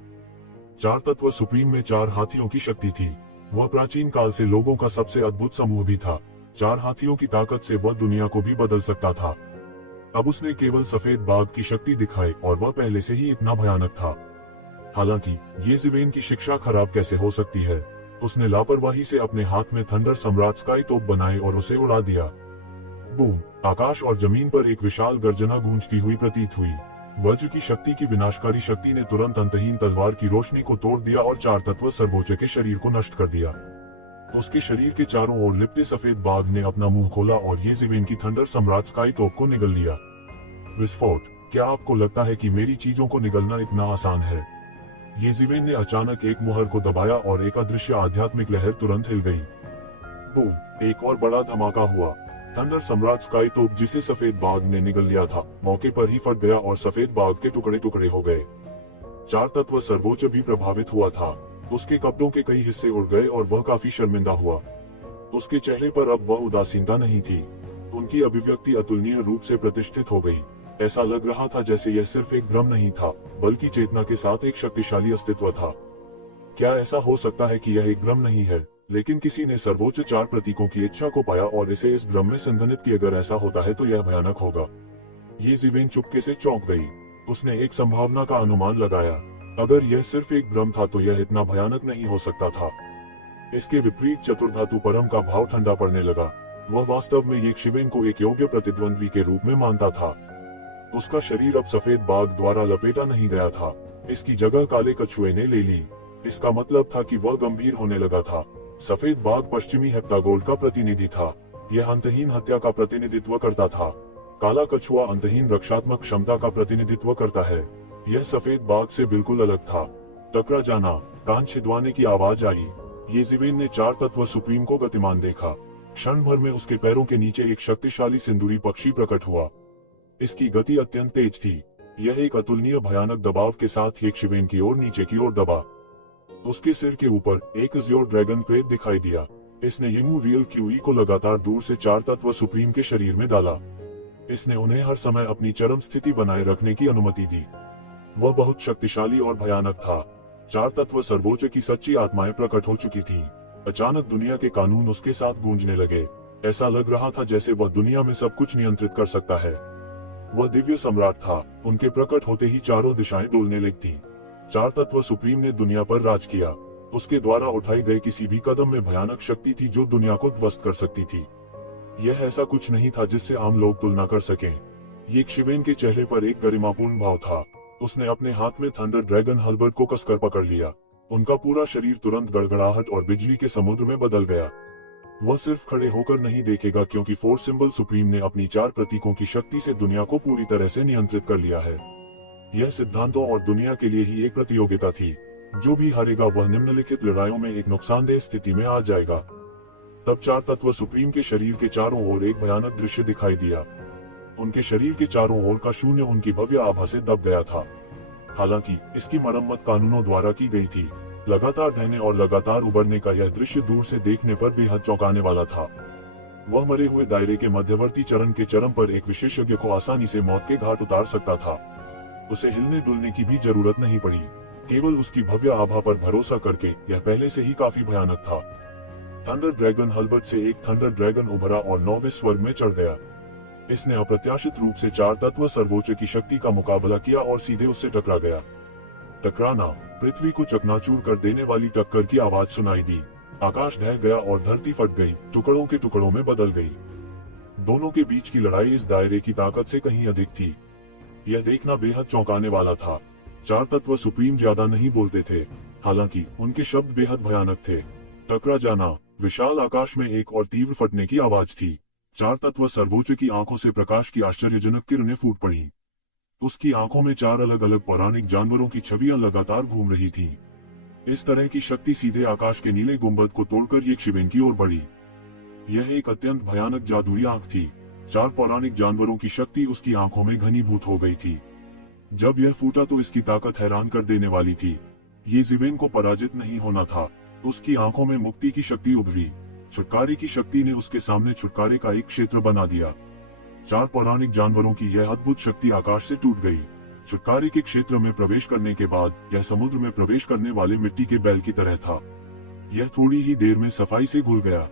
4 तत्व सुप्रीम में 4 हाथियों की शक्ति थी। वह प्राचीन काल से लोगों का सबसे अद्भुत समूह भी था। 4 हाथियों की ताकत से वह दुनिया को भी बदल सकता था। अब उसने केवल सफेद बाग की शक्ति दिखाई और वह पहले से ही इतना भयानक था। हालांकि ये ज़िवेन की शिक्षा खराब कैसे हो सकती है। उसने लापरवाही से अपने हाथ में थंडर सम्राट स्काई तोप बनाई और उसे उड़ा दिया। बूम! आकाश और जमीन पर एक विशाल गर्जना गूंजती हुई प्रतीत हुई। वज्र की शक्ति की विनाशकारी शक्ति ने तुरंत अंतहीन तलवार की रोशनी को तोड़ दिया और 4 तत्व सर्वोच्च के शरीर को नष्ट कर दिया। उसके शरीर के चारों ओर लिपटे सफेद बाग ने अपना मुंह खोला और ये ज़िवेन की थंडर सम्राट स्काई तोप को निगल लिया। विस्फोट! क्या आपको लगता है कि मेरी चीजों को निगलना इतना आसान है? ये ज़िवेन ने अचानक एक मुहर को दबाया और एक अदृश्य आध्यात्मिक लहर तुरंत हिल गई। बूम! एक और बड़ा धमाका हुआ। थंडर सम्राट स्काई तोप जिसे सफेद बाग ने निगल लिया था, मौके पर ही फट गया और सफेद बाग के टुकड़े टुकड़े हो गए। 4 तत्व सर्वोच्च भी प्रभावित हुआ था। उसके कपड़ों के कई हिस्से उड़ गए और वह काफी शर्मिंदा हुआ। उसके चेहरे पर अब वह उदासीनता नहीं थी। उनकी अभिव्यक्ति अतुलनीय रूप से प्रतिष्ठित हो गई। ऐसा लग रहा था जैसे यह सिर्फ एक भ्रम नहीं था, बल्कि चेतना के साथ एक शक्तिशाली अस्तित्व था। क्या ऐसा हो सकता है कि यह एक भ्रम नहीं है, लेकिन किसी ने सर्वोच्च 4 प्रतीकों की इच्छा को पाया और इसे इस भ्रम में संघनित किया? अगर ऐसा होता है तो यह भयानक होगा। ये ज़िवेन चुपके से चौंक गई। उसने एक संभावना का अनुमान लगाया। अगर यह सिर्फ एक भ्रम था तो यह इतना भयानक नहीं हो सकता था। इसके विपरीत चतुर्धातु परम का भाव ठंडा पड़ने लगा। वह वास्तव में ये ज़िवेन को एक योग्य प्रतिद्वंद्वी के रूप में मानता था। उसका शरीर अब सफेद बाग द्वारा लपेटा नहीं गया था। इसकी जगह काले कछुए ने ले ली। इसका मतलब था कि वह गंभीर होने लगा था। सफेद बाग पश्चिमी हेप्टागोड का प्रतिनिधि था। यह अंतहीन हत्या का प्रतिनिधित्व करता था। काला कछुआ अंतहीन रक्षात्मक क्षमता का प्रतिनिधित्व करता है। यह सफेद बाग से बिल्कुल अलग था। टकरा जाना, कान छिदवाने की आवाज आई। ये ज़िवेन ने 4 तत्व सुप्रीम को गतिमान देखा। क्षण भर में उसके पैरों के नीचे एक शक्तिशाली सिंदूरी पक्षी प्रकट हुआ। इसकी गति अत्यंत तेज थी। यह एक अतुलनीय भयानक दबाव के साथ एक ज़िवेन की ओर नीचे की ओर दबा। उसके सिर के ऊपर एक अज़्योर ड्रैगन प्रेत दिखाई दिया। इसने यमू रियल क्यूई को लगातार दूर से 4 तत्व सुप्रीम के शरीर में डाला। इसने उन्हें हर समय अपनी चरम स्थिति बनाए रखने की अनुमति दी। वह बहुत शक्तिशाली और भयानक था। 4 तत्व सर्वोच्च की सच्ची आत्माएं प्रकट हो चुकी थी। अचानक दुनिया के कानून उसके साथ गूंजने लगे। ऐसा लग रहा था जैसे वह दुनिया में सब कुछ नियंत्रित कर सकता है। वह दिव्य सम्राट था। उनके प्रकट होते ही चारों दिशाएं डोलने लगती। 4 तत्व सुप्रीम ने दुनिया पर राज किया। उसके द्वारा उठाए गए किसी भी कदम में भयानक शक्ति थी जो दुनिया को ध्वस्त कर सकती थी। यह ऐसा कुछ नहीं था जिससे आम लोग तुलना कर सकें। ये ज़िवेन के चेहरे पर एक गरिमापूर्ण भाव था। उसने अपने हाथ में थंडर ड्रैगन हल्बर्ट को कसकर पकड़ लिया। उनका पूरा शरीर तुरंत गड़गड़ाहट और बिजली के समुद्र में बदल गया। वह सिर्फ खड़े होकर नहीं देखेगा, क्योंकि 4 सिंबल सुप्रीम ने अपनी 4 प्रतीकों की शक्ति से दुनिया को पूरी तरह से नियंत्रित कर लिया है। यह सिद्धांतों और दुनिया के लिए ही एक प्रतियोगिता थी। जो भी हारेगा वह निम्नलिखित लड़ाइयों में एक नुकसानदेह स्थिति में आ जाएगा। तब 4 तत्व सुप्रीम के शरीर के चारों ओर एक भयानक दृश्य दिखाई दिया। उनके शरीर के चारों ओर का शून्य उनकी भव्य आभा से दब गया था। हालांकि इसकी मरम्मत कानूनों द्वारा की गई थी। लगातार ढहने और लगातार उभरने का यह दृश्य दूर से देखने पर बेहद चौंकाने वाला था। वह मरे हुए दायरे के मध्यवर्ती चरण के चरम पर एक विशेषज्ञ को आसानी से मौत के घाट उतार सकता था। उसे हिलने डुलने की भी जरूरत नहीं पड़ी। केवल उसकी भव्य आभा पर भरोसा करके यह पहले से ही काफी भयानक था। थंडर ड्रैगन हल्बर्ट से एक थंडर ड्रैगन उभरा और 9वें स्वर्ग में चढ़ गया। इसने अप्रत्याशित रूप से 4 तत्व सर्वोच्च की शक्ति का मुकाबला किया और सीधे उससे टकरा गया। टकराना, पृथ्वी को चकनाचूर कर देने वाली टक्कर की आवाज सुनाई दी। आकाश ढह गया और धरती फट गई, टुकड़ों के टुकड़ों में बदल गई। दोनों के बीच की लड़ाई इस दायरे की ताकत से कहीं अधिक थी। यह देखना बेहद चौंकाने वाला था। 4 तत्व सुप्रीम ज्यादा नहीं बोलते थे, हालांकि उनके शब्द बेहद भयानक थे। टकरा जाना, विशाल आकाश में एक और तीव्र फटने की आवाज थी। 4 तत्व सर्वोच्च की आंखों से प्रकाश की आश्चर्यजनक किरणें फूट पड़ी। उसकी आंखों में 4 अलग अलग पौराणिक जानवरों की छवियां लगातार घूम रही थीं। इस तरह की शक्ति सीधे आकाश के नीले गुंबद को तोड़कर यक्षिवेन की ओर बढ़ी। यह एक अत्यंत भयानक जादुई आंख थी। 4 पौराणिक जानवरों की शक्ति उसकी आंखों में घनीभूत हो गई थी। जब यह फूटा तो इसकी ताकत हैरान कर देने वाली थी। येजिवेन को पराजित नहीं होना था। उसकी आंखों में मुक्ति की शक्ति उभरी। छुटकारे की शक्ति ने उसके सामने छुटकारे का एक क्षेत्र बना दिया। 4 पौराणिक जानवरों की यह अद्भुत शक्ति आकाश से टूट गई। छुटकारे के क्षेत्र में प्रवेश करने के बाद यह समुद्र में प्रवेश करने वाले मिट्टी के बैल की तरह था। यह थोड़ी ही देर में सफाई से घुल गया।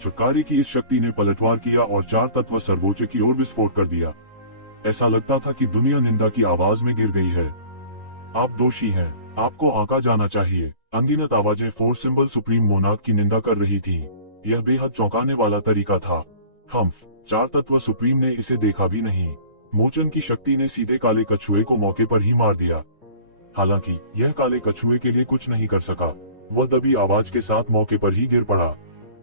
छुटकारे की इस शक्ति ने पलटवार किया और 4 तत्व सर्वोच्च की ओर विस्फोट कर दिया। ऐसा लगता था कि दुनिया निंदा की आवाज में गिर गई है। आप दोषी हैं, आपको आंका जाना चाहिए। अनगिनत आवाजें फोर्स सिंबल सुप्रीम मोनार्क की निंदा कर रही थीं। यह बेहद चौंकाने वाला तरीका था। हम्फ, 4 तत्व सुप्रीम ने इसे देखा भी नहीं। मोचन की शक्ति ने सीधे काले कछुए को मौके पर ही मार दिया। हालांकि यह काले कछुए के लिए कुछ नहीं कर सका। वह दबी आवाज के साथ मौके पर ही गिर पड़ा।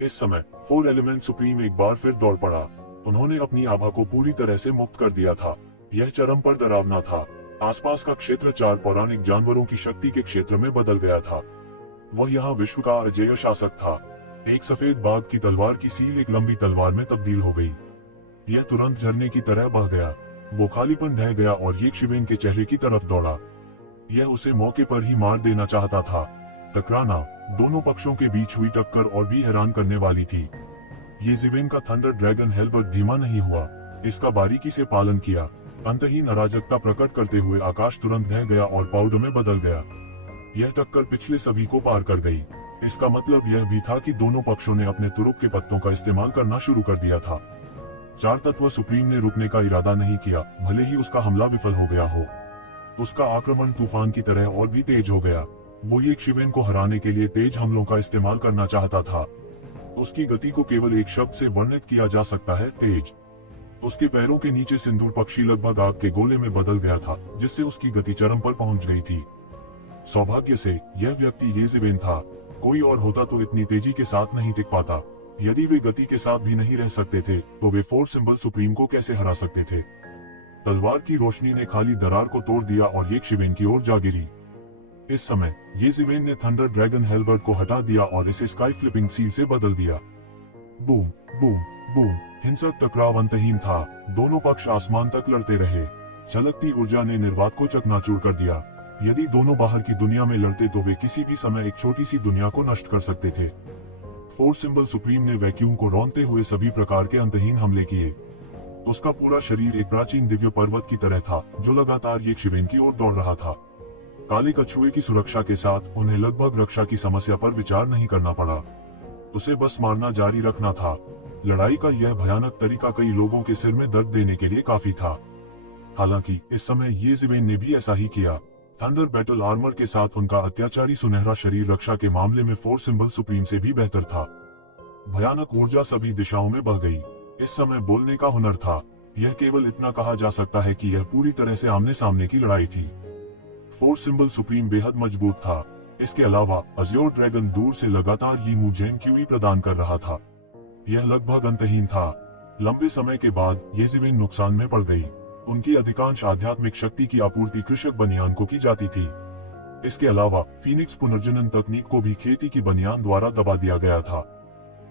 इस समय 4 एलिमेंट सुप्रीम एक बार फिर दौड़ पड़ा। उन्होंने अपनी आभा को पूरी तरह से मुक्त कर दिया था। यह चरम पर डरावना था। आसपास का क्षेत्र 4 पौराणिक जानवरों की शक्ति के क्षेत्र में बदल गया था। वह यहाँ विश्व का अजेय शासक था। एक सफेद बाघ की तलवार की सील एक लंबी तलवार में तब्दील हो गई। यह तुरंत झरने की तरह बह गया। वो खालीपन ढह गया और यक्षिवेन के चेहरे की तरफ दौड़ा। यह उसे मौके पर ही मार देना चाहता था। टकराना, दोनों पक्षों के बीच हुई टक्कर और भी हैरान करने वाली थी। येजिवेन का थंडर ड्रैगन हेलबर्ट धीमा नहीं हुआ। इसका बारीकी से पालन किया। अंतहीन अराजकता प्रकट करते हुए आकाश तुरंत ढह गया और पाउडर में बदल गया। यह टक्कर पिछले सभी को पार कर गई। इसका मतलब यह भी था कि दोनों पक्षों ने अपने तुरुप के पत्तों का इस्तेमाल करना शुरू कर दिया था। 4 तत्व सुप्रीम ने रुकने का इरादा नहीं किया, भले ही उसका हमला विफल हो गया हो। उसका आक्रमण तूफान की तरह और भी तेज हो गया। वो यक्षिवेन को हराने के लिए तेज हमलों का इस्तेमाल करना चाहता था। उसकी गति को केवल एक शब्द से वर्णित किया जा सकता है, तेज। उसके पैरों के नीचे सिंदूर पक्षी लगभग आग के गोले में बदल गया था, जिससे उसकी गति चरम पर पहुंच गई थी। सौभाग्य से यह व्यक्ति येजिवेन था। कोई और होता तो इतनी तेजी के साथ नहीं टिक पाता। यदि वे गति के साथ भी नहीं रह सकते थे तो वे फोर्स सिंबल सुप्रीम को कैसे हरा सकते थे। तलवार की रोशनी ने खाली दरार को तोड़ दिया और यक्षिवेन की ओर जा गिरी। इस समय येजिवेन ने थंडर ड्रैगन हेलबर्ट को हटा दिया और इसे स्काई फ्लिपिंग सील से बदल दिया। बूम बूम बूम, हिंसक टकराव अंतहीन था। दोनों पक्ष आसमान तक लड़ते रहे। झलकती ऊर्जा ने निर्वात को चकनाचूर कर दिया। यदि दोनों बाहर की दुनिया में लड़ते तो वे किसी भी समय एक छोटी सी दुनिया को नष्ट कर सकते थे। फोर्स सिंबल सुप्रीम ने वैक्यूम को रौंदते हुए सभी प्रकार के अंतहीन हमले किए। उसका पूरा शरीर एक प्राचीन दिव्य पर्वत की तरह था जो लगातार यक्षिवेन की ओर दौड़ रहा था। काले कछुए की सुरक्षा के साथ उन्हें लगभग रक्षा की समस्या पर विचार नहीं करना पड़ा। उसे बस मारना जारी रखना था। लड़ाई का यह भयानक तरीका कई लोगों के सिर में दर्द देने के लिए काफी था। हालांकि इस समय येजिवेन ने भी ऐसा ही किया। थंडर बैटल आर्मर के साथ उनका अत्याचारी सुनहरा शरीर रक्षा के मामले में फोर्स सिंबल सुप्रीम से भी बेहतर था। भयानक ऊर्जा सभी दिशाओं में बह गई। इस समय बोलने का हुनर था। यह केवल इतना कहा जा सकता है कि यह पूरी तरह से आमने सामने की लड़ाई थी। फोर्स सिंबल सुप्रीम बेहद मजबूत था। इसके अलावा अज़्योर ड्रैगन दूर से लगातार यीमू जेन क्यूई प्रदान कर रहा था। यह लगभग अंतहीन था। लंबे समय के बाद येजिवेन नुकसान में पड़ गई। उनकी अधिकांश आध्यात्मिक शक्ति की आपूर्ति कृषक बनियान की जाती थी। इसके अलावा फीनिक्स पुनर्जनन तकनीक को भी खेती की बनियान द्वारा दबा दिया गया था।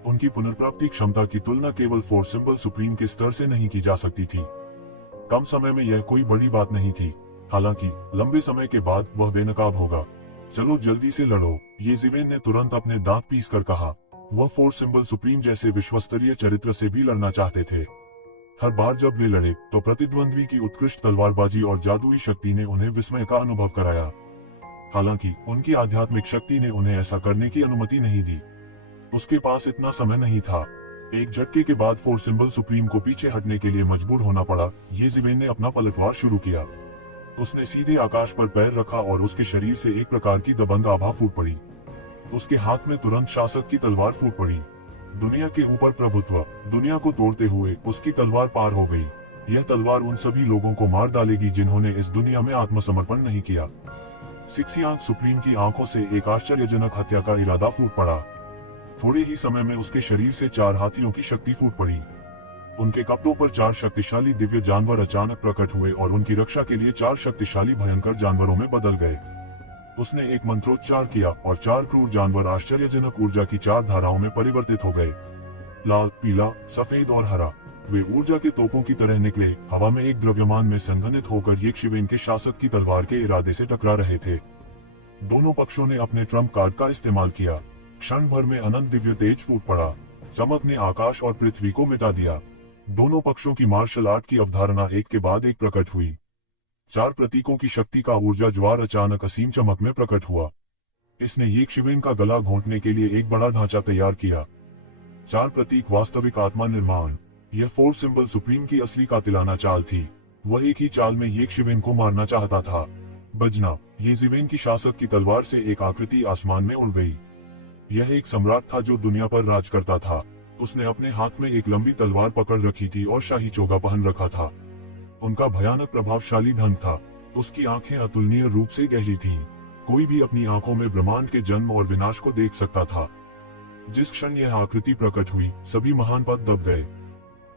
उनकी पुनर्प्राप्ति क्षमता की तुलना केवल फोर्स सिंबल सुप्रीम के स्तर से नहीं की जा सकती थी। कम समय में यह कोई बड़ी बात नहीं थी। हालांकि लंबे समय के बाद वह बेनकाब होगा। चलो जल्दी से लड़ो, येजिवेन ने तुरंत अपने दांत पीस कर कहा। वह फोर्स सिंबल सुप्रीम जैसे विश्वस्तरीय चरित्र से भी लड़ना चाहते थे। हर बार जब वे लड़े तो प्रतिद्वंद्वी की उत्कृष्ट तलवारबाजी और जादुई शक्ति ने उन्हें विस्मय का अनुभव कराया। हालांकि उनकी आध्यात्मिक शक्ति ने उन्हें ऐसा करने की अनुमति नहीं दी। उसके पास इतना समय नहीं था। एक झटके के बाद फोर्स सिंबल सुप्रीम को पीछे हटने के लिए मजबूर होना पड़ा। येजिवेन ने अपना पलटवार शुरू किया। उसने सीधे आकाश पर पैर रखा और उसके शरीर से एक प्रकार की दबंग आभा फूट पड़ी। उसके हाथ में तुरंत शासक की तलवार फूट पड़ी। दुनिया के ऊपर प्रभुत्व, दुनिया को तोड़ते हुए उसकी तलवार पार हो गई। यह तलवार उन सभी लोगों को मार डालेगी जिन्होंने इस दुनिया में आत्मसमर्पण नहीं किया। सिक्सियांग सुप्रीम की आंखों से एक आश्चर्यजनक हत्या का इरादा फूट पड़ा। थोड़े ही समय में उसके शरीर से 4 हाथियों की शक्ति फूट पड़ी। उनके कपड़ों पर 4 शक्तिशाली दिव्य जानवर अचानक प्रकट हुए और उनकी रक्षा के लिए 4 शक्तिशाली भयंकर जानवरों में बदल गए। उसने एक मंत्रोच्चार किया और 4 क्रूर जानवर आश्चर्यजनक ऊर्जा की 4 धाराओं में परिवर्तित हो गए, लाल, पीला, सफेद और हरा। वे ऊर्जा के तोपों की तरह निकले, हवा में एक द्रव्यमान में संघनित होकर यक्षविन के शासक की तलवार के इरादे से टकरा रहे थे। दोनों पक्षों ने अपने ट्रम्प कार्ड का इस्तेमाल किया। क्षण भर में अनंत दिव्य तेज फूट पड़ा। चमक ने आकाश और पृथ्वी को मिटा दिया। दोनों पक्षों की मार्शल आर्ट की अवधारणा एक के बाद एक प्रकट हुई। 4 प्रतीकों की शक्ति का ऊर्जा ज्वार अचानक असीम चमक में प्रकट हुआ। इसने यक्षविन का गला घोंटने के लिए एक बड़ा ढांचा तैयार किया। 4 प्रतीक वास्तविक आत्मा निर्माण। यह 4 सिंबल सुप्रीम की असली कातिलाना चाल थी। वह एक ही चाल में यक्षविन को मारना चाहता था। बजना, यज़िवेन की शासक की तलवार से एक आकृति आसमान में उड़ गई। यह एक सम्राट था जो दुनिया पर राज करता था। उसने अपने हाथ में एक लंबी तलवार पकड़ रखी थी और शाही चोगा पहन रखा था। उनका भयानक प्रभावशाली ढंग था। उसकी आंखें अतुलनीय रूप से गहरी थीं। कोई भी अपनी आंखों में ब्रह्मांड के जन्म और विनाश को देख सकता था। जिस क्षण यह आकृति प्रकट हुई, सभी महान पद दब गए।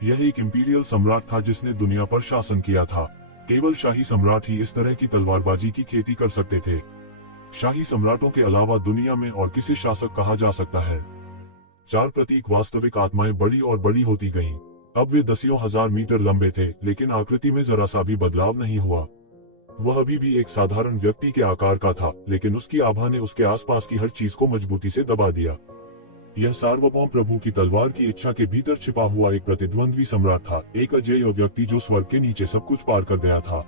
यह एक इंपीरियल सम्राट था जिसने दुनिया पर शासन किया था। केवल शाही सम्राट ही इस तरह की तलवारबाजी की खेती कर सकते थे। शाही सम्राटों के अलावा दुनिया में और किसे शासक कहा जा सकता है। 4 प्रतीक वास्तविक आत्माएं बड़ी और बड़ी होती गईं। अब वे दसियों हजार मीटर लंबे थे, लेकिन आकृति में जरा सा भी बदलाव नहीं हुआ। वह अभी भी एक साधारण व्यक्ति के आकार का था, लेकिन उसकी आभा ने उसके आसपास की हर चीज को मजबूती से दबा दिया। यह सार्वभौम प्रभु की तलवार की इच्छा के भीतर छिपा हुआ एक प्रतिद्वंद्वी सम्राट था, एक अजेय व्यक्ति जो स्वर्ग के नीचे सब कुछ पार कर गया था।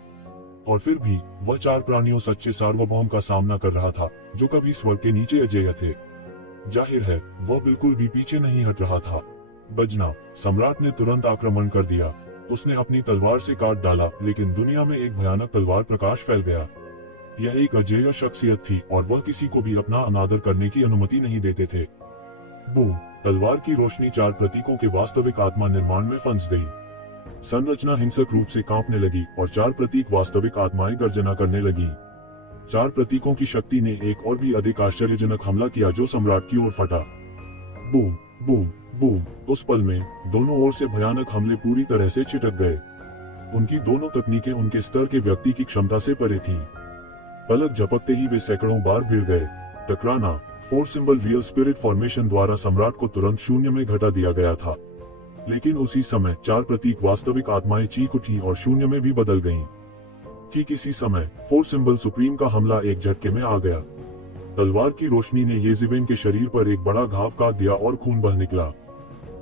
और फिर भी वह 4 प्राणियों सच्चे सार्वभौम का सामना कर रहा था, जो कभी स्वर्ग के नीचे अजेय थे। जाहिर है वह बिल्कुल भी पीछे नहीं हट रहा था। बजना, सम्राट ने तुरंत आक्रमण कर दिया। उसने अपनी तलवार से काट डाला, लेकिन दुनिया में एक भयानक तलवार प्रकाश फैल गया। यह एक अजेय शख्सियत थी और वह किसी को भी अपना अनादर करने की अनुमति नहीं देते थे। बूम, तलवार की रोशनी 4 प्रतीकों के वास्तविक आत्मा निर्माण में फंस गई। संरचना हिंसक रूप से कांपने लगी और 4 प्रतीक वास्तविक आत्माएं गर्जना करने लगी। 4 प्रतीकों की शक्ति ने एक और भी अधिक आश्चर्यजनक हमला किया जो सम्राट की ओर फटा। Boom boom boom. उस पल में दोनों ओर से भयानक हमले पूरी तरह से छिटक गए। उनकी दोनों तकनीकें उनके स्तर के व्यक्ति की क्षमता से परे थीं। पलक झपकते ही वे सैकड़ों बार भिड़ गए। टकराना 4 सिंबल रियल स्पिरिट फॉर्मेशन द्वारा सम्राट को तुरंत शून्य में घटा दिया गया था। लेकिन उसी समय 4 प्रतीक वास्तविक आत्माएं चीख उठी और शून्य में भी बदल गईं। ठीक इसी समय 4 सिंबल सुप्रीम का हमला एक झटके में आ गया। तलवार की रोशनी ने यज़िवेन के शरीर पर एक बड़ा घाव काट दिया और खून बह निकला।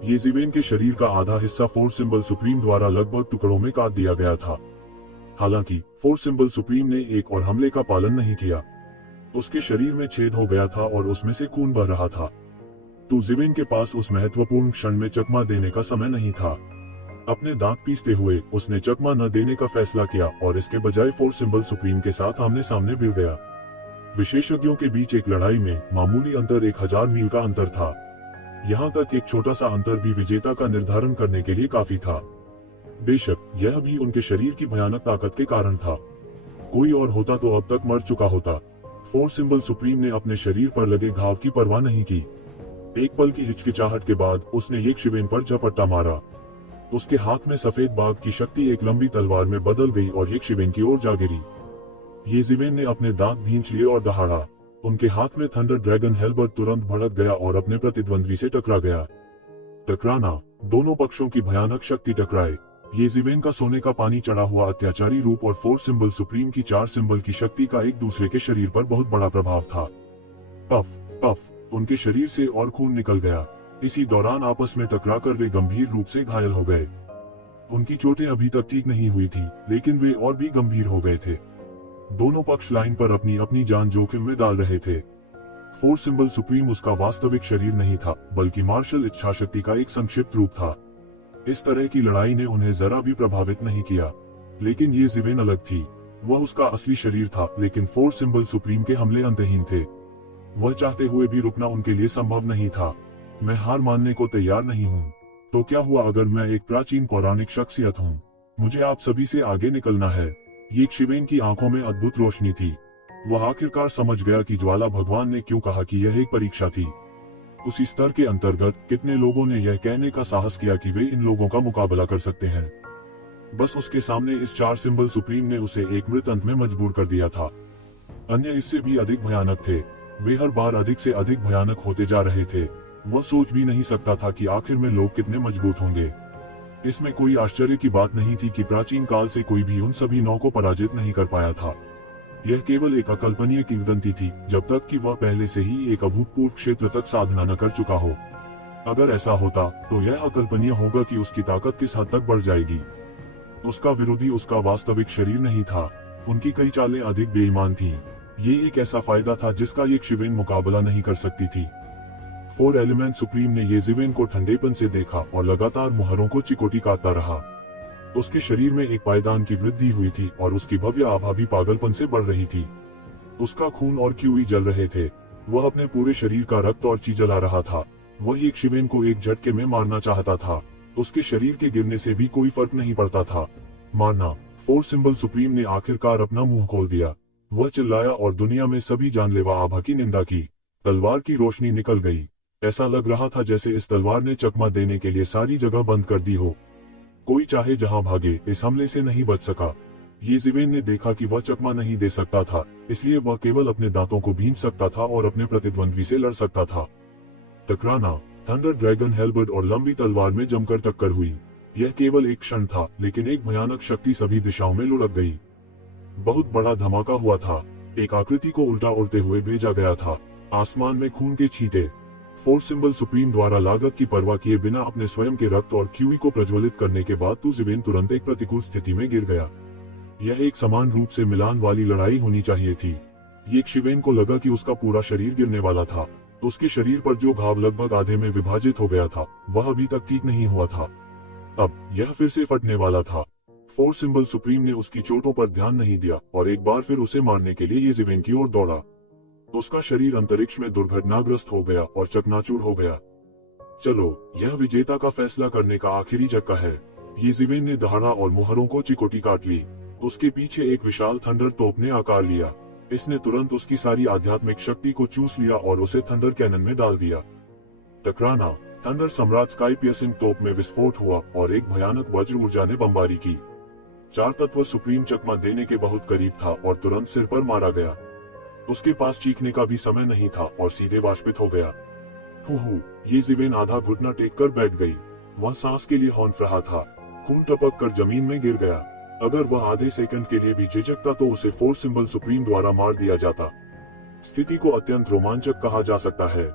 यज़िवेन के शरीर का आधा हिस्सा 4 सिंबल सुप्रीम द्वारा लगभग टुकड़ों में काट दिया गया था। हालांकि 4 सिंबल सुप्रीम ने एक और हमले का पालन नहीं किया। उसके शरीर में छेद हो गया था और उसमें से खून बह रहा था। तो ज़िवेन के पास उस महत्वपूर्ण क्षण में चकमा देने का समय नहीं था। अपने दांत पीसते हुए उसने चकमा न देने का फैसला किया और इसके बजाय 4 सिंबल सुप्रीम के साथ आमने सामने भिड़ गया। विशेषज्ञों के बीच एक लड़ाई में मामूली अंतर 1000 मील का अंतर था। यहाँ तक एक छोटा सा अंतर भी विजेता का निर्धारण करने के लिए काफी था। बेशक यह भी उनके शरीर की भयानक ताकत के कारण था। कोई और होता तो अब तक मर चुका होता। 4 सिंबल सुप्रीम ने अपने शरीर पर लगे घाव की परवाह नहीं की। एक पल की हिचकिचाहट के बाद उसने यक्षविन पर झपट्टा मारा। उसके हाथ में सफेद बाघ की शक्ति एक लंबी तलवार में बदल गई और यक्षविन की ओर जा गिरी। यज़िवेन ने अपने दांत भींच लिए और दहाड़ा। उनके हाथ में थंडर ड्रैगन हेल्बर्ट तुरंत भड़क गया और अपने प्रतिद्वंद्वी से टकरा गया। टकराना, दोनों पक्षों की भयानक शक्ति टकराए। यज़िवेन का सोने का पानी चढ़ा हुआ अत्याचारी रूप और 4 सिंबल सुप्रीम की 4 सिंबल की शक्ति का एक दूसरे के शरीर पर बहुत बड़ा प्रभाव था। पफ पफ, उनके शरीर से और खून निकल गया। इसी दौरान आपस में टकराकर वे गंभीर रूप से घायल हो गए। उनकी चोटें अभी तक ठीक नहीं हुई थी, लेकिन वे और भी गंभीर हो गए थे। दोनों पक्ष लाइन पर अपनी अपनी जान जोखिम में डाल रहे थे। 4 सिंबल सुप्रीम उसका वास्तविक शरीर नहीं था, बल्कि मार्शल इच्छाशक्ति का एक संक्षिप्त रूप था। इस तरह की लड़ाई ने उन्हें जरा भी प्रभावित नहीं किया। लेकिन यज़िवेन अलग थी। वह उसका असली शरीर था, लेकिन 4 सिंबल सुप्रीम के हमले अंतहीन थे। वह चाहते हुए भी रुकना उनके लिए संभव नहीं था। मैं हार मानने को तैयार नहीं हूँ। तो क्या हुआ अगर मैं एक प्राचीन पौराणिक शख्सियत हूँ? मुझे आप सभी से आगे निकलना है। यक्षविन की आंखों में अद्भुत रोशनी थी। वह आखिरकार समझ गया कि ज्वाला भगवान ने क्यों कहा कि यह एक परीक्षा थी। उसी स्तर के अंतर्गत कितने लोगों ने यह कहने का साहस किया कि वे इन लोगों का मुकाबला कर सकते हैं। बस उसके सामने इस 4 सिंबल सुप्रीम ने उसे एक मृत अंत में मजबूर कर दिया था। अन्य इससे भी अधिक भयानक थे। वे हर बार अधिक से अधिक भयानक होते जा रहे थे। वह सोच भी नहीं सकता था कि आखिर में लोग कितने मजबूत होंगे। इसमें कोई आश्चर्य की बात नहीं थी कि प्राचीन काल से कोई भी उन सभी 9 को पराजित नहीं कर पाया था। यह केवल एक अकल्पनीय किंवदंती थी, जब तक कि वह पहले से ही एक अभूतपूर्व क्षेत्र तक साधना न कर चुका हो। अगर ऐसा होता तो यह अकल्पनीय होगा कि उसकी ताकत किस हद तक बढ़ जाएगी। उसका विरोधी उसका वास्तविक शरीर नहीं था। उनकी कई चालें अधिक बेईमान थीं। ये एक ऐसा फायदा था जिसका एक शिवेन मुकाबला नहीं कर सकती थी। 4 एलिमेंट सुप्रीम ने येजिवेन को ठंडेपन से देखा और लगातार मुहरों को चिकोटी काटता रहा। उसके शरीर में एक पायदान की वृद्धि हुई थी और उसकी भव्य आभा भी पागलपन से बढ़ रही थी। उसका खून और क्यूई जल रहे थे। वह अपने पूरे शरीर का रक्त और ची जला रहा था। वह एक शिवेन को एक झटके में मारना चाहता था। उसके शरीर के गिरने से भी कोई फर्क नहीं पड़ता था। मारना। 4 सिंबल सुप्रीम ने आखिरकार अपना मुंह खोल दिया। वह चिल्लाया और दुनिया में सभी जानलेवा आभा की निंदा की। तलवार की रोशनी निकल गई। ऐसा लग रहा था जैसे इस तलवार ने चकमा देने के लिए सारी जगह बंद कर दी हो। कोई चाहे जहां भागे, इस हमले से नहीं बच सका। येजिवेन ने देखा कि वह चकमा नहीं दे सकता था, इसलिए वह केवल अपने दांतों को भींच सकता था और अपने प्रतिद्वंद्वी से लड़ सकता था। टकराना। थंडर ड्रैगन हेल्बर्ड और लंबी तलवार में जमकर टक्कर हुई। यह केवल एक क्षण था, लेकिन एक भयानक शक्ति सभी दिशाओं में लुढ़क गई। बहुत बड़ा धमाका हुआ था। एक आकृति को उल्टा उड़ते हुए भेजा गया था। आसमान में खून के छींटे। 4 सिंबल सुप्रीम द्वारा लागत की परवाह किए बिना अपने स्वयं के रक्त और क्यूई को प्रज्वलित करने के बाद येजिवेन तुरंत एक प्रतिकूल स्थिति में गिर गया। यह एक समान रूप से मिलान वाली लड़ाई होनी चाहिए थी। येजिवेन को लगा कि उसका पूरा शरीर गिरने वाला था। उसके शरीर पर जो घाव लगभग आधे में विभाजित हो गया था, वह अभी तक ठीक नहीं हुआ था। अब यह फिर से फटने वाला था। 4 सिंबल सुप्रीम ने उसकी चोटों पर ध्यान नहीं दिया और एक बार फिर उसे मारने के लिए येजिवेन की ओर दौड़ा। उसका शरीर अंतरिक्ष में दुर्घटनाग्रस्त हो गया और चकनाचूर हो गया। चलो, यह विजेता का फैसला करने का आखिरी झटका है। येजिवेन ने दहाड़ा और मुहरों को चिकोटी काट ली। उसके पीछे एक विशाल थंडर तोप ने आकार लिया। इसने तुरंत उसकी सारी आध्यात्मिक शक्ति को चूस लिया और उसे थंडर कैनन में डाल दिया। टकराना। थंडर सम्राट स्काई पियर्सिंग तोप में विस्फोट हुआ और एक भयानक वज्र ऊर्जा ने बमबारी की। 4 तत्व सुप्रीम चकमा देने के बहुत करीब था और तुरंत सिर पर मारा गया। उसके पास चीखने का भी समय नहीं था और सीधे वाष्पित हो गया। हु येजिवेन आधा घुटना टेक कर बैठ गई। वह सांस के लिए हौंफ रहा था। खून टपक कर जमीन में गिर गया। अगर वह आधे सेकंड के लिए भी झिझकता तो उसे 4 सिंबल सुप्रीम द्वारा मार दिया जाता। स्थिति को अत्यंत रोमांचक कहा जा सकता है।